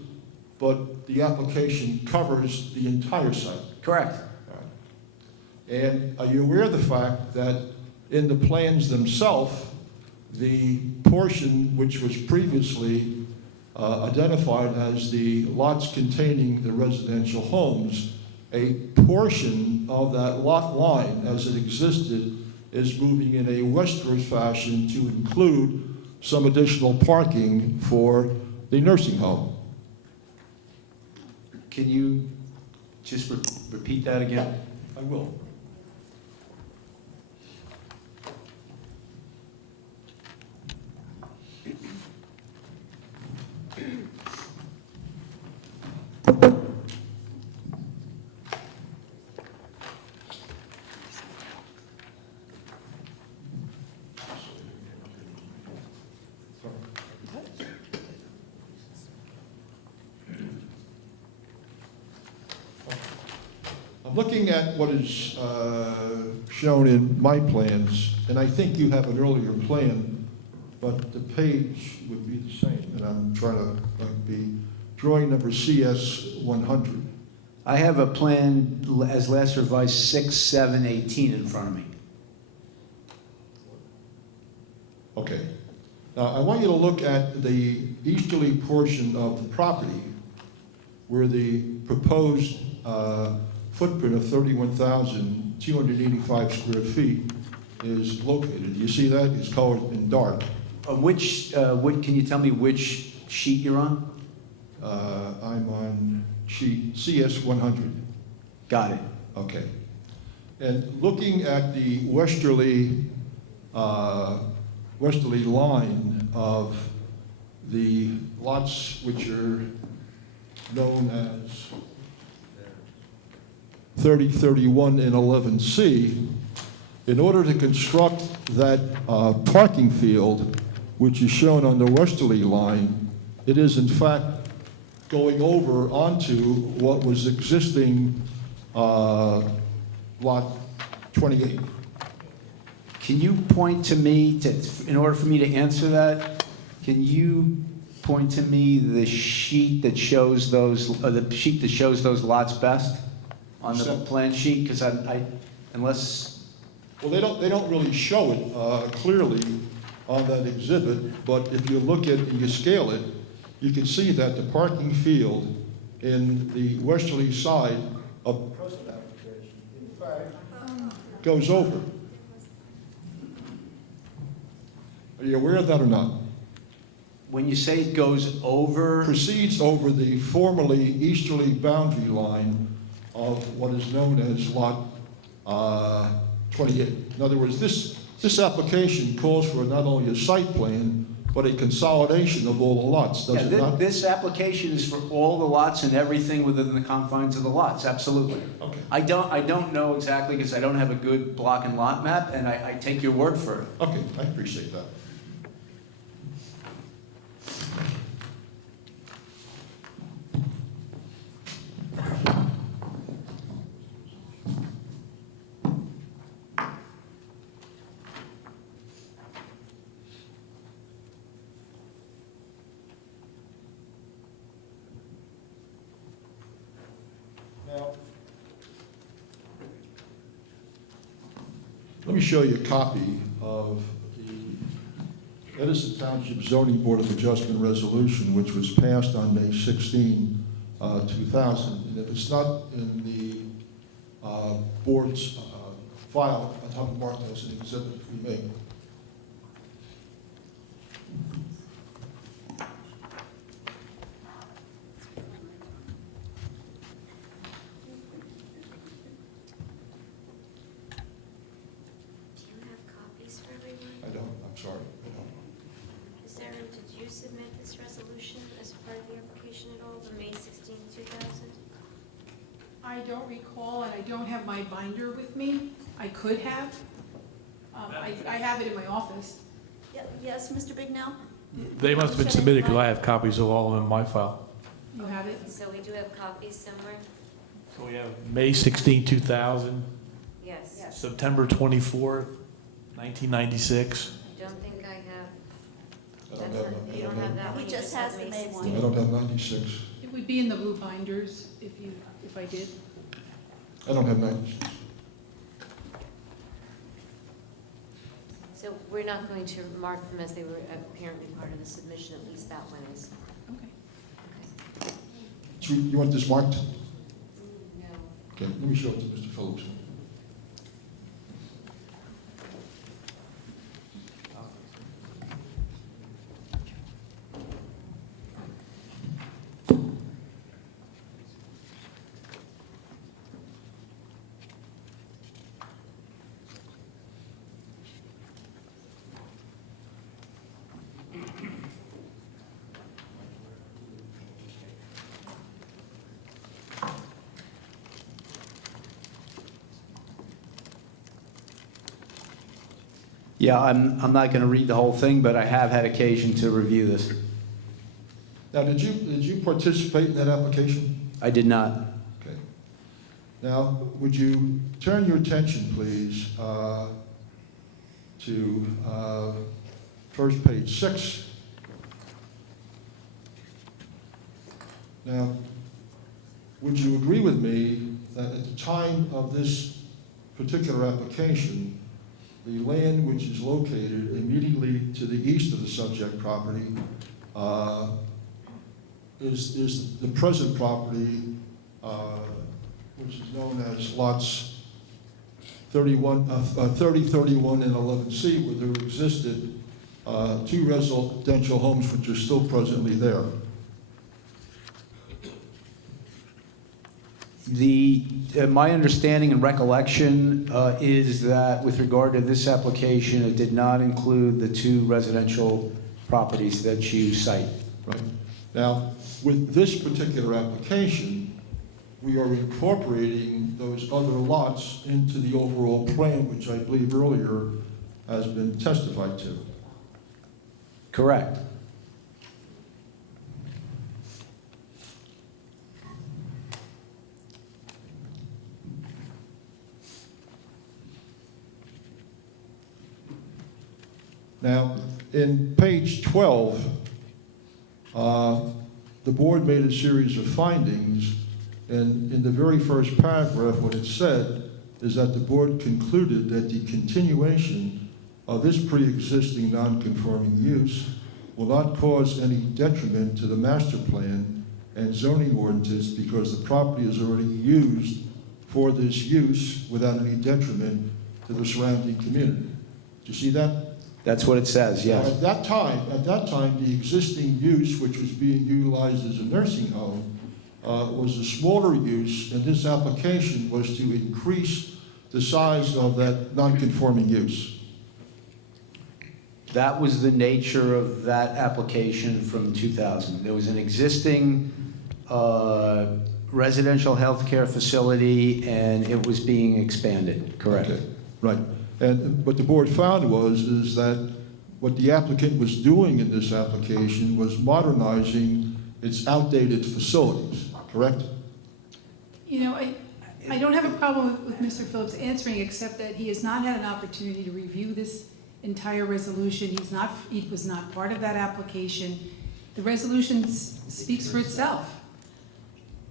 but the application covers the entire site. Correct. And are you aware of the fact that in the plans themselves, the portion which was previously identified as the lots containing the residential homes, a portion of that lot line as it existed is moving in a westward fashion to include some additional parking for the nursing home. Can you just repeat that again? I will. I'm looking at what is shown in my plans, and I think you have an earlier plan, but the page would be the same, and I'm trying to be drawing number CS 100. I have a plan as last revised 6/7/18 in front of me. Okay. Now, I want you to look at the easterly portion of the property where the proposed footprint of 31,285 square feet is located. You see that? It's colored in dark. Can you tell me which sheet you're on? I'm on sheet CS 100. Got it. Okay. And looking at the westerly line of the lots which are known as 30, 31, and 11C, in order to construct that parking field, which is shown on the westerly line, it is in fact going over onto what was existing lot 28. Can you point to me, in order for me to answer that, can you point to me the sheet that shows those, lots best on the plan sheet? Because unless... Well, they don't really show it clearly on that exhibit, but if you look at and you scale it, you can see that the parking field in the westerly side of goes over. Are you aware of that or not? When you say it goes over... Proceeds over the formerly easterly boundary line of what is known as lot 28. In other words, this application calls for not only a site plan, but a consolidation of all the lots, does it not? This application is for all the lots and everything within the confines of the lots, absolutely. Okay. I don't know exactly because I don't have a good block and lot map, and I take your word for it. Okay, I appreciate that. Now, let me show you a copy of the Edison Township Zoning Board of Adjustment resolution, which was passed on May 16, 2000. And if it's not in the board's file, I'll have it marked as an exhibit if we may. I don't, I'm sorry, I don't. Did you submit this resolution as part of the application at all, the May 16, 2000? I don't recall, and I don't have my binder with me. I could have. I have it in my office. Yes, Mr. Bignell? They must have been submitted because I have copies of all of them in my file. You have it? So we do have copies somewhere? So we have May 16, 2000, Yes. September 24, 1996. I don't think I have. I don't That's have not, that. you don't have that one? He you just have has the May 16. one. I don't have 96. It would be in the blue binders if I did. I don't have 96. So we're not going to mark them as they were apparently part of the submission, at least that one is. Okay. So you want this marked? No. Okay, let me show it to Mr. Phillips. Yeah, I'm not going to read the whole thing, but I have had occasion to review this. Now, did you participate in that application? I did not. Okay. Now, would you turn your attention, please, to first page 6. Now, would you agree with me that at the time of this particular application, the land which is located immediately to the east of the subject property is the present property, which is known as lots 30, 31, and 11C, where there existed 2 residential homes which are still presently there. My understanding and recollection is that with regard to this application, it did not include the 2 residential properties that you cite. Right. Now, with this particular application, we are incorporating those other lots into the overall plan, which I believe earlier has been testified to. Correct. Now, in page 12, the board made a series of findings, and in the very first paragraph, what it said is that the board concluded that the continuation of this pre-existing non-conforming use will not cause any detriment to the master plan and zoning ordinance because the property is already used for this use without any detriment to the surrounding community. Do you see that? That's what it says, yes. At that time, the existing use, which was being utilized as a nursing home, was a smaller use, and this application was to increase the size of that non-conforming use. That was the nature of that application from 2000. There was an existing residential healthcare facility, and it was being expanded, correct? Okay, right. And what the board found is that what the applicant was doing in this application was modernizing its outdated facilities, correct? You know, I don't have a problem with Mr. Phillips answering, except that he has not had an opportunity to review this entire resolution. He was not part of that application. The resolution speaks for itself.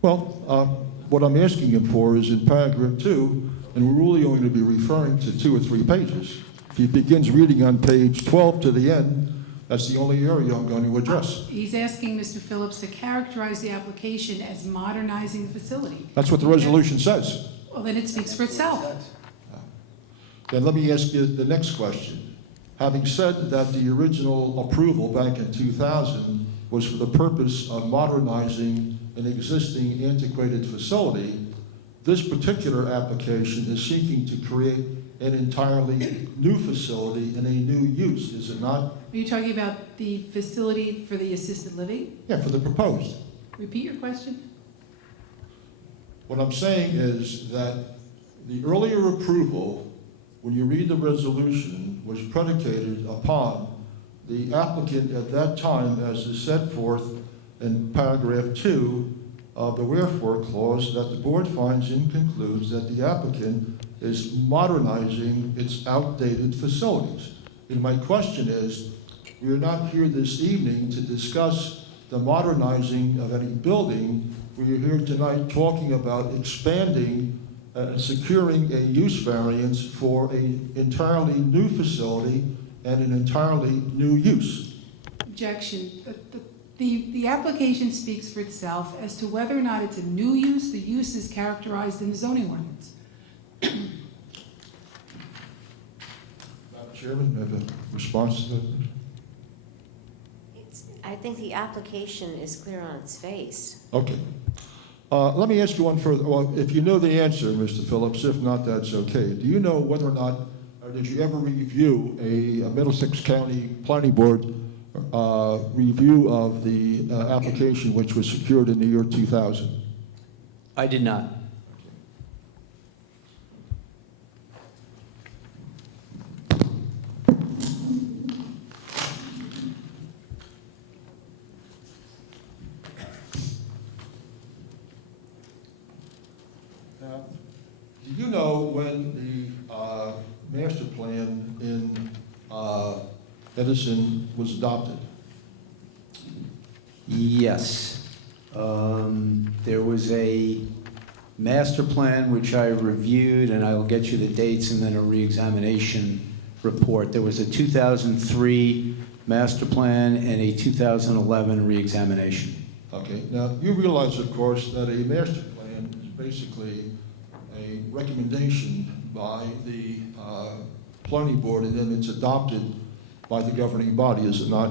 Well, what I'm asking him for is in paragraph 2, and we're really only going to be referring to 2 or 3 pages. If he begins reading on page 12 to the end, that's the only area I'm going to address. He's asking Mr. Phillips to characterize the application as modernizing the facility. That's what the resolution says. Well, then it speaks for itself. Then let me ask you the next question. Having said that the original approval back in 2000 was for the purpose of modernizing an existing antiquated facility, this particular application is seeking to create an entirely new facility and a new use, is it not? Are you talking about the facility for the assisted living? Yeah, for the proposed. Repeat your question. What I'm saying is that the earlier approval, when you read the resolution, was predicated upon the applicant at that time, as is set forth in paragraph 2 of the wherefore clause, that the board finds and concludes that the applicant is modernizing its outdated facilities. And my question is, we are not here this evening to discuss the modernizing of any building. We are here tonight talking about expanding, securing a use variance for an entirely new facility and an entirely new use. Objection. The application speaks for itself as to whether or not it's a new use. The use is characterized in the zoning ordinance. Madam Chairman, do you have a response to that? I think the application is clear on its face. Okay. Let me ask you one further. Well, if you know the answer, Mr. Phillips, if not, that's okay. Do you know whether or not, or did you ever review a Middlesex County Planning Board review of the application which was secured in the year 2000? I did not. Do you know when the master plan in Edison was adopted? Yes. There was a master plan which I reviewed, and I will get you the dates and then a reexamination report. There was a 2003 master plan and a 2011 reexamination. Okay, now you realize, of course, that a master plan is basically a recommendation by the planning board, and then it's adopted by the governing body, is it not?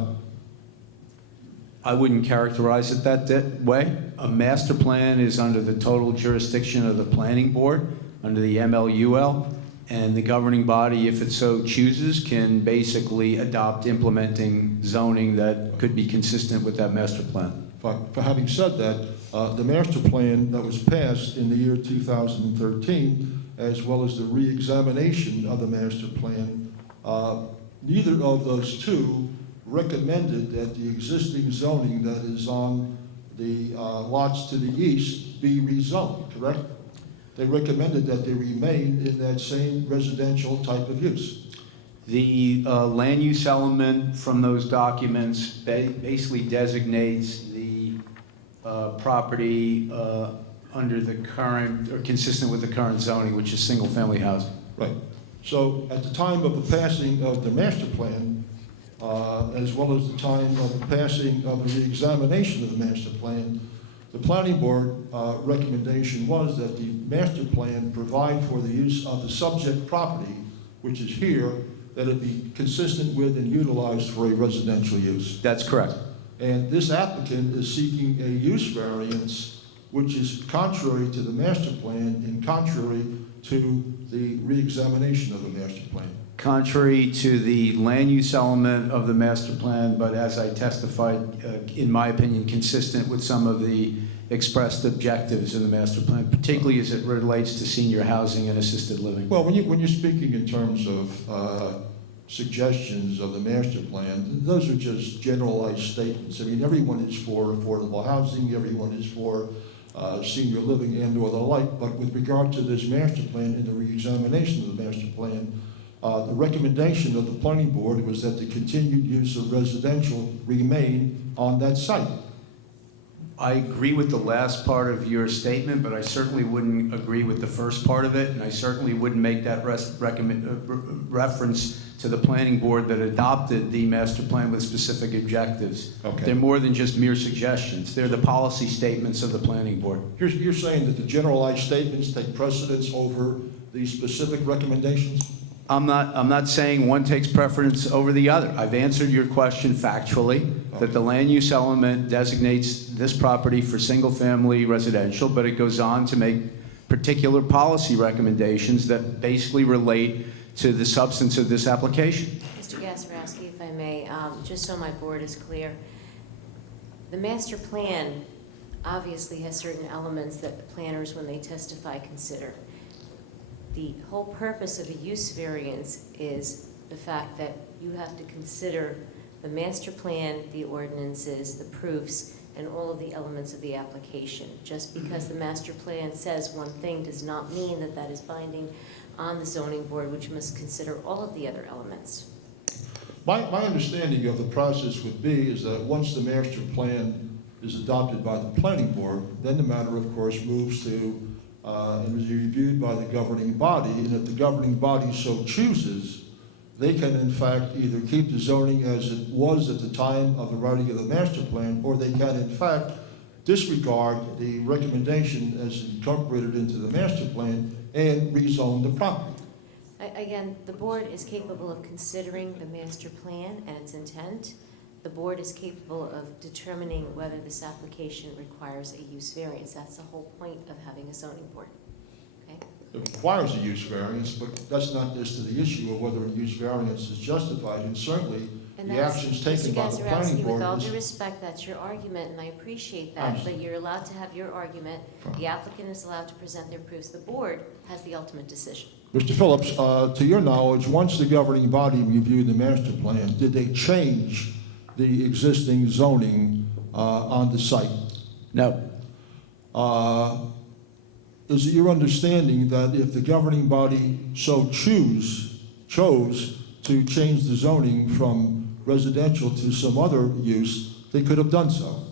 I wouldn't characterize it that way. A master plan is under the total jurisdiction of the planning board, under the MLUL, and the governing body, if it so chooses, can basically adopt implementing zoning that could be consistent with that master plan. For having said that, the master plan that was passed in the year 2013, as well as the re-examination of the master plan, neither of those two recommended that the existing zoning that is on the lots to the east be rezoned, correct? They recommended that they remain in that same residential type of use. The land use element from those documents basically designates the property under the current, or consistent with the current zoning, which is single-family housing. Right. So at the time of the passing of the master plan, as well as the time of the passing of the re-examination of the master plan, the planning board recommendation was that the master plan provide for the use of the subject property, which is here, that it be consistent with and utilized for a residential use. That's correct. And this applicant is seeking a use variance which is contrary to the master plan and contrary to the re-examination of the master plan. Contrary to the land use element of the master plan, but as I testified, in my opinion, consistent with some of the expressed objectives in the master plan, particularly as it relates to senior housing and assisted living. Well, when you're speaking in terms of suggestions of the master plan, those are just generalized statements. I mean, everyone is for affordable housing, everyone is for senior living and or the like, but with regard to this master plan and the re-examination of the master plan, the recommendation of the planning board was that the continued use of residential remain on that site. I agree with the last part of your statement, but I certainly wouldn't agree with the first part of it, and I certainly wouldn't make that reference to the planning board that adopted the master plan with specific objectives. Okay. They're more than just mere suggestions. They're the policy statements of the planning board. You're saying that the generalized statements take precedence over the specific recommendations? I'm not saying one takes preference over the other. I've answered your question factually, that the land use element designates this property for single-family residential, but it goes on to make particular policy recommendations that basically relate to the substance of this application. Mr. Gazarovski, if I may, just so my board is clear, the master plan obviously has certain elements that the planners, when they testify, consider. The whole purpose of a use variance is the fact that you have to consider the master plan, the ordinances, the proofs, and all of the elements of the application. Just because the master plan says one thing does not mean that that is binding on the zoning board, which must consider all of the other elements. My understanding of the process would be is that once the master plan is adopted by the planning board, then the matter, of course, moves to and is reviewed by the governing body, and if the governing body so chooses, they can in fact either keep the zoning as it was at the time of the writing of the master plan, or they can in fact disregard the recommendation as incorporated into the master plan and rezone the property. Again, the board is capable of considering the master plan and its intent. The board is capable of determining whether this application requires a use variance. That's the whole point of having a zoning board. Okay? It requires a use variance, but that's not just to the issue of whether a use variance is justified, and certainly the actions taken by the planning board. With all due respect, that's your argument, and I appreciate that, but you're allowed to have your argument. The applicant is allowed to present their proofs. The board has the ultimate decision. Mr. Phillips, to your knowledge, once the governing body reviewed the master plan, did they change the existing zoning on the site? No. is it your understanding that if the governing body so chose to change the zoning from residential to some other use, they could have done so?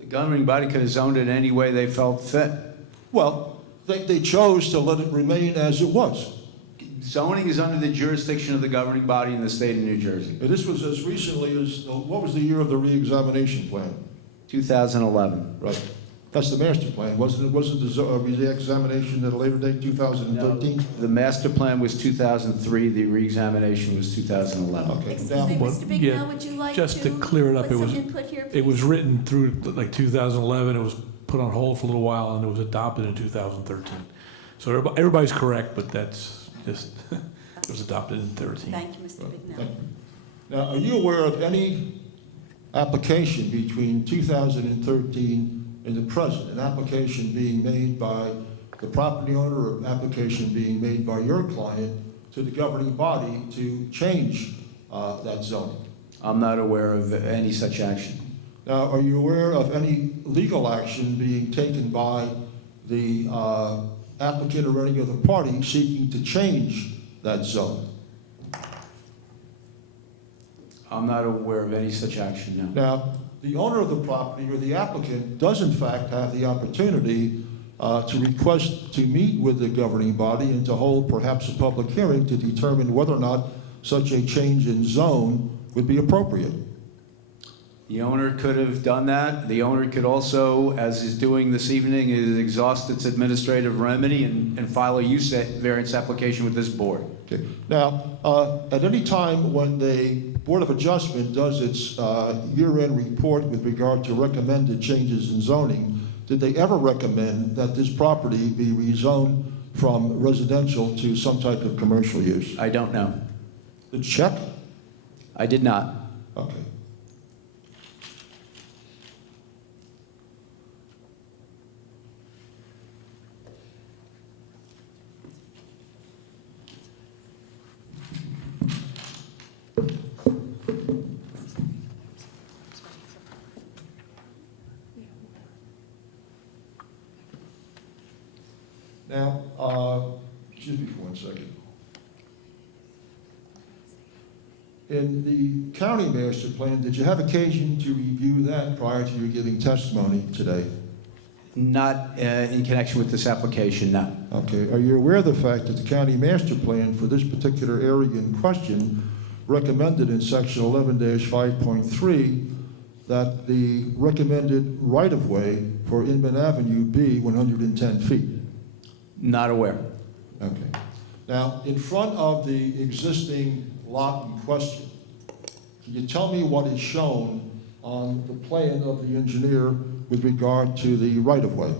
The governing body could have zoned it any way they felt fit. Well, they chose to let it remain as it was. Zoning is under the jurisdiction of the governing body in the state of New Jersey. And this was as recently as, what was the year of the re-examination plan? 2011. Right. That's the master plan, wasn't it? Wasn't the re-examination at a later date, 2013? No, the master plan was 2003, the re-examination was 2011. Okay. Excuse Now, me, Well, Mr. Bignell, yeah, would you like just to to clear it up, put it was- some input here, It was please? written through like 2011, it was put on hold for a little while, and it was adopted in 2013. So everybody's correct, but that's just, it was adopted in 13. Thank you, Mr. Bignell. thank you. Now, are you aware of any application between 2013 and the present, an application being made by the property owner or an application being made by your client to the governing body to change that zoning? I'm not aware of any such action. Now, are you aware of any legal action being taken by the applicant or any other party seeking to change that zone? I'm not aware of any such action, no. Now, the owner of the property or the applicant does in fact have the opportunity to request to meet with the governing body and to hold perhaps a public hearing to determine whether or not such a change in zone would be appropriate. The owner could have done that. The owner could also, as is doing this evening, is exhaust its administrative remedy and file a use variance application with this board. Okay. Now, at any time when the Board of Adjustment does its year-end report with regard to recommended changes in zoning, did they ever recommend that this property be rezoned from residential to some type of commercial use? I don't know. Did you check? I did not. Okay. Now, excuse me for 1 second. In the county master plan, did you have occasion to review that prior to your giving testimony today? Not in connection with this application, no. Okay. Are you aware of the fact that the county master plan for this particular area in question recommended in section 11-5.3 that the recommended right-of-way for Inman Avenue be 110 feet? Not aware. Okay. Now, in front of the existing lot in question, can you tell me what is shown on the plan of the engineer with regard to the right-of-way?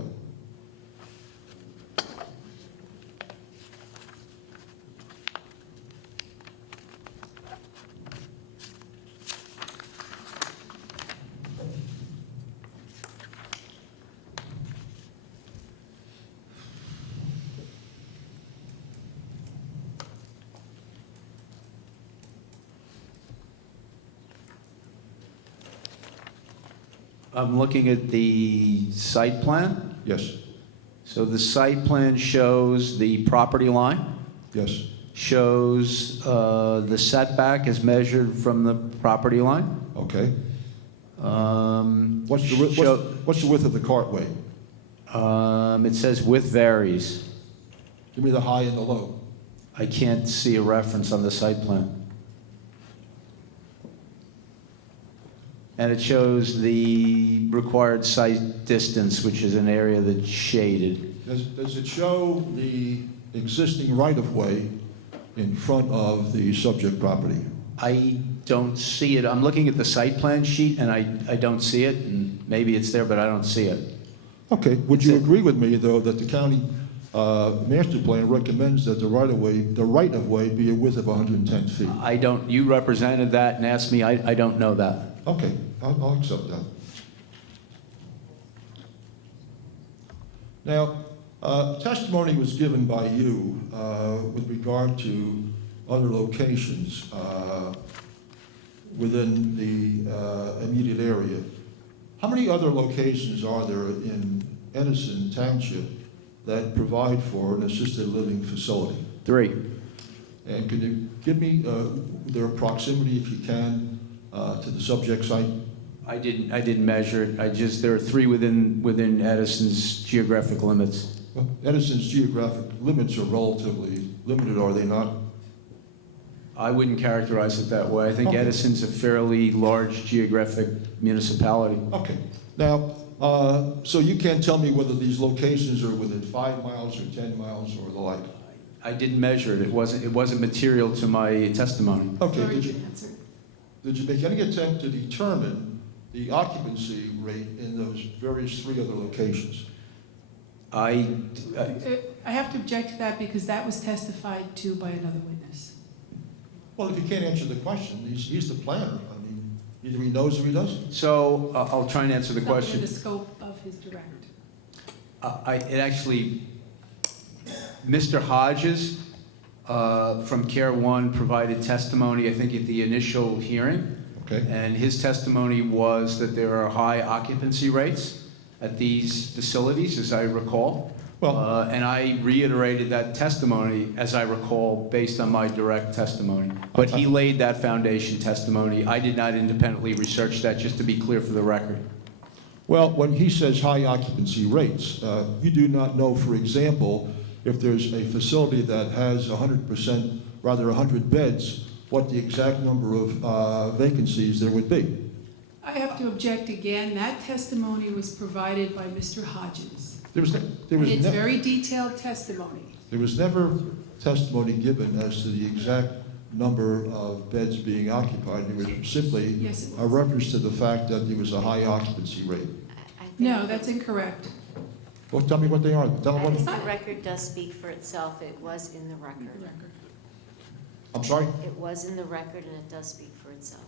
I'm looking at the site plan. Yes. So the site plan shows the property line, Yes. shows the setback is measured from the property line. Okay. What's the width of the cartway? It says width varies. Give me the high and the low. I can't see a reference on the site plan. And it shows the required site distance, which is an area that's shaded. Does it show the existing right-of-way in front of the subject property? I don't see it. I'm looking at the site plan sheet, and I don't see it, and maybe it's there, but I don't see it. Okay. Would you agree with me, though, that the county master plan recommends that the right-of-way be a width of 110 feet? I don't, you represented that and asked me, I don't know that. Okay, I'll accept that. Now, testimony was given by you with regard to other locations within the immediate area. How many other locations are there in Edison Township that provide for an assisted living facility? 3. And can you give me their proximity, if you can, to the subject site? I didn't measure it. There are 3 within Edison's geographic limits. Well, Edison's geographic limits are relatively limited, are they not? I wouldn't characterize it that way. I think Okay. Edison's a fairly large geographic municipality. Okay. Now, so you can't tell me whether these locations are within 5 miles or 10 miles or the like? I didn't measure it. It wasn't material to my testimony. Okay. Sorry Did to you, answer. did you make any attempt to determine the occupancy rate in those various 3 other locations? I I have to object to that because that was testified to by another witness. Well, if you can't answer the question, he's the planner. I mean, either he knows or he doesn't. So I'll try and answer the It's not question. within the scope of his direct. It actually, Mr. Hodges from Care One provided testimony, I think, at the initial hearing. Okay. And his testimony was that there are high occupancy rates at these facilities, as I recall. Well, and I reiterated that testimony, as I recall, based on my direct testimony. But he laid that foundation testimony. I did not independently research that, just to be clear for the record. well, when he says high occupancy rates, you do not know, for example, if there's a facility that has 100%, rather 100 beds, what the exact number of vacancies there would be. I have to object again. That testimony was provided by Mr. Hodges. It's Very detailed testimony. There was never testimony given as to the exact number of beds being occupied. It was simply Yes, it a was. reference to the fact that there was a high occupancy rate. No, that's incorrect. Well, tell me what they are. Tell me I what. think the record does speak for itself. It was in the record. I'm sorry? It was in the record and it does speak for itself.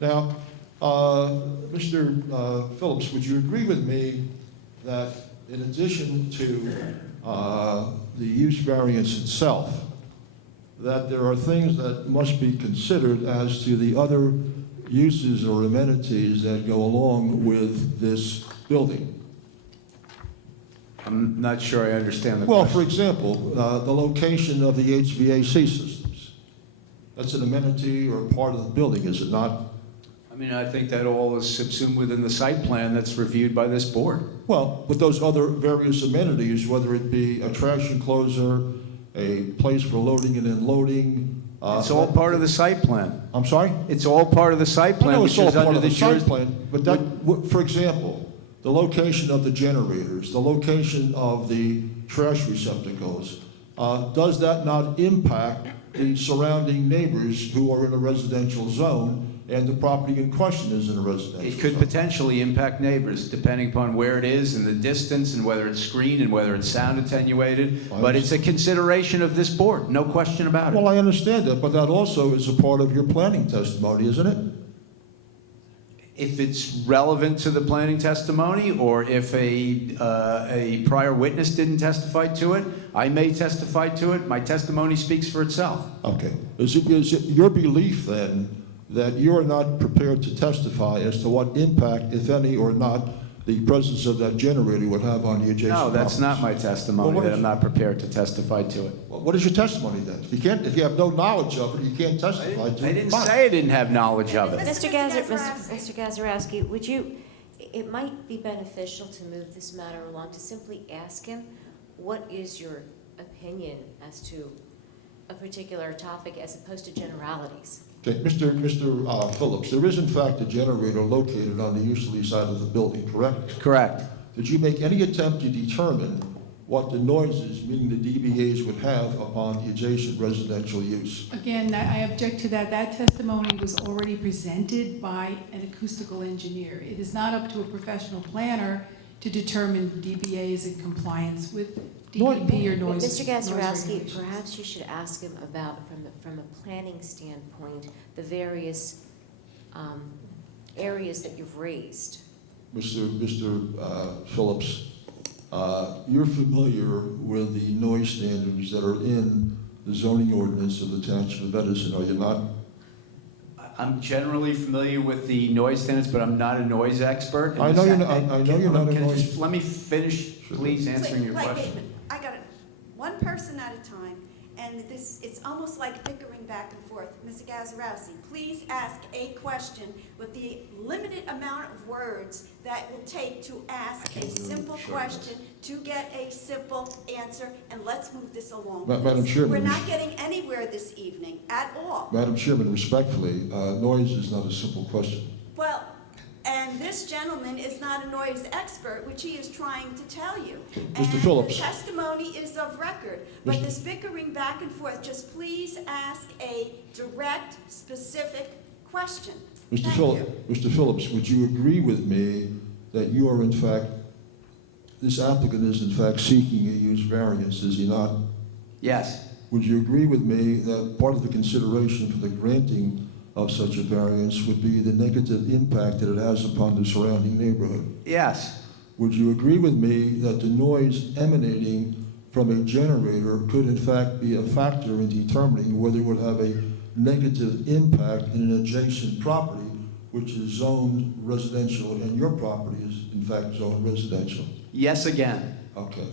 Now, Mr. Phillips, would you agree with me that in addition to the use variance itself, that there are things that must be considered as to the other uses or amenities that go along with this building? I'm not sure I understand the Well, question. for example, the location of the HVAC systems. That's an amenity or part of the building, is it not? I mean, I think that all is subsumed within the site plan that's reviewed by this board. Well, but those other various amenities, whether it be a trash enclosure, a place for loading and unloading. It's all part of the site plan. I'm sorry? It's all part of the site I plan, know which it's all is part under of the the site juris. plan, but that, for example, the location of the generators, the location of the trash receptacles, does that not impact the surrounding neighbors who are in a residential zone and the property in question is in a residential It could zone? potentially impact neighbors, depending upon where it is and the distance and whether it's screened and whether it's sound attenuated. But it's a consideration of this board, no question about it. Well, I understand that, but that also is a part of your planning testimony, isn't it? If it's relevant to the planning testimony, or if a prior witness didn't testify to it, I may testify to it. My testimony speaks for itself. Okay. Is it your belief then that you're not prepared to testify as to what impact, if any or not, the presence of that generator would have on the adjacent No, that's not properties? my testimony, Well, that I'm not prepared to testify to it. Well, what is your testimony then? If you have no knowledge of it, you can't testify to it. I didn't Fine. say I didn't have knowledge of it. Mr. Gazarovski, would you, it might be beneficial to move this matter along to simply ask him, what is your opinion as to a particular topic as opposed to generalities? Okay, Mr. Phillips, there is in fact a generator located on the easterly side of the building, correct? Correct. Did you make any attempt to determine what the noises, meaning the DBAs, would have upon the adjacent residential use? Again, I object to that. That testimony was already presented by an acoustical engineer. It is not up to a professional planner to determine DBA is in compliance with DEP or noise. Mr. Gazarovski, regulations. perhaps you should ask him about, from a planning standpoint, the various areas that you've raised. Mr. Phillips, you're familiar with the noise standards that are in the zoning ordinance of the Township of Edison, are you not? I'm generally familiar with the noise standards, but I'm not a noise expert. I know you're not, I know you're not a Can I noise. just- Let me finish, please, answering your Wait a question. minute. I got it. One person at a time, and it's almost like bickering back and forth. Mr. Gazarovski, please ask a question with the limited amount of words that will take to ask a simple question to get a simple answer, and let's move this along. Madam Chairman. We're not getting anywhere this evening at all. Madam Chairman, respectfully, noise is not a simple question. Well, and this gentleman is not a noise expert, which he is trying to tell you. Mr. Phillips. And the testimony is of record. But Mr. this bickering back and forth, just please ask a direct, specific question. Thank you. Mr. Phillips, would you agree with me that you are in fact, this applicant is in fact seeking a use variance, is he not? Yes. Would you agree with me that part of the consideration for the granting of such a variance would be the negative impact that it has upon the surrounding neighborhood? Yes. Would you agree with me that the noise emanating from a generator could in fact be a factor in determining whether it would have a negative impact in an adjacent property which is zoned residential and your property is in fact zoned residential? Yes again. Okay.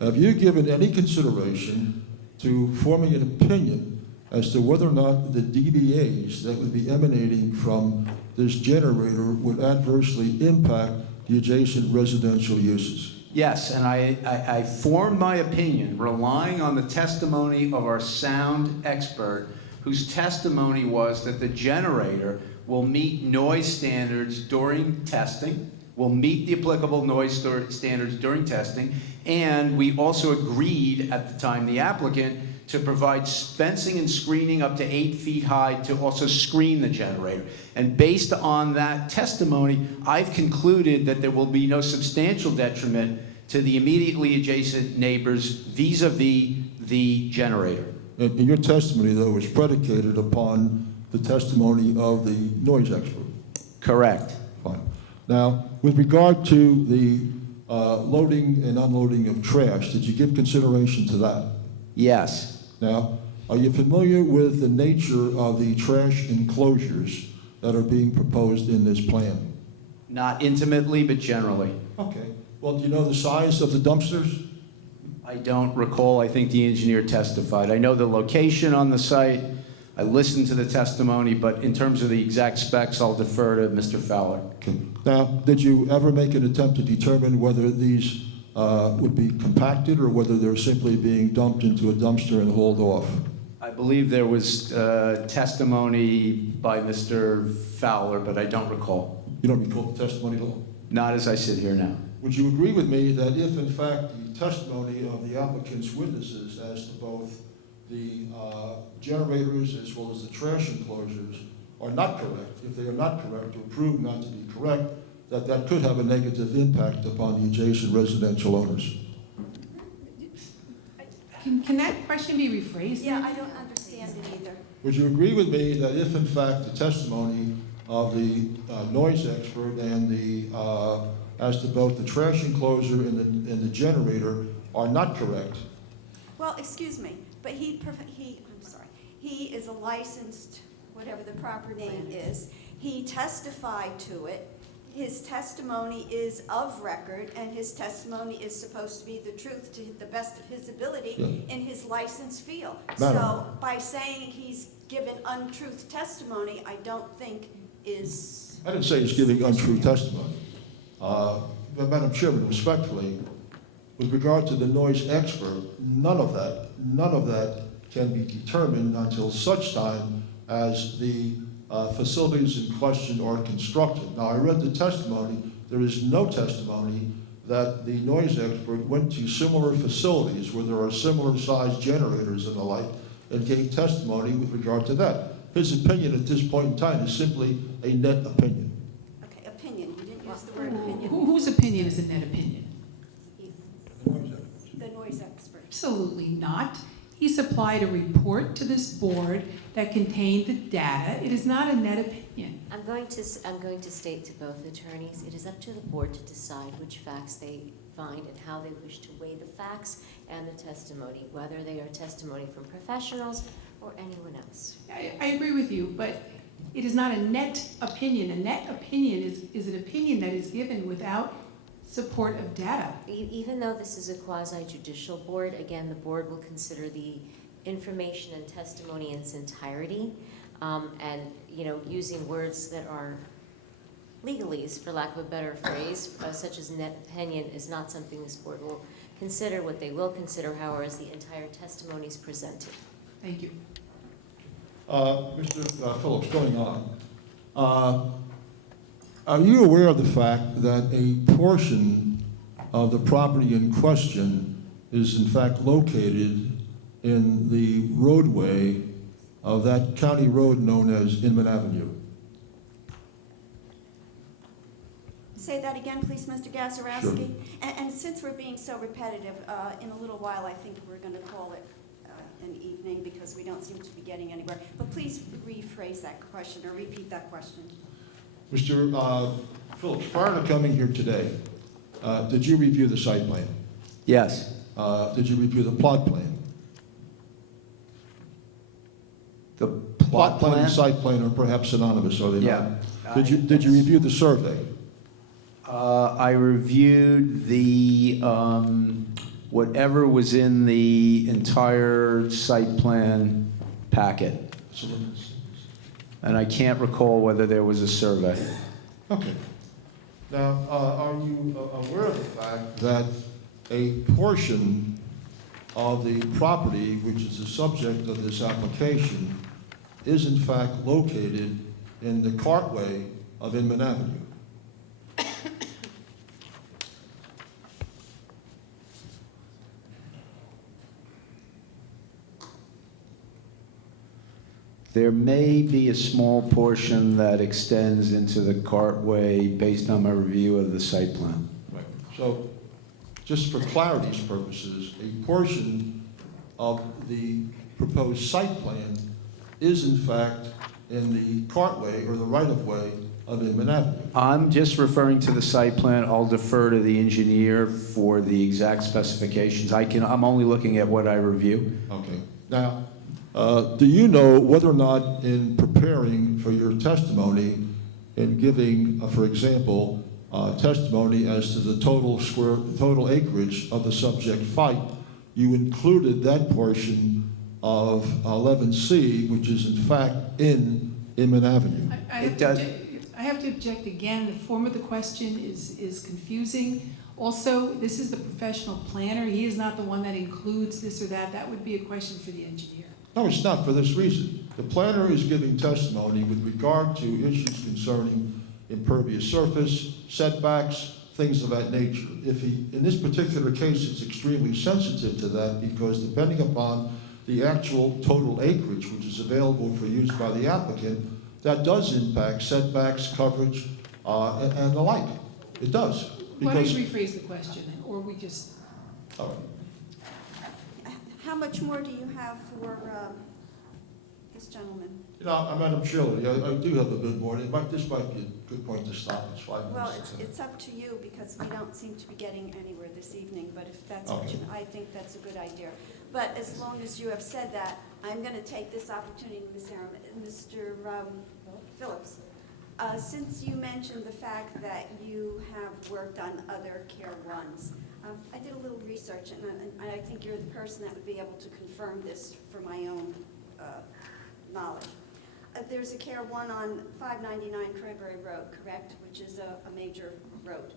Have you given any consideration to forming an opinion as to whether or not the dBAs that would be emanating from this generator would adversely impact the adjacent residential uses? Yes, and I formed my opinion relying on the testimony of our sound expert, whose testimony was that the generator will meet noise standards during testing, will meet the applicable noise standards during testing, and we also agreed at the time, the applicant, to provide fencing and screening up to 8 feet high to also screen the generator. And based on that testimony, I've concluded that there will be no substantial detriment to the immediately adjacent neighbors vis-a-vis the generator. And your testimony, though, was predicated upon the testimony of the noise expert? Correct. Fine. Now, with regard to the loading and unloading of trash, did you give consideration to that? Yes. Now, are you familiar with the nature of the trash enclosures that are being proposed in this plan? Not intimately, but generally. Okay. Well, do you know the size of the dumpsters? I don't recall. I think the engineer testified. I know the location on the site. I listened to the testimony, but in terms of the exact specs, I'll defer to Mr. Fowler. Okay. Now, did you ever make an attempt to determine whether these would be compacted or whether they're simply being dumped into a dumpster and hauled off? I believe there was testimony by Mr. Fowler, but I don't recall. You don't recall the testimony at all? Not as I sit here now. Would you agree with me that if, in fact, the testimony of the applicant's witnesses as to both the generators as well as the trash enclosures are not correct, if they are not correct or proved not to be correct, that that could have a negative impact upon the adjacent residential owners? Can that question be rephrased? Yeah, I don't understand it either. Would you agree with me that if, in fact, the testimony of the noise expert and the as to both the trash enclosure and the generator are not correct? Well, excuse me, but I'm sorry, he is a licensed, whatever the proper name is. He testified to it. His testimony is of record, and his testimony is supposed to be the truth to the best of his ability in his licensed field. Madam. So by saying he's given untruth testimony, I don't think is... I didn't say he's giving untrue testimony. But Madam Chairman, respectfully, with regard to the noise expert, none of that can be determined until such time as the facilities in question are constructed. Now, I read the testimony. There is no testimony that the noise expert went to similar facilities where there are similar sized generators and the like and gave testimony with regard to that. His opinion at this point in time is simply a net opinion. Okay, opinion. You didn't use the word opinion. Whose opinion is a net opinion? The noise expert. Absolutely not. He supplied a report to this board that contained the data. It is not a net opinion. I'm going to state to both attorneys, it is up to the board to decide which facts they find and how they wish to weigh the facts and the testimony, whether they are testimony from professionals or anyone else. I agree with you, but It is not a net opinion. A net opinion is an opinion that is given without support of data. Even though this is a quasi-judicial board, again, the board will consider the information and testimony in its entirety, and, you know, using words that are legalese, for lack of a better phrase, such as net opinion, is not something this board will consider. What they will consider, however, is the entire testimony is presented. Thank you. Mr. Phillips, going on. Are you aware of the fact that a portion of the property in question is in fact located in the roadway of that county road known as Inman Avenue? Say that again, please, Mr. Gazarovski. And since we're being so repetitive, in a little while, I think we're going to call it an evening because we don't seem to be getting anywhere. But please rephrase that question or repeat that question. Mr. Phillips, prior to coming here today, did you review the site plan? Yes. Did you review the plot plan? The Plot plan and site plan are perhaps synonymous, are they not? Yeah. Did you review the survey? I reviewed the, whatever was in the entire site plan packet. And I can't recall whether there was a survey. Okay. Now, are you aware of the fact that a portion of the property, which is the subject of this application, is in fact located in the cartway of Inman Avenue? There may be a small portion that extends into the cartway based on my review of the site plan. Right. So, just for clarity's purposes, a portion of the proposed site plan is in fact in the cartway or the right-of-way of Inman Avenue. I'm just referring to the site plan. I'll defer to the engineer for the exact specifications. I'm only looking at what I review. Okay. Now, do you know whether or not in preparing for your testimony and giving, for example, testimony as to the total acreage of the subject fight, you included that portion of 11C, which is in fact in Inman Avenue? I have to object again. The form of the question is confusing. Also, this is the professional planner. He is not the one that includes this or that. That would be a question for the engineer. No, it's not for this reason. The planner is giving testimony with regard to issues concerning impervious surface, setbacks, things of that nature. If he, in this particular case, it's extremely sensitive to that because depending upon the actual total acreage which is available for use by the applicant, that does impact setbacks, coverage, and the like. It does. Why don't you rephrase the question, or we just... All right. How much more do you have for this gentleman? You know, Madam Shirley, I do have a bit more. This might be a good point to stop. It's 5 minutes. Well, it's up to you because we don't seem to be getting anywhere this evening, but if that's what you, I think that's a good idea. But as long as you have said that, I'm going to take this opportunity, Mr. Phillips. Since you mentioned the fact that you have worked on other Care 1s, I did a little research, and I think you're the person that would be able to confirm this for my own knowledge. There's a Care 1 on 599 Cranberry Road, correct? Which is a major road.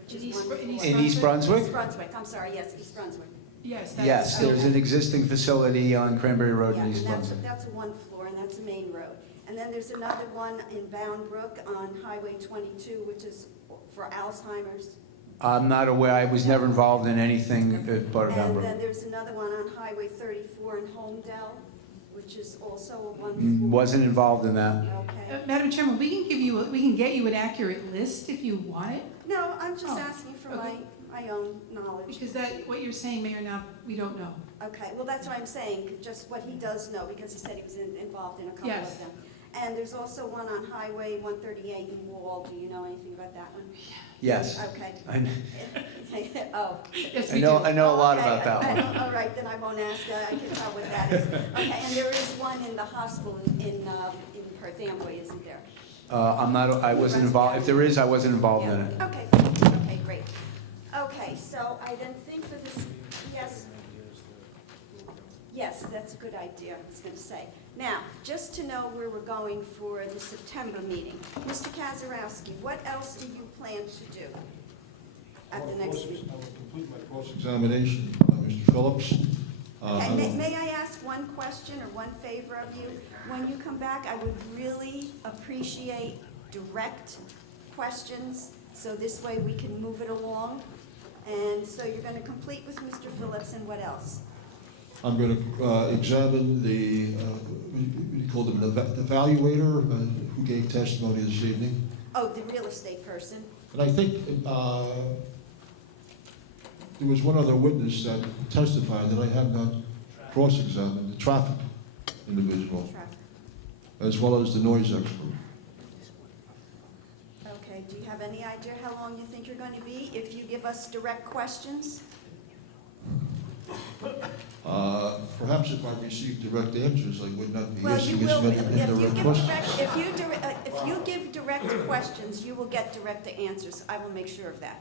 Which is In East Brunswick? East Brunswick, I'm sorry, yes, East Brunswick. Yes. Yes, there's an existing facility on Cranberry Road in East Brunswick. That's one floor, and that's a main road. And then there's another one in Bound Brook on Highway 22, which is for Alzheimer's. I'm not aware. I was never involved in anything part of Bound Brook. And then there's another one on Highway 34 in Holmdel, which is also a one floor. Wasn't involved in that. Okay. Madam Chairman, we can get you an accurate list if you want it. No, I'm just asking for my own knowledge. Because what you're saying may or not, we don't know. Okay, well, that's what I'm saying, just what he does know, because he said he was involved in a couple Yes. of them. And there's also one on Highway 138 in Wall. Do you know anything about that one? Yes. Okay. I Yes, I know a lot Okay, about that one. All right, then I won't ask. I can tell what that is. Okay, and there is one in the hospital in her family, isn't there? I wasn't involved, if there is, I wasn't involved in it. Okay, okay, great. Okay, so I then think for this, yes. Yes, that's a good idea, I was going to say. Now, just to know where we're going for the September meeting, Mr. Kazarowski, what else do you plan to do at the next meeting? I will complete my cross-examination by Mr. Phillips. And may I ask one question or one favor of you? When you come back, I would really appreciate direct questions, so this way we can move it along. And so you're going to complete with Mr. Phillips, and what else? I'm going to examine the, what do you call them, an evaluator who gave testimony this evening. Oh, the real estate person. And I think there was one other witness that testified that I have not cross-examined, the traffic individual, as well as the noise expert. Okay, do you have any idea how long you think you're going to be if you give us direct questions? Perhaps if I received direct answers, I would not be Well, asking you as will, many if you indirect give questions. if you give direct questions, you will get direct answers. I will make sure of that.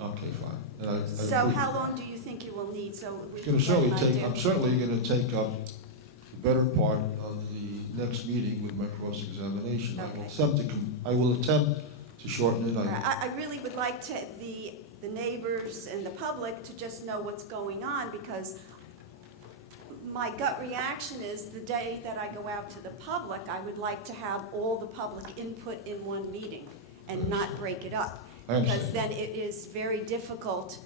Okay, fine. So how long do you think you will need, so we It's can going to get an certainly take, idea? I'm certainly going to take up the better part of the next meeting with my cross-examination. Okay. I will attempt to shorten it. I really would like to, the neighbors and the public to just know what's going on, because my gut reaction is the day that I go out to the public, I would like to have all the public input in one meeting and not break it up. Because then it is very difficult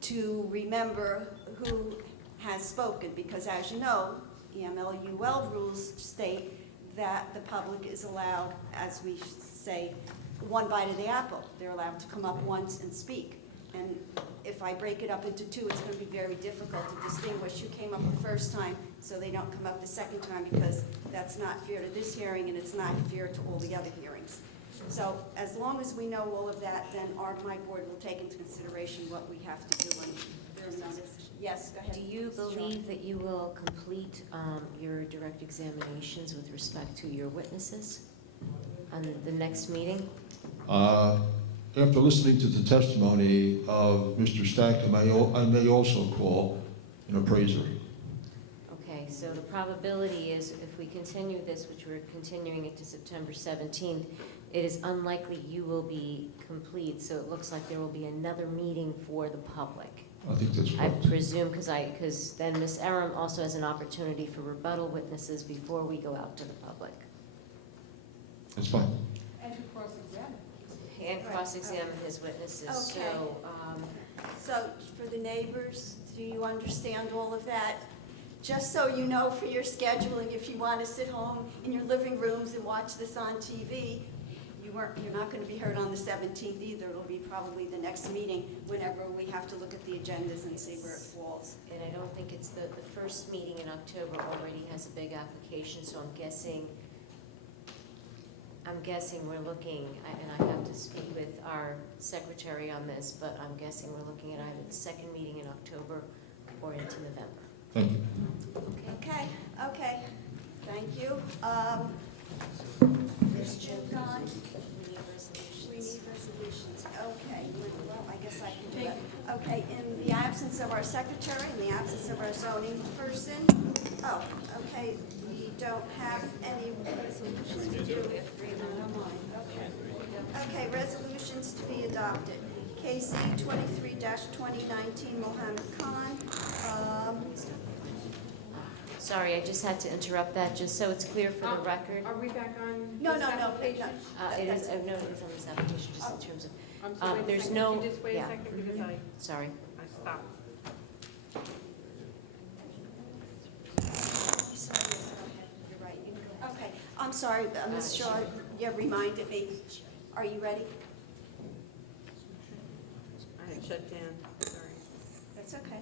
to remember who has spoken, because as you know, EMLUL rules state that the public is allowed, as we say, one bite of the apple. They're allowed to come up once and speak. And if I break it up into two, it's going to be very difficult to distinguish who came up the first time, so they don't come up the second time, because that's not fair to this hearing and it's not fair to all the other hearings. So as long as we know all of that, then my board will take into consideration what we have to do on their notice. Yes, go ahead. Do you believe that you will complete your direct examinations with respect to your witnesses on the next meeting? After listening to the testimony of Mr. Stack, I may also call an appraiser. Okay, so the probability is if we continue this, which we're continuing it to September 17th, it is unlikely you will be complete, so it looks like there will be another meeting for the public. I think that's I correct. presume, because then Ms. Aram also has an opportunity for rebuttal witnesses before we go out to the public. That's fine. And to cross-examine. And cross-examine his witnesses, Okay. So for the neighbors, do you understand all of that? Just so you know for your scheduling, if you want to sit home in your living rooms and watch this on TV, you're not going to be heard on the 17th either. It'll be probably the next meeting whenever we have to look at the agendas and see where it falls. And I don't think it's the first meeting in October already has a big application, so I'm guessing we're looking, and I have to speak with our secretary on this, but I'm guessing we're looking at either the second meeting in October or into November. Thank you. Okay, thank you. Ms. Jim gone? We need resolutions. We need resolutions. Okay, well, I guess I can do that. Okay, in the absence of our secretary, in the absence of our zoning person, okay, we don't have any resolutions to do. Okay, resolutions to be adopted. KC 23-2019, Mohammed Khan. Sorry, I just had to interrupt that, just so it's clear for the record. Are we back on No, this no, no, application? It is, no, it is on this application, just in terms of, I'm sorry, wait a there's second. no, Could you just wait a yeah. second, because I Sorry. stopped. You're right, you can go ahead. Okay, I'm sorry, Ms. Shaw, you reminded me. Are you ready? I had shut down, sorry. That's okay.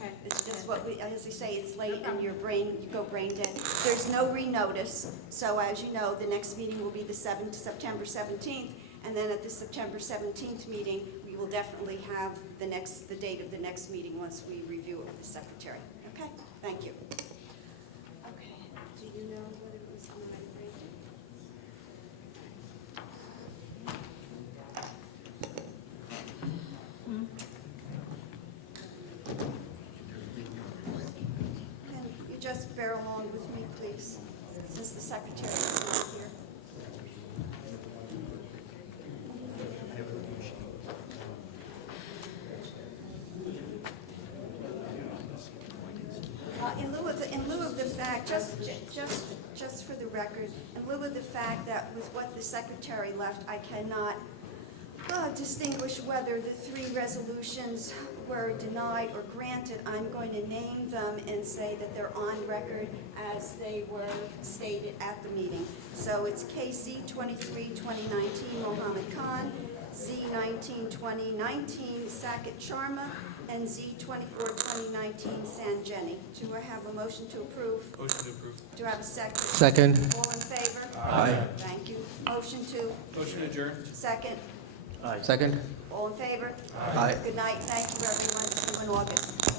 Okay. It's just what we, as I say, it's late and your brain, you go brain dead. There's no renotice, so as you know, the next meeting will be the September 17th, and then at the September 17th meeting, we will definitely have the date of the next meeting once we review it with the secretary. Okay, thank you. Okay, do you know what it was on my brain? just bear along with me, please, since the secretary is not here. In lieu of the fact, just for the record, in lieu of the fact that with what the secretary left, I cannot distinguish whether the three resolutions were denied or granted, I'm going to name them and say that they're on record as they were stated at the meeting. So it's KC 23-2019 Mohammed Khan, Z 19-2019 Saket Sharma, and Z 24-2019 Sanjeni. Do I have a motion to approve? Motion to approve. Do I have a second? Second. All in favor? Aye. Thank you. Motion to? Motion to adjourn. Second. Second. All in favor? Aye. Good night. Thank you, everyone. See you in August.